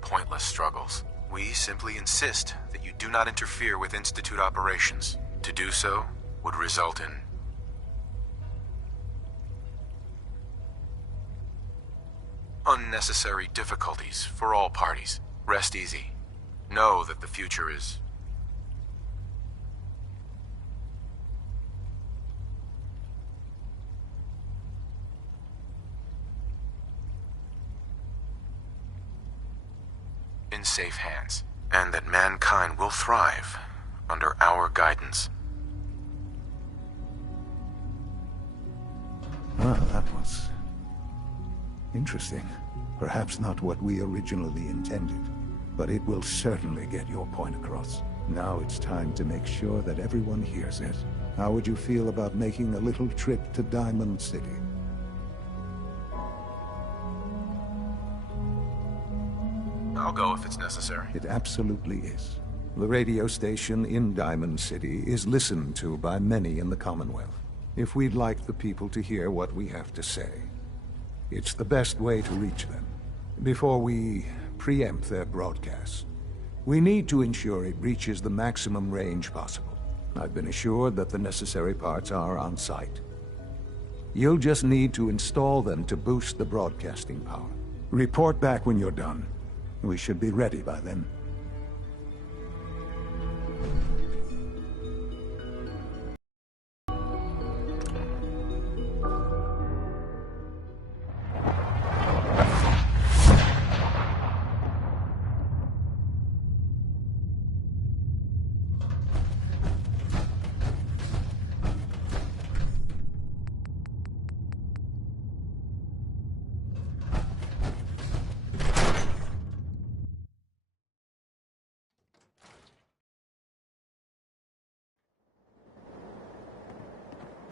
pointless struggles. We simply insist that you do not interfere with Institute operations. To do so would result in unnecessary difficulties for all parties. Rest easy. Know that the future is in safe hands, and that mankind will thrive under our guidance. Well, that was interesting. Perhaps not what we originally intended, but it will certainly get your point across. Now it's time to make sure that everyone hears it. How would you feel about making a little trip to Diamond City? I'll go if it's necessary. It absolutely is. The radio station in Diamond City is listened to by many in the Commonwealth. If we'd like the people to hear what we have to say, it's the best way to reach them. Before we preempt their broadcast, we need to ensure it reaches the maximum range possible. I've been assured that the necessary parts are on site. You'll just need to install them to boost the broadcasting power. Report back when you're done. We should be ready by then.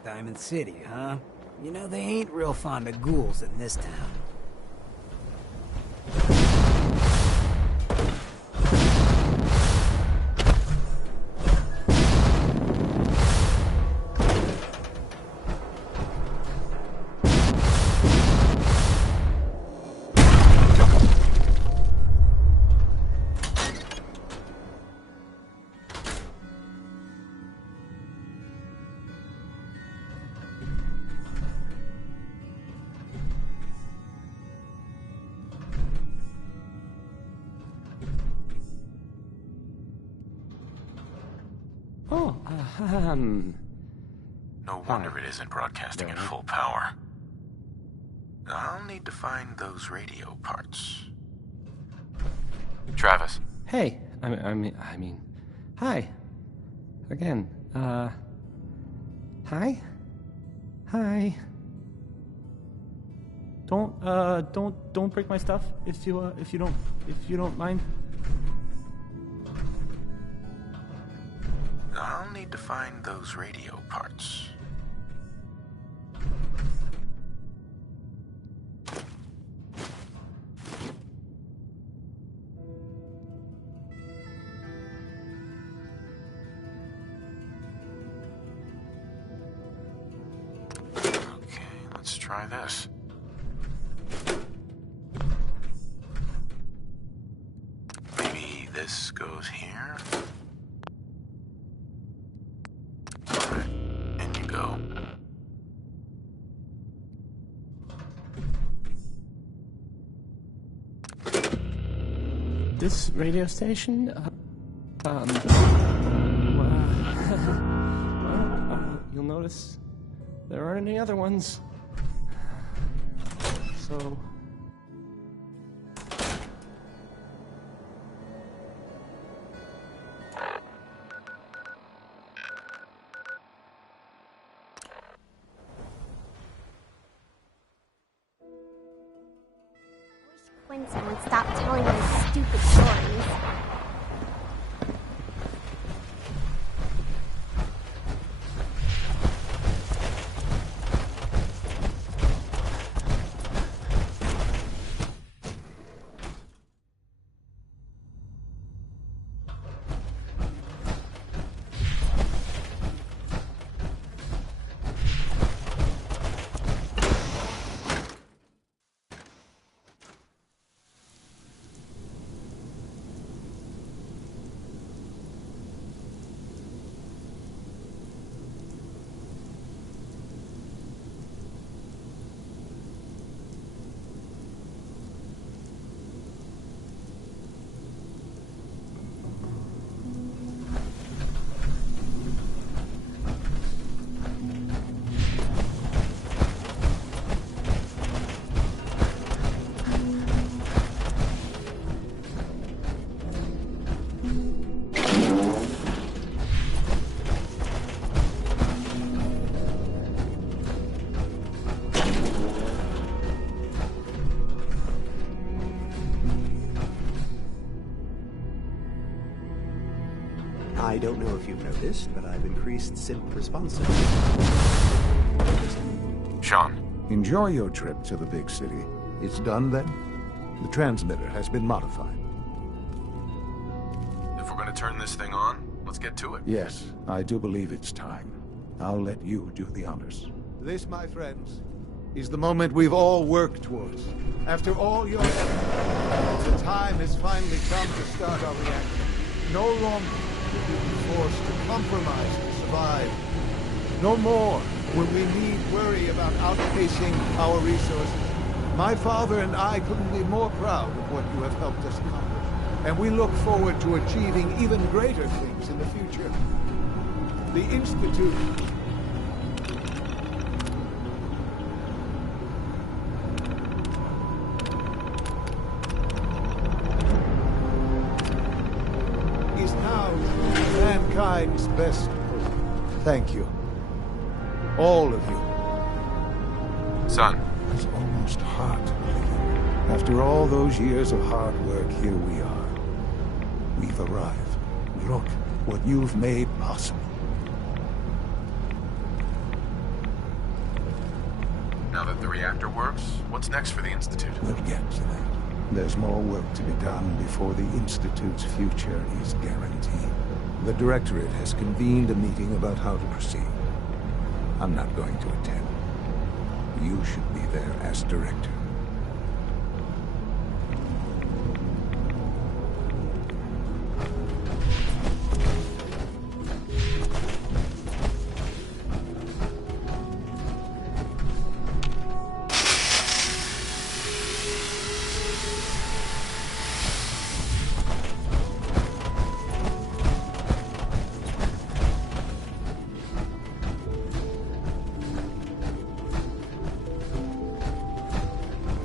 Diamond City, huh? You know, they ain't real fond of ghouls in this town. No wonder it isn't broadcasting at full power. I'll need to find those radio parts. Travis. Hey, I mean, hi. Again, hi? Hi. Don't break my stuff if you don't mind. I'll need to find those radio parts. Let's try this. Maybe this goes here? Alright, in you go. This radio station, you'll notice there aren't any other ones. So... Quentin would stop telling those stupid stories. I don't know if you've noticed, but I've increased synth responsiveness. Sean. Enjoy your trip to the big city. It's done then? The transmitter has been modified. If we're gonna turn this thing on, let's get to it. Yes, I do believe it's time. I'll let you do the honors. This, my friends, is the moment we've all worked towards. After all your efforts, the time has finally come to start our reaction. No longer will we be forced to compromise to survive. No more will we need worry about outpacing our resources. My father and I couldn't be more proud of what you have helped us accomplish, and we look forward to achieving even greater things in the future. The Institute is now mankind's best hope. Thank you. All of you. Son. It's almost hard to believe. After all those years of hard work, here we are. We've arrived. Look what you've made possible. Now that the reactor works, what's next for the Institute? We'll get to that. There's more work to be done before the Institute's future is guaranteed. The Directorate has convened a meeting about how to proceed. I'm not going to attend. You should be there as director.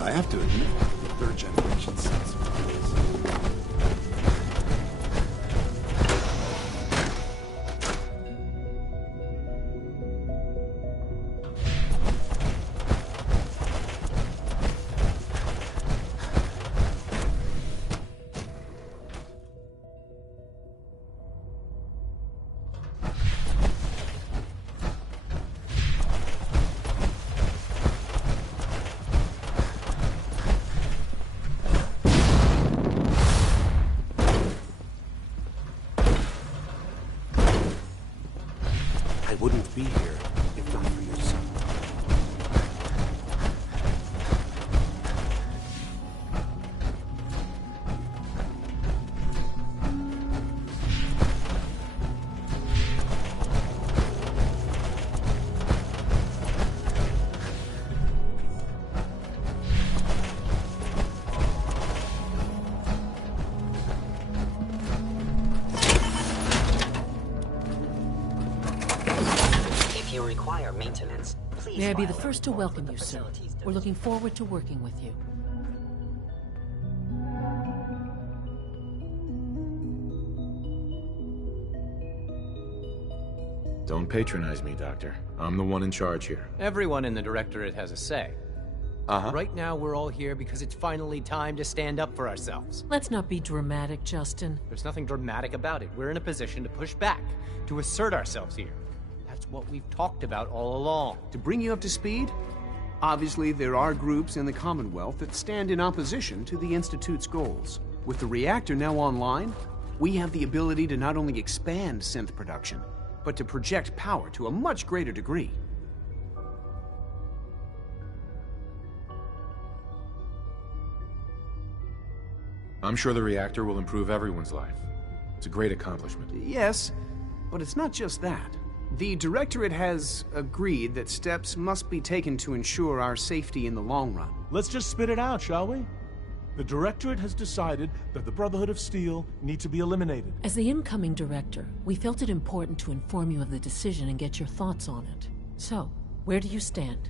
I have to admit, the third generation sense. I wouldn't be here if not for your son. If you require maintenance, please. May I be the first to welcome you, sir. We're looking forward to working with you. Don't patronize me, Doctor. I'm the one in charge here. Everyone in the Directorate has a say. Uh-huh. Right now, we're all here because it's finally time to stand up for ourselves. Let's not be dramatic, Justin. There's nothing dramatic about it. We're in a position to push back, to assert ourselves here. That's what we've talked about all along. To bring you up to speed, obviously there are groups in the Commonwealth that stand in opposition to the Institute's goals. With the reactor now online, we have the ability to not only expand synth production, but to project power to a much greater degree. I'm sure the reactor will improve everyone's life. It's a great accomplishment. Yes, but it's not just that. The Directorate has agreed that steps must be taken to ensure our safety in the long run. Let's just spit it out, shall we? The Directorate has decided that the Brotherhood of Steel need to be eliminated. As the incoming director, we felt it important to inform you of the decision and get your thoughts on it. So, where do you stand?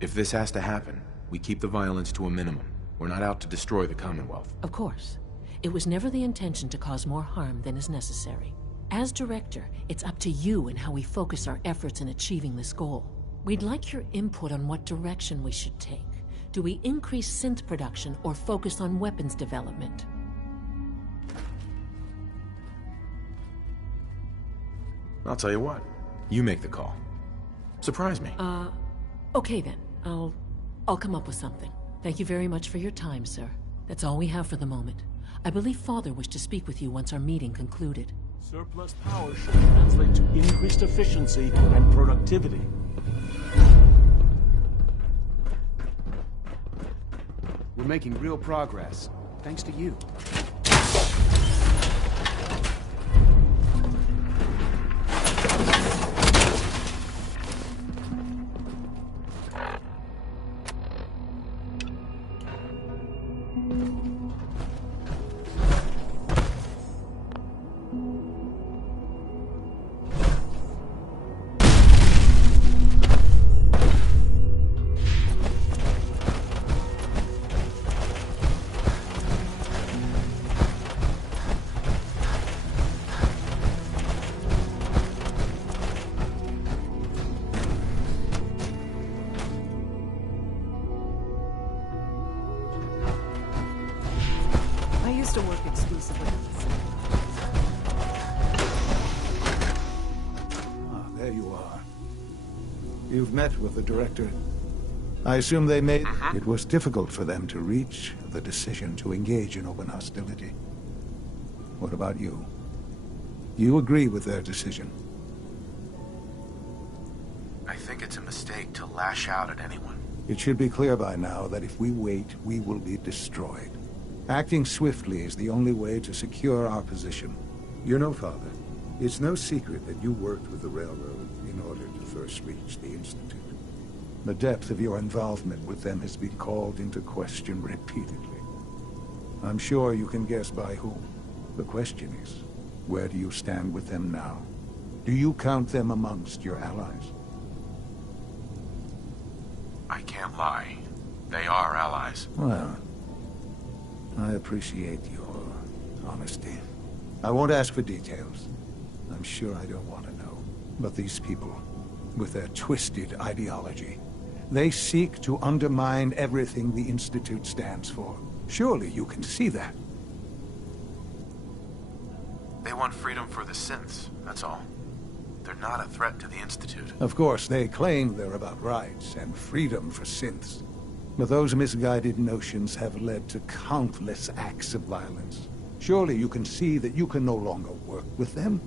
If this has to happen, we keep the violence to a minimum. We're not out to destroy the Commonwealth. Of course. It was never the intention to cause more harm than is necessary. As director, it's up to you and how we focus our efforts in achieving this goal. We'd like your input on what direction we should take. Do we increase synth production or focus on weapons development? I'll tell you what. You make the call. Surprise me. Okay then. I'll come up with something. Thank you very much for your time, sir. That's all we have for the moment. I believe Father wished to speak with you once our meeting concluded. Surplus power should translate to increased efficiency and productivity. We're making real progress, thanks to you. To work exclusively on this. Ah, there you are. You've met with the Director. I assume they made... It was difficult for them to reach the decision to engage in open hostility. What about you? You agree with their decision? I think it's a mistake to lash out at anyone. It should be clear by now that if we wait, we will be destroyed. Acting swiftly is the only way to secure our position. You know, Father, it's no secret that you worked with the Railroad in order to first reach the Institute. The depth of your involvement with them has been called into question repeatedly. I'm sure you can guess by whom. The question is, where do you stand with them now? Do you count them amongst your allies? I can't lie. They are allies. Well, I appreciate your honesty. I won't ask for details. I'm sure I don't want to know. But these people, with their twisted ideology, they seek to undermine everything the Institute stands for. Surely you can see that. They want freedom for the synths, that's all. They're not a threat to the Institute. Of course, they claim they're about rights and freedom for synths. But those misguided notions have led to countless acts of violence. Surely you can see that you can no longer work with them.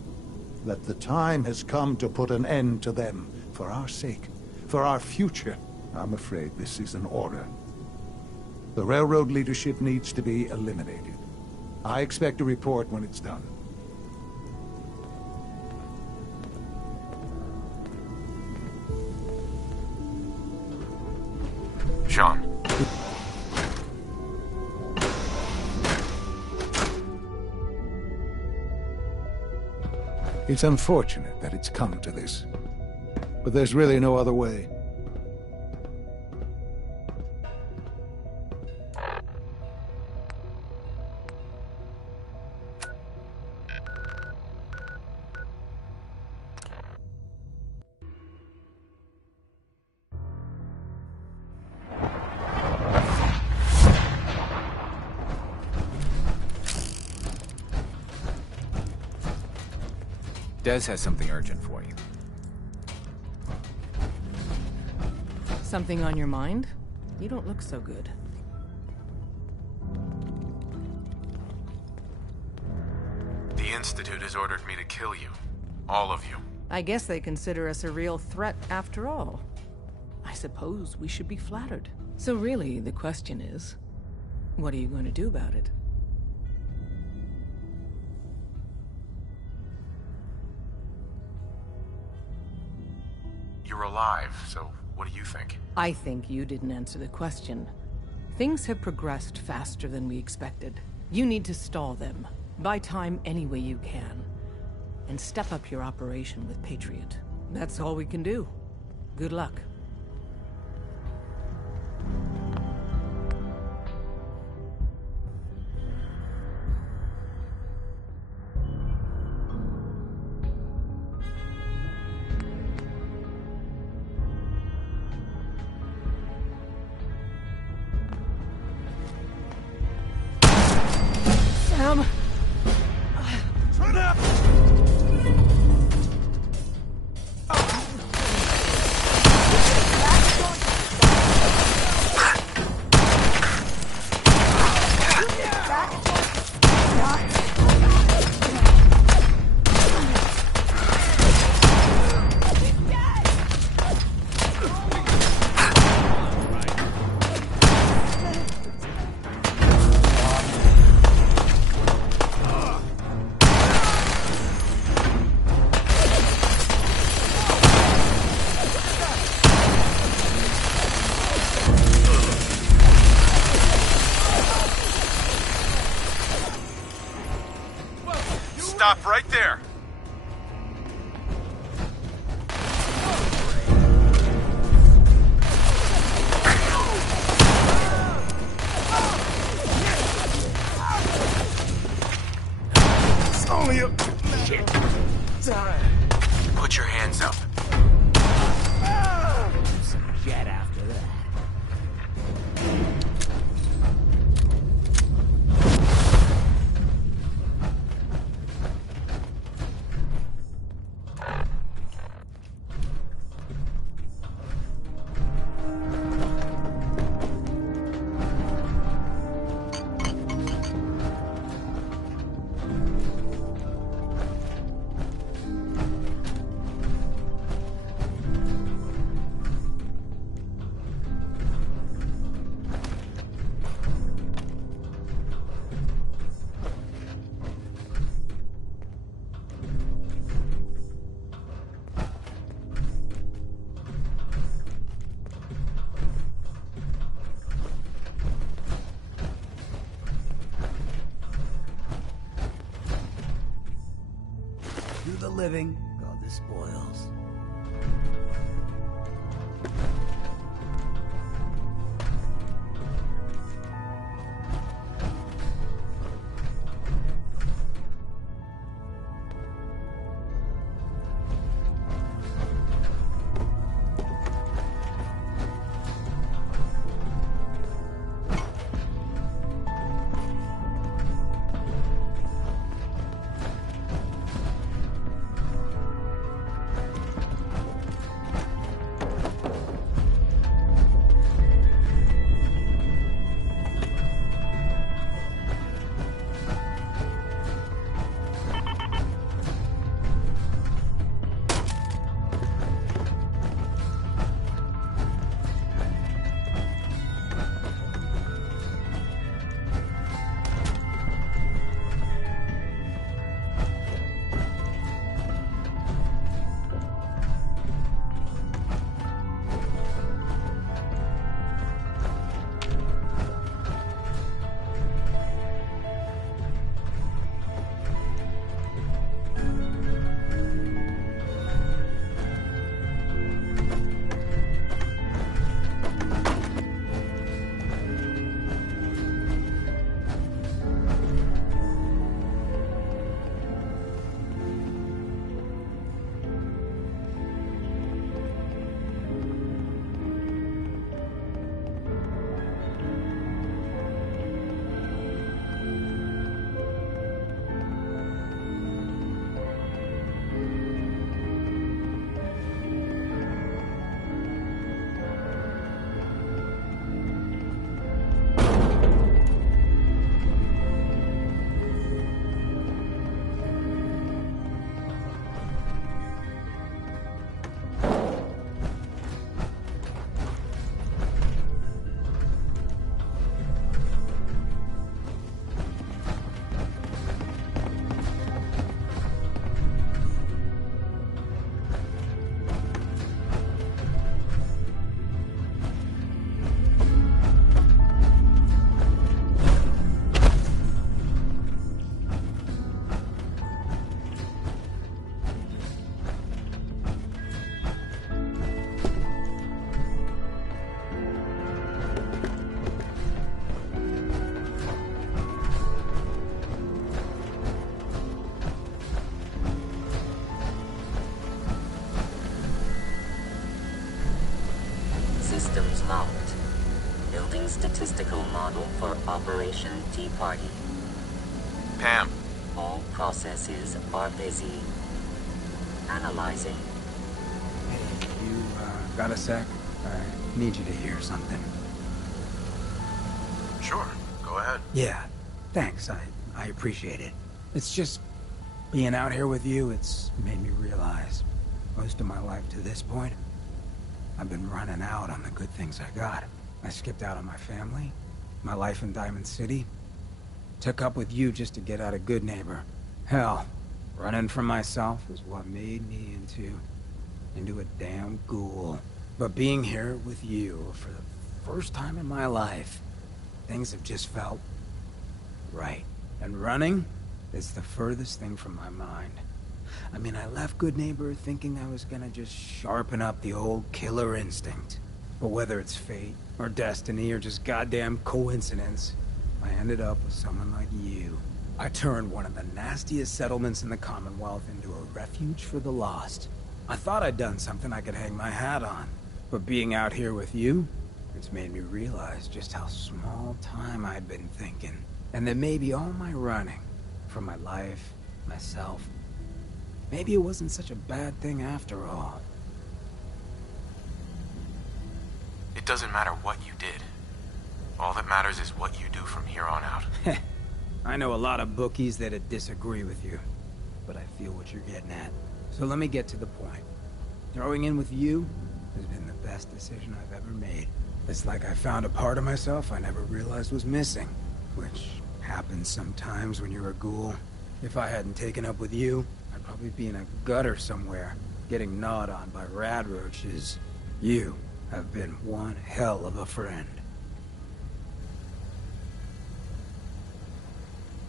That the time has come to put an end to them, for our sake, for our future. I'm afraid this is an order. The railroad leadership needs to be eliminated. I expect a report when it's done. Jean. It's unfortunate that it's come to this, but there's really no other way. Des has something urgent for you. Something on your mind? You don't look so good. The Institute has ordered me to kill you. All of you. I guess they consider us a real threat after all. I suppose we should be flattered. So really, the question is, what are you going to do about it? You're alive, so what do you think? I think you didn't answer the question. Things have progressed faster than we expected. You need to stall them. Buy time any way you can. And step up your operation with Patriot. That's all we can do. Good luck. Sam! Turn up! Stop right there! It's only a... Shit. Put your hands up. Jet after that. Do the living, God the spoils. Systems locked. Building statistical model for Operation Tea Party. Pam. All processes are busy. Analyzing. You, got a sec? I need you to hear something. Sure, go ahead. Yeah, thanks. I appreciate it. It's just being out here with you, it's made me realize most of my life to this point, I've been running out on the good things I got. I skipped out on my family, my life in Diamond City, took up with you just to get out of Good Neighbor. Hell, running from myself is what made me into a damn ghoul. But being here with you for the first time in my life, things have just felt right. And running is the furthest thing from my mind. I mean, I left Good Neighbor thinking I was gonna just sharpen up the old killer instinct. But whether it's fate, or destiny, or just goddamn coincidence, I ended up with someone like you. I turned one of the nastiest settlements in the Commonwealth into a refuge for the lost. I thought I'd done something I could hang my hat on. But being out here with you, it's made me realize just how small time I'd been thinking. And that maybe all my running, from my life, myself, maybe it wasn't such a bad thing after all. It doesn't matter what you did. All that matters is what you do from here on out. I know a lot of bookies that'd disagree with you, but I feel what you're getting at. So let me get to the point. Throwing in with you has been the best decision I've ever made. It's like I found a part of myself I never realized was missing, which happens sometimes when you're a ghoul. If I hadn't taken up with you, I'd probably be in a gutter somewhere, getting gnawed on by rad roaches. You have been one hell of a friend.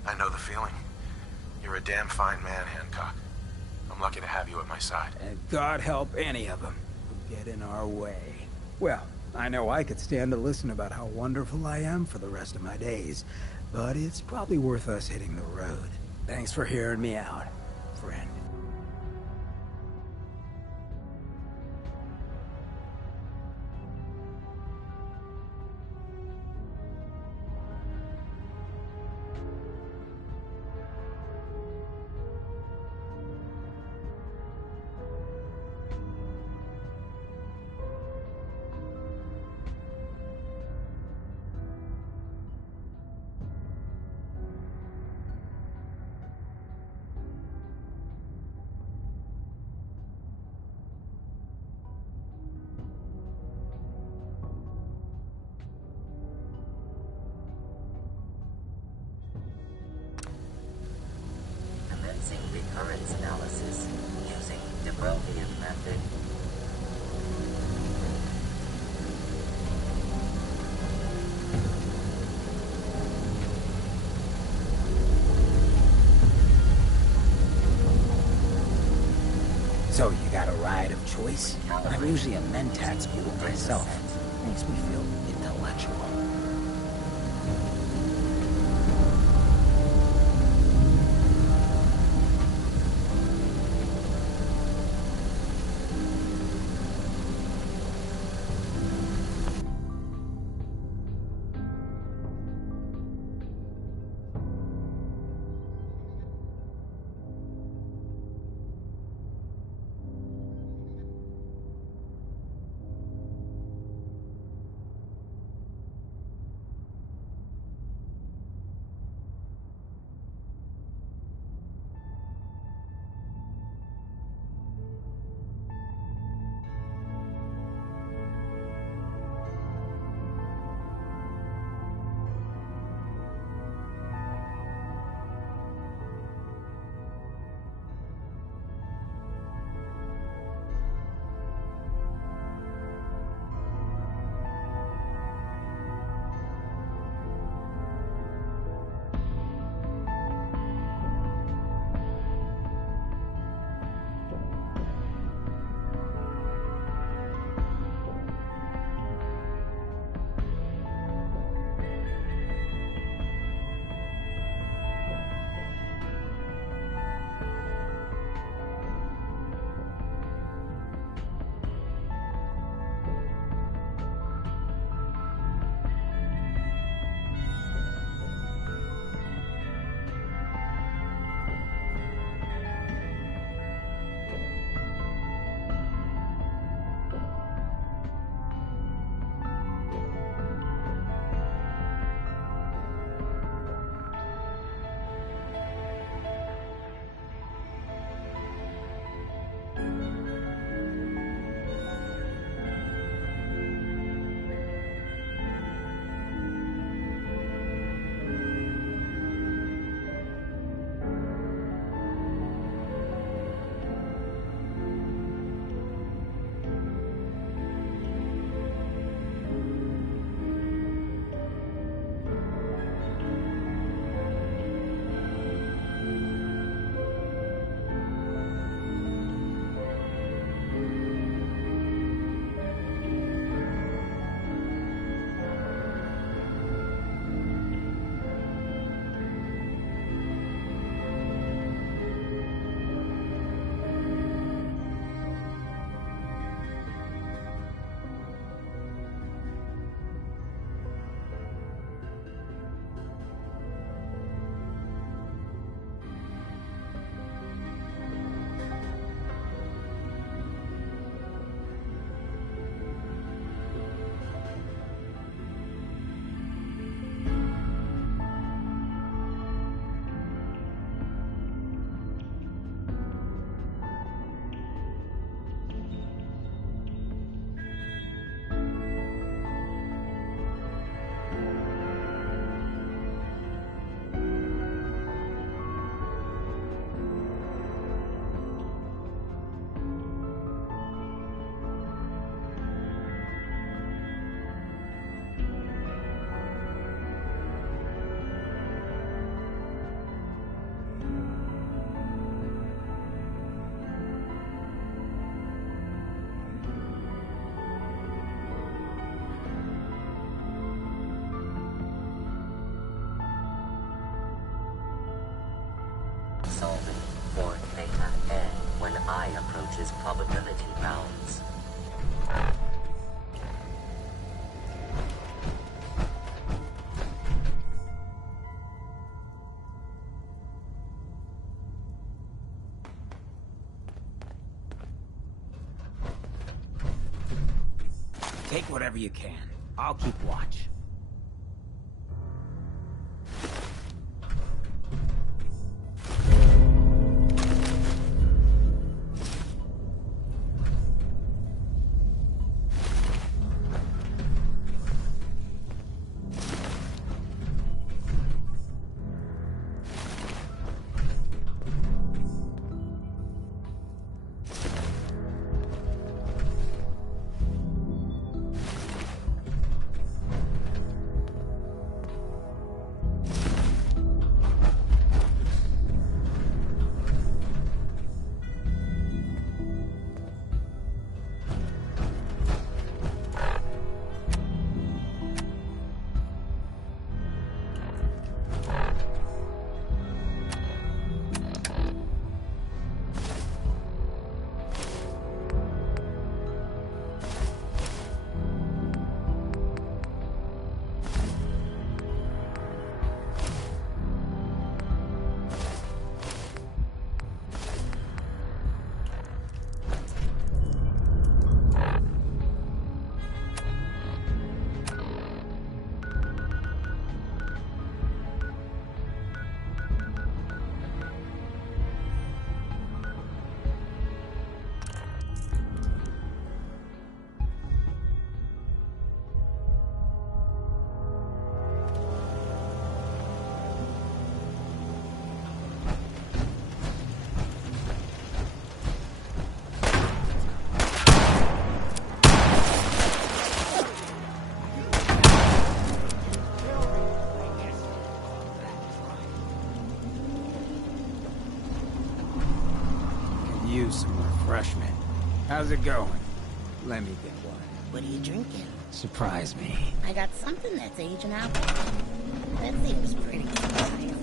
I know the feeling. You're a damn fine man, Hancock. I'm lucky to have you at my side. And God help any of them who get in our way. Well, I know I could stand to listen about how wonderful I am for the rest of my days, but it's probably worth us hitting the road. Thanks for hearing me out, friend. Commencing recurrence analysis using de Broglie's method. So, you got a ride of choice? I'm usually a Mentat school myself. Makes me feel intellectual. solving for theta n when I approaches probability bounds. Take whatever you can. I'll keep watch. Use some refreshment. How's it going? Let me get one. What are you drinking? Surprise me. I got something that's aging out. That seems pretty surprising.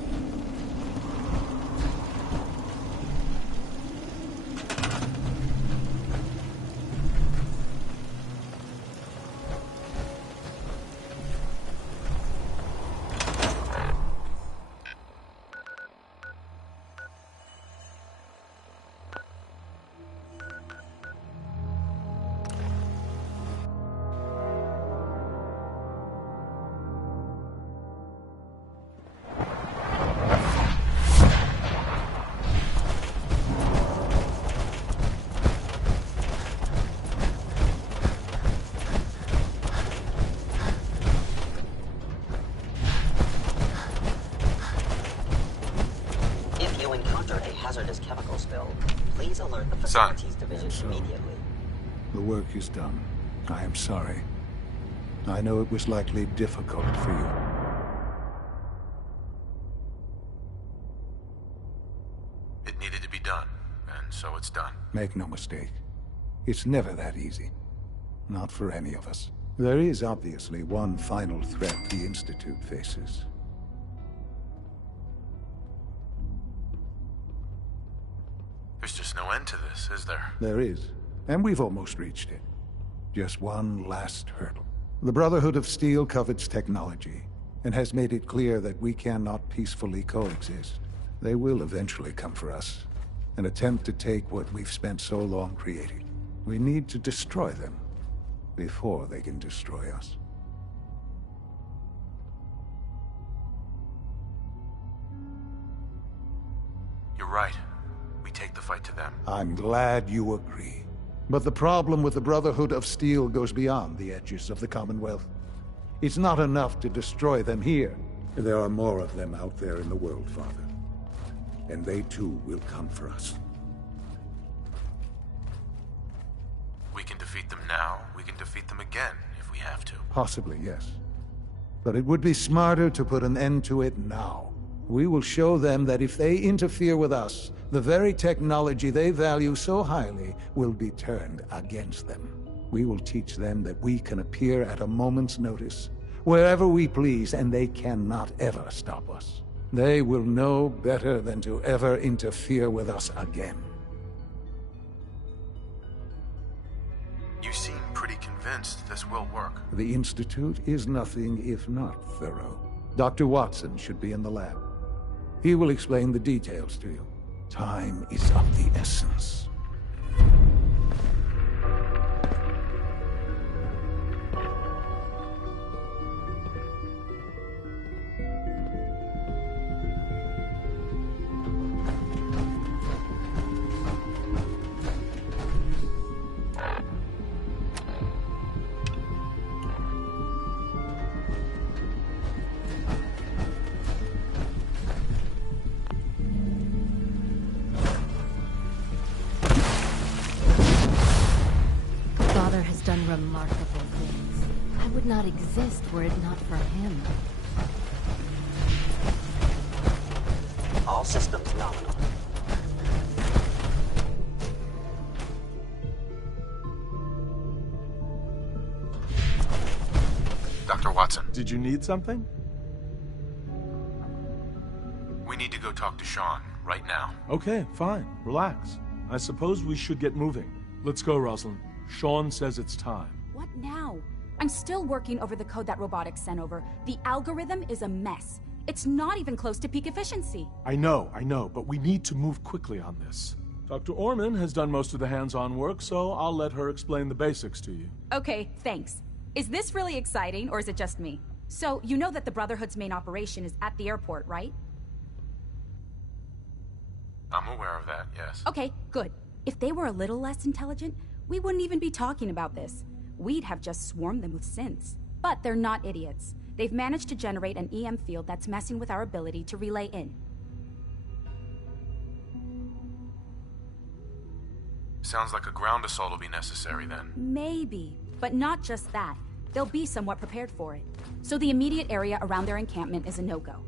Hazardous chemical spill. Please alert the facilities division immediately. The work is done. I am sorry. I know it was likely difficult for you. It needed to be done, and so it's done. Make no mistake. It's never that easy. Not for any of us. There is obviously one final threat the Institute faces. There's just no end to this, is there? There is. And we've almost reached it. Just one last hurdle. The Brotherhood of Steel covets technology, and has made it clear that we cannot peacefully coexist. They will eventually come for us, and attempt to take what we've spent so long creating. We need to destroy them, before they can destroy us. You're right. We take the fight to them. I'm glad you agree. But the problem with the Brotherhood of Steel goes beyond the edges of the Commonwealth. It's not enough to destroy them here. There are more of them out there in the world, Father. And they too will come for us. We can defeat them now. We can defeat them again, if we have to. Possibly, yes. But it would be smarter to put an end to it now. We will show them that if they interfere with us, the very technology they value so highly will be turned against them. We will teach them that we can appear at a moment's notice, wherever we please, and they cannot ever stop us. They will know better than to ever interfere with us again. You seem pretty convinced this will work. The Institute is nothing if not thorough. Dr. Watson should be in the lab. He will explain the details to you. Time is of the essence. Remarkable things. I would not exist were it not for him. All systems nominal. Dr. Watson. Did you need something? We need to go talk to Sean, right now. Okay, fine. Relax. I suppose we should get moving. Let's go, Rosalind. Sean says it's time. What now? I'm still working over the code that robotics sent over. The algorithm is a mess. It's not even close to peak efficiency. I know, but we need to move quickly on this. Dr. Orman has done most of the hands-on work, so I'll let her explain the basics to you. Okay, thanks. Is this really exciting, or is it just me? So, you know that the Brotherhood's main operation is at the airport, right? I'm aware of that, yes. Okay, good. If they were a little less intelligent, we wouldn't even be talking about this. We'd have just swarmed them with synths. But they're not idiots. They've managed to generate an EM field that's messing with our ability to relay in. Sounds like a ground assault will be necessary then. Maybe, but not just that. They'll be somewhat prepared for it. So the immediate area around their encampment is a no-go.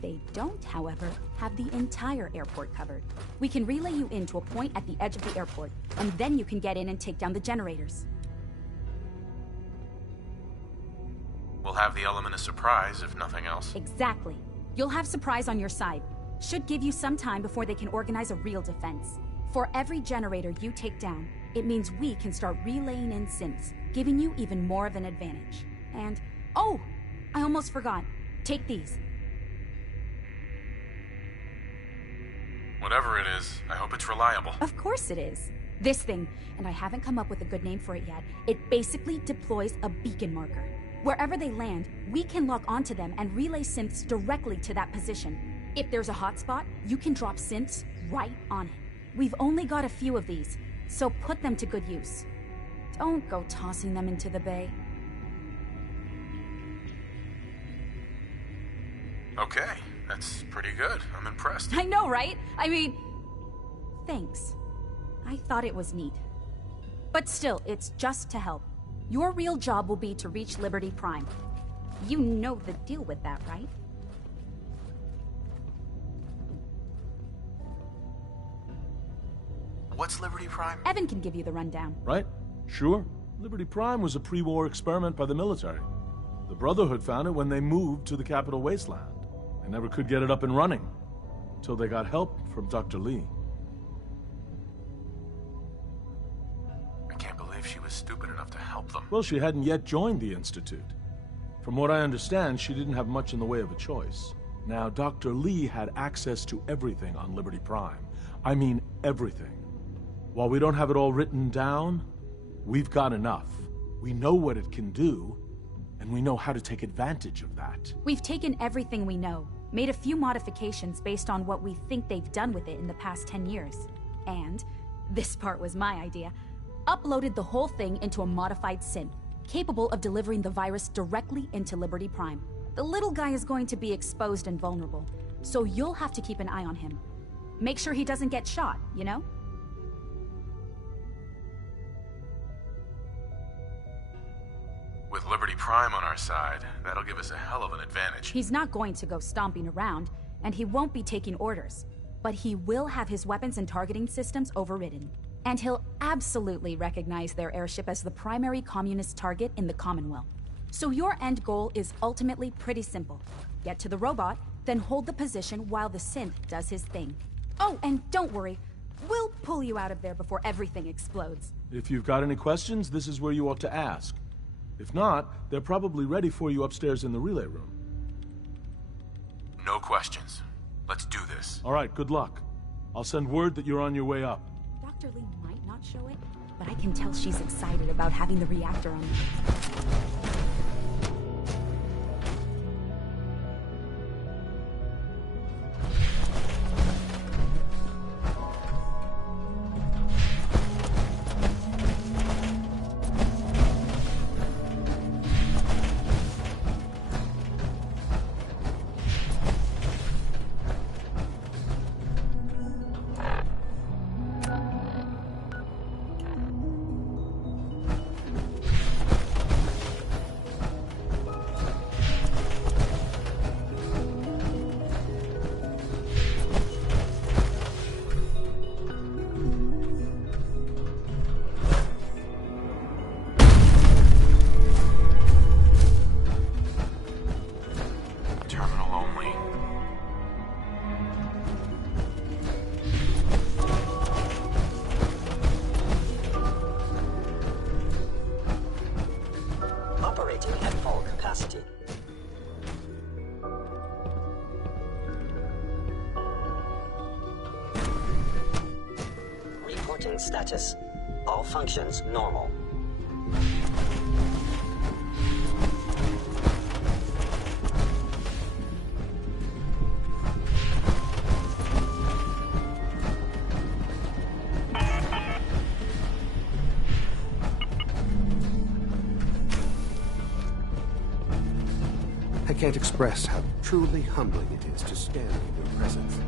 They don't, however, have the entire airport covered. We can relay you in to a point at the edge of the airport, and then you can get in and take down the generators. We'll have the element of surprise, if nothing else. Exactly. You'll have surprise on your side. Should give you some time before they can organize a real defense. For every generator you take down, it means we can start relaying in synths, giving you even more of an advantage. And, oh! I almost forgot. Take these. Whatever it is, I hope it's reliable. Of course it is. This thing, and I haven't come up with a good name for it yet, it basically deploys a beacon marker. Wherever they land, we can lock onto them and relay synths directly to that position. If there's a hotspot, you can drop synths right on it. We've only got a few of these, so put them to good use. Don't go tossing them into the bay. Okay, that's pretty good. I'm impressed. I know, right? I mean, thanks. I thought it was neat. But still, it's just to help. Your real job will be to reach Liberty Prime. You know the deal with that, right? What's Liberty Prime? Evan can give you the rundown. Right? Sure. Liberty Prime was a pre-war experiment by the military. The Brotherhood found it when they moved to the Capital Wasteland. They never could get it up and running, until they got help from Dr. Lee. I can't believe she was stupid enough to help them. Well, she hadn't yet joined the Institute. From what I understand, she didn't have much in the way of a choice. Now, Dr. Lee had access to everything on Liberty Prime. I mean everything. While we don't have it all written down, we've got enough. We know what it can do, and we know how to take advantage of that. We've taken everything we know, made a few modifications based on what we think they've done with it in the past 10 years. And, this part was my idea, uploaded the whole thing into a modified synth, capable of delivering the virus directly into Liberty Prime. The little guy is going to be exposed and vulnerable, so you'll have to keep an eye on him. Make sure he doesn't get shot, you know? With Liberty Prime on our side, that'll give us a hell of an advantage. He's not going to go stomping around, and he won't be taking orders. But he will have his weapons and targeting systems overridden. And he'll absolutely recognize their airship as the primary communist target in the Commonwealth. So your end goal is ultimately pretty simple. Get to the robot, Then hold the position while the synth does his thing. Oh, and don't worry. We'll pull you out of there before everything explodes. If you've got any questions, this is where you ought to ask. If not, they're probably ready for you upstairs in the relay room. No questions. Let's do this. All right, good luck. I'll send word that you're on your way up. Dr. Lee might not show it, but I can tell she's excited about having the reactor on. Status. All functions normal. I can't express how truly humbling it is to stand in your presence.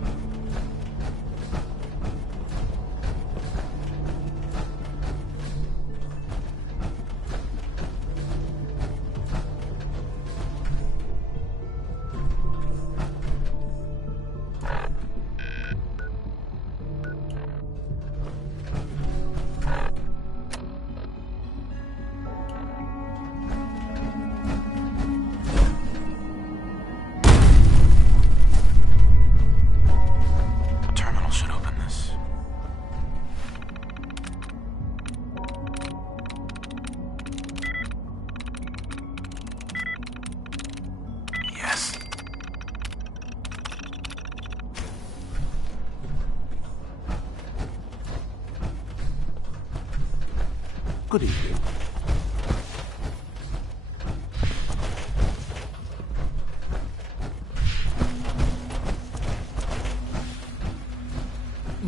Good evening.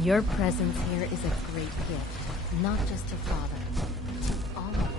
Your presence here is a great gift, not just to Father, to all of us.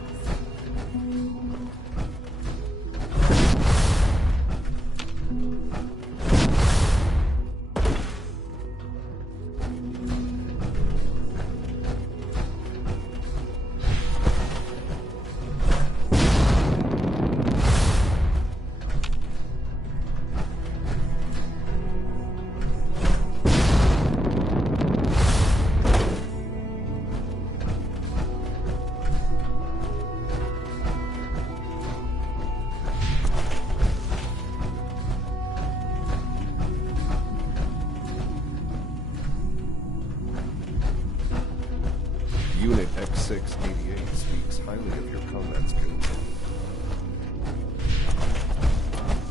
Unit X688 speaks highly of your combat skills.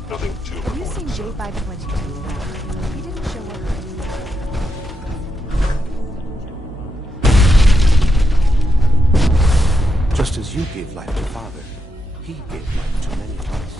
Nothing to Have you report. seen J522 around? He didn't show up. Just as you gave life to Father, he gave life to many of us.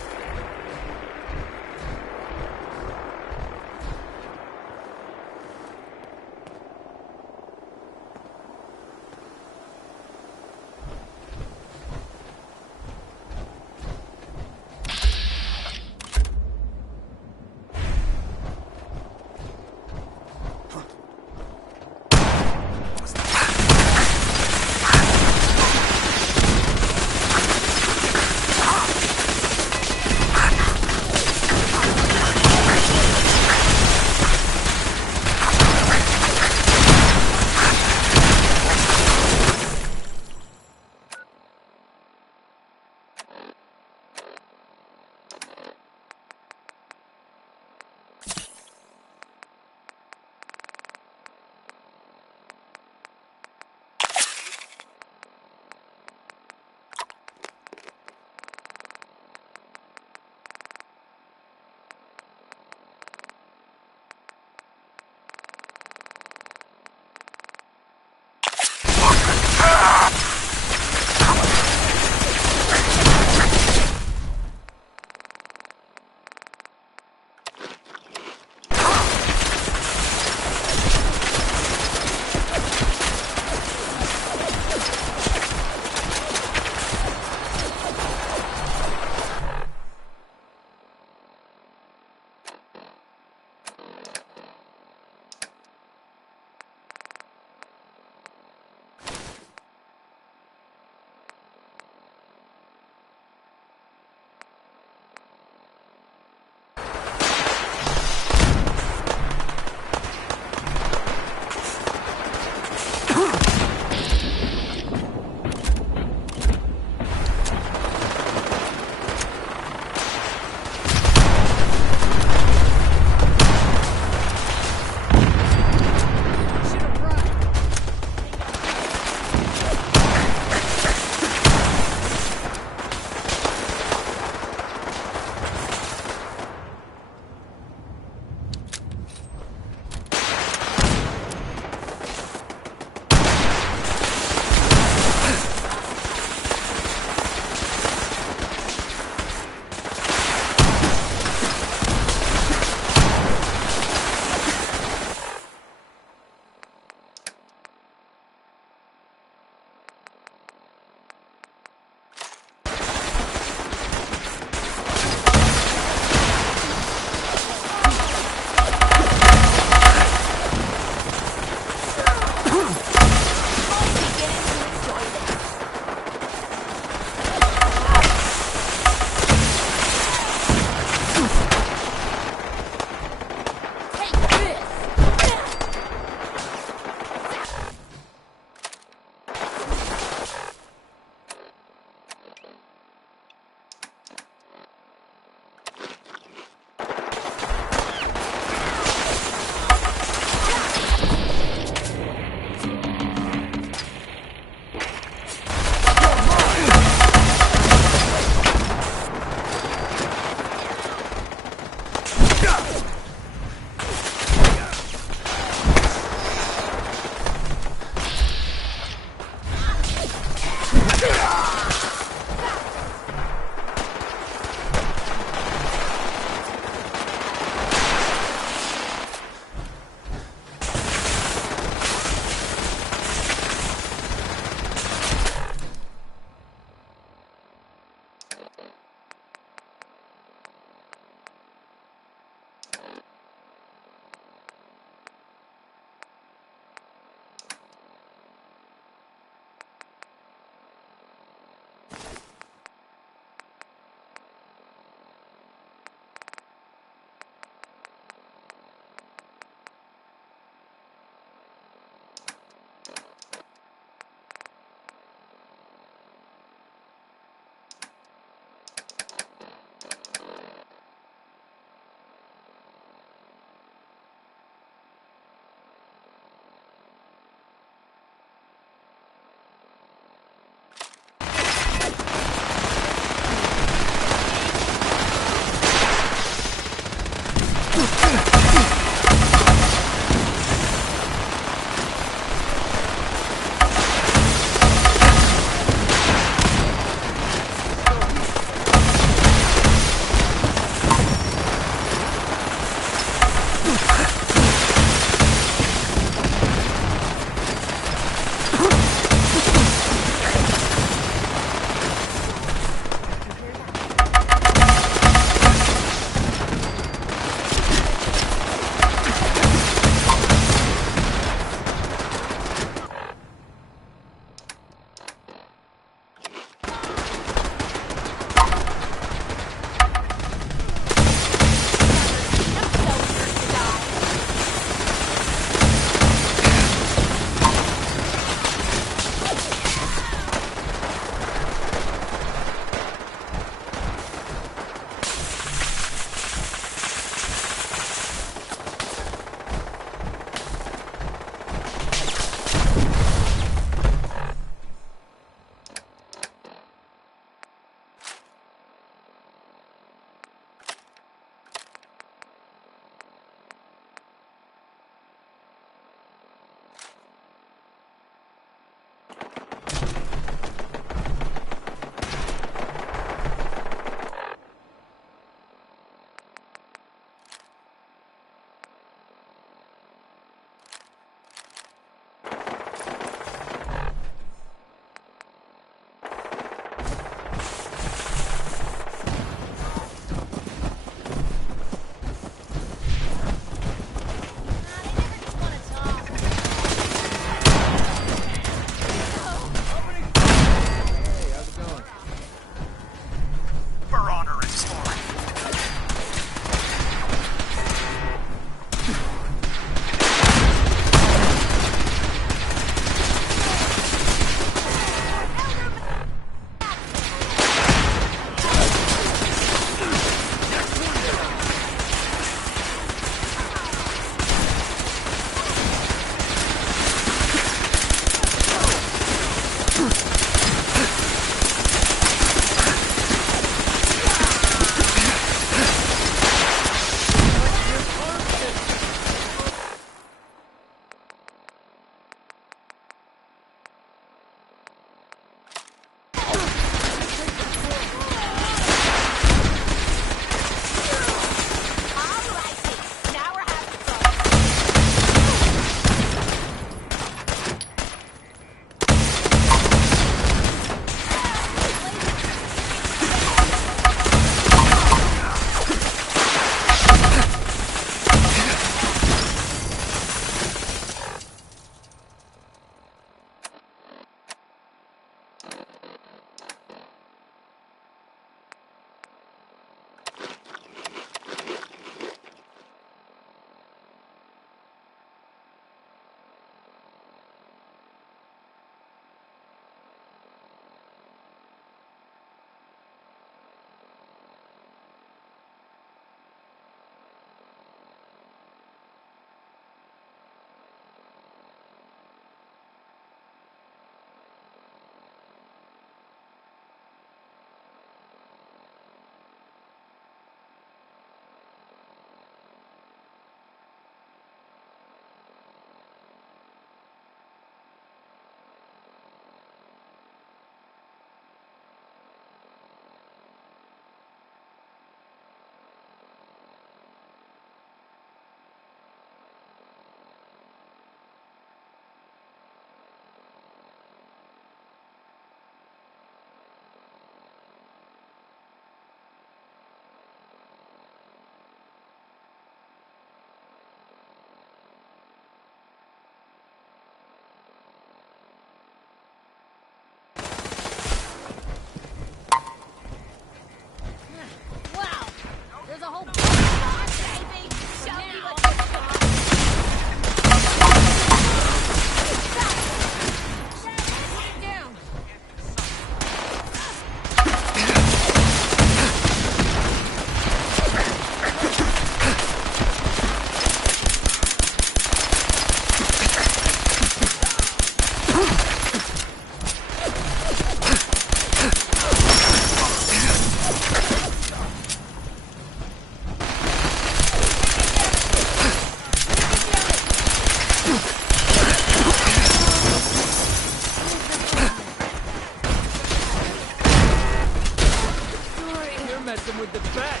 to bed!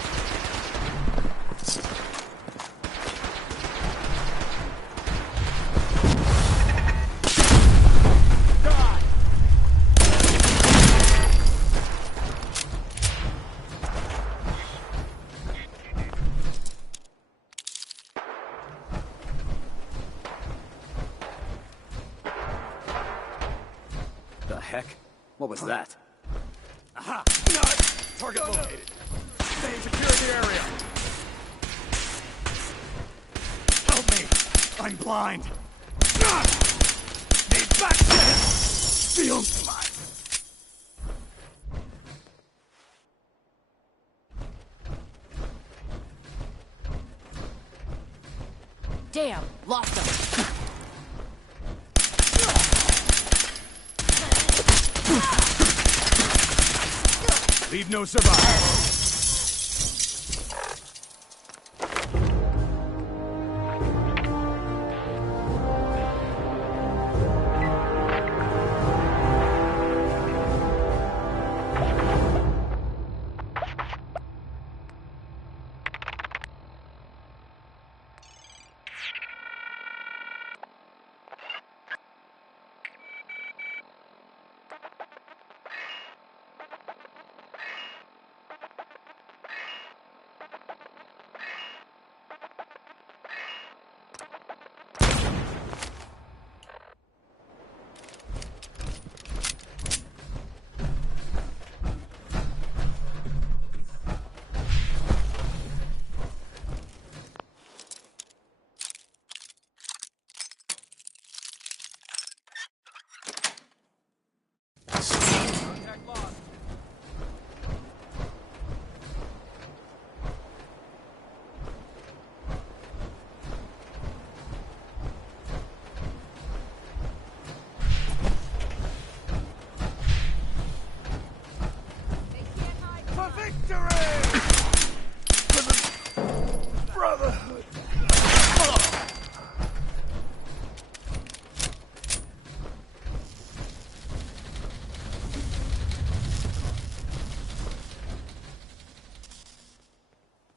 The heck? What was that? Aha! Target located. Stay secure the area. Help me! I'm blind. Need back to him! Feel mine. Damn, lost him. Leave no survivors.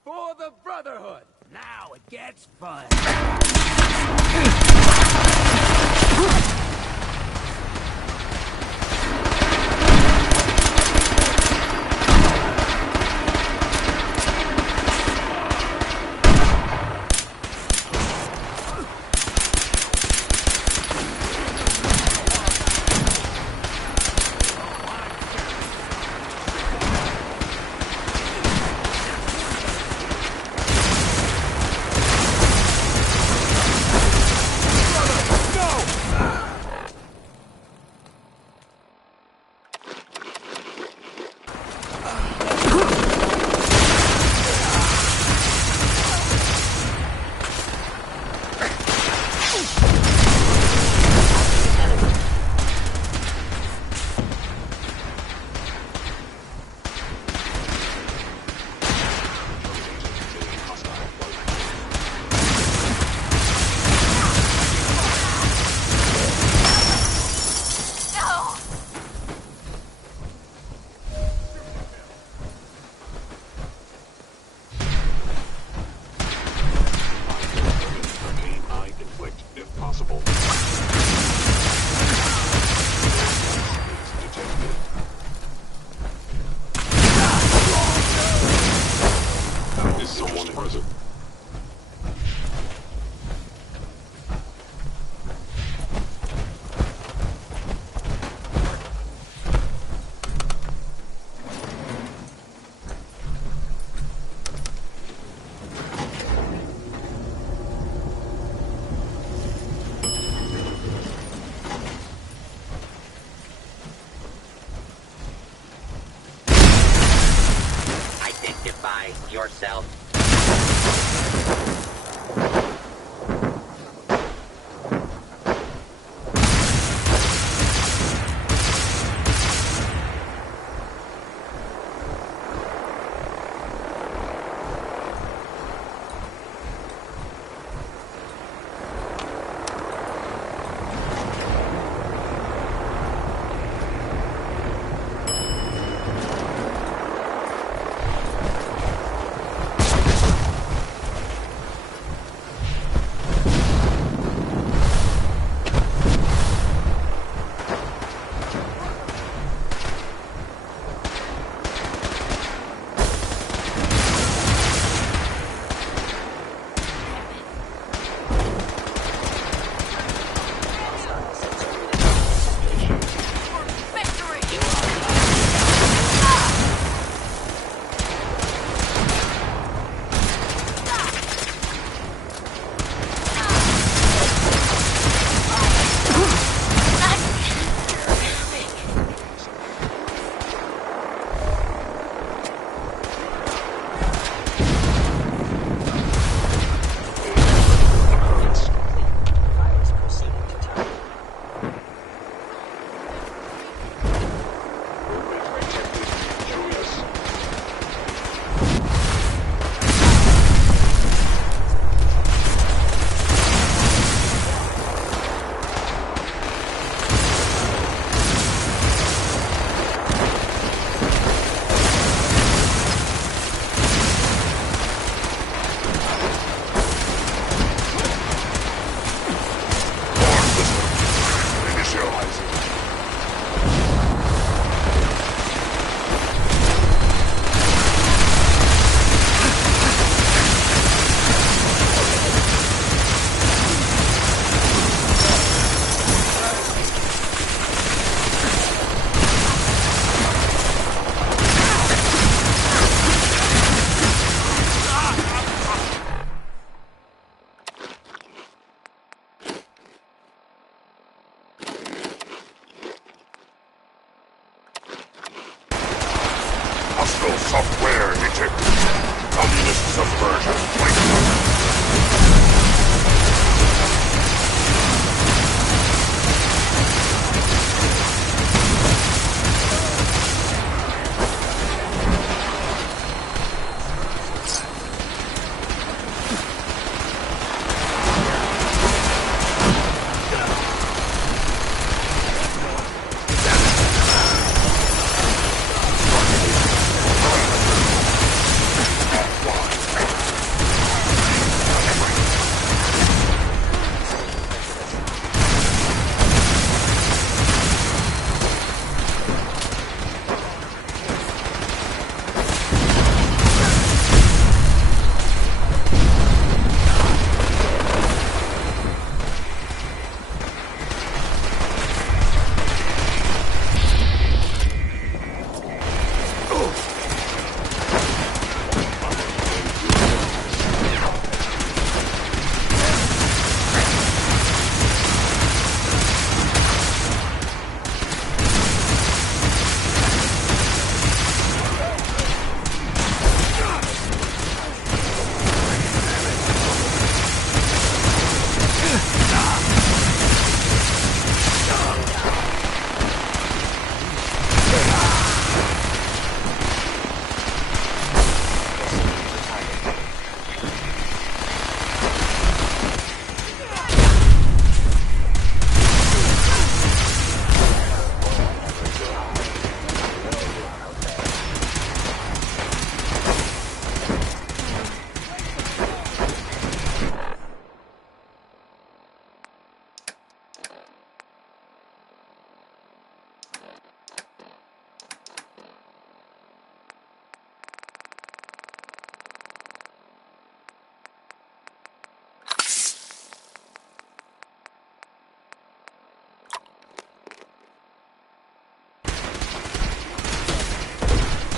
For the Brotherhood! Now it gets fun! Yourself. Hostile software detected. Communist subversion. Wake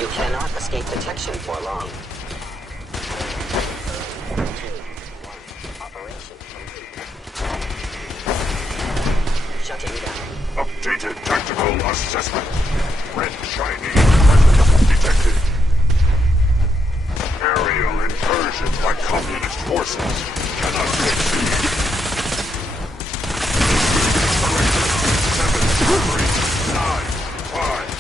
You cannot escape detection for long. Operation shutting down. Updated tactical assessment. Red shiny presence detected. Aerial incursion by communist forces cannot be exceeded. 7, 3, 9, 5.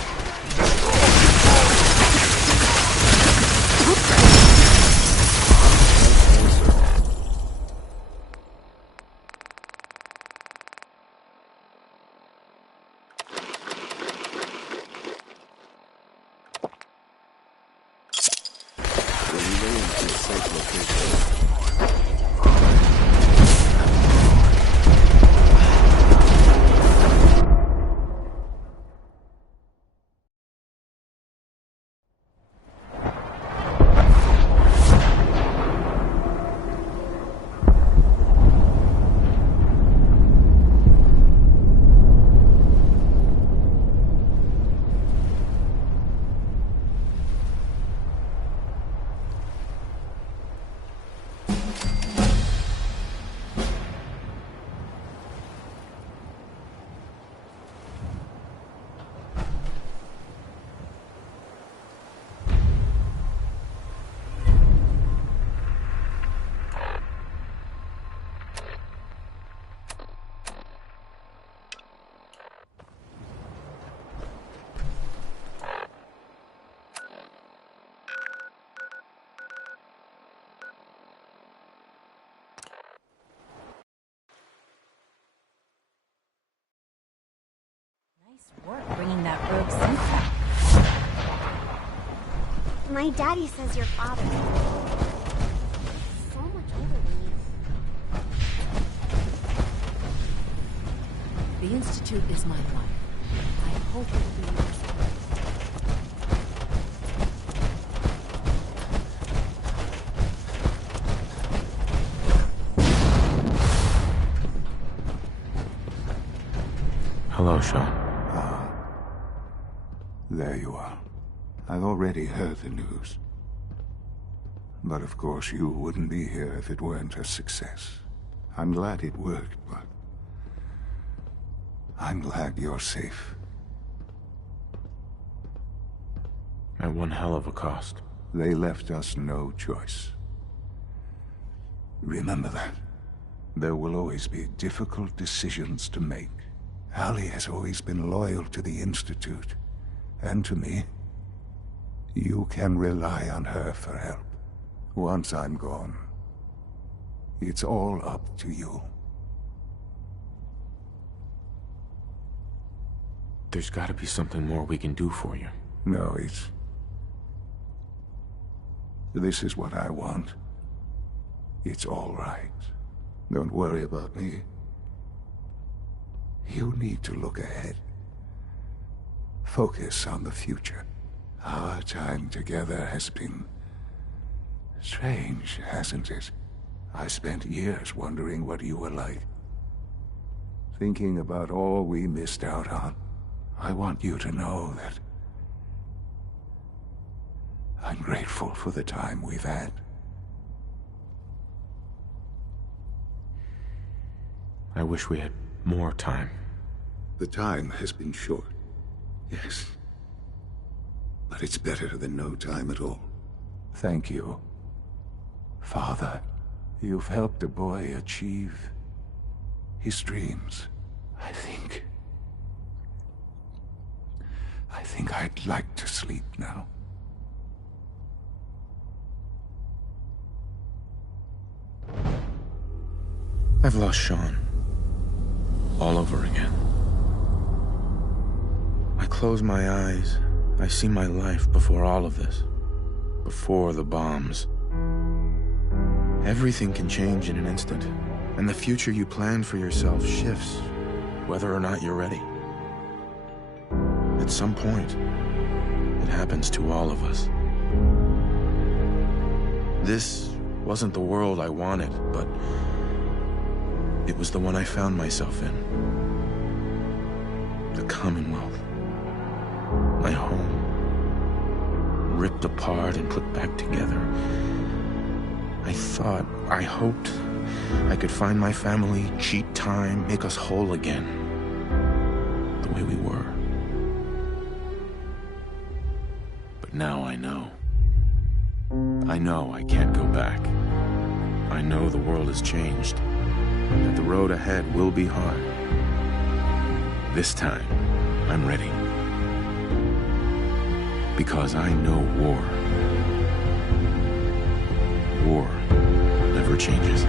Work bringing that rogue synth back. My daddy says your father so much older than you. The Institute is my life. I hope it will be yours. Hello, Sean. There you are. I've already heard the news. But of course you wouldn't be here if it weren't a success. I'm glad it worked, but I'm glad you're safe. At one hell of a cost. They left us no choice. Remember that. There will always be difficult decisions to make. Allie has always been loyal to the Institute, and to me. You can rely on her for help. Once I'm gone, it's all up to you. There's gotta be something more we can do for you. No, this is what I want. It's all right. Don't worry about me. You need to look ahead. Focus on the future. Our time together has been strange, hasn't it? I spent years wondering what you were like. Thinking about all we missed out on. I want you to know that I'm grateful for the time we've had. I wish we had more time. The time has been short, yes. But it's better than no time at all. Thank you, Father. You've helped a boy achieve his dreams. I think I'd like to sleep now. I've lost Sean. All over again. I close my eyes. I see my life before all of this. Before the bombs. Everything can change in an instant, and the future you plan for yourself shifts, whether or not you're ready. At some point, it happens to all of us. This wasn't the world I wanted, but it was the one I found myself in. The Commonwealth. My home. Ripped apart and put back together. I hoped I could find my family, cheat time, make us whole again. The way we were. But now I know. I know I can't go back. I know the world has changed. That the road ahead will be hard. This time, I'm ready. Because I know war. War never changes.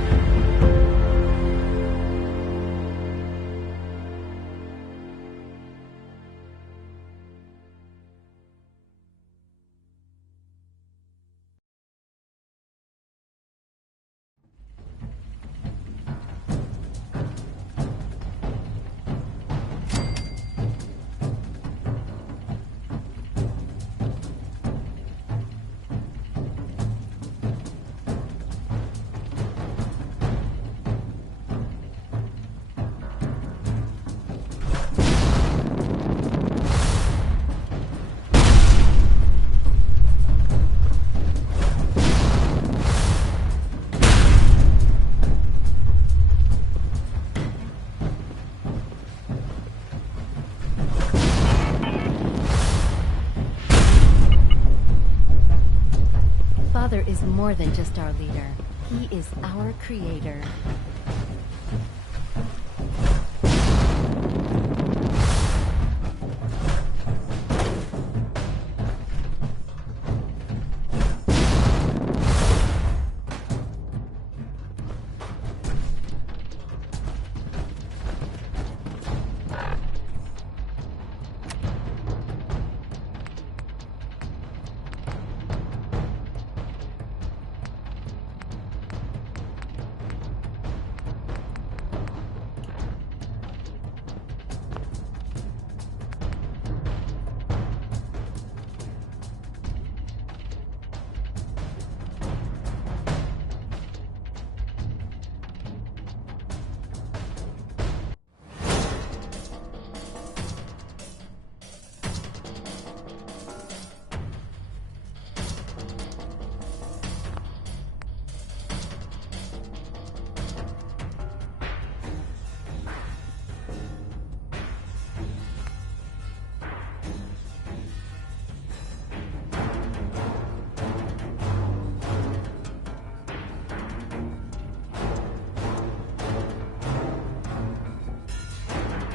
Father is more than just our leader. He is our creator.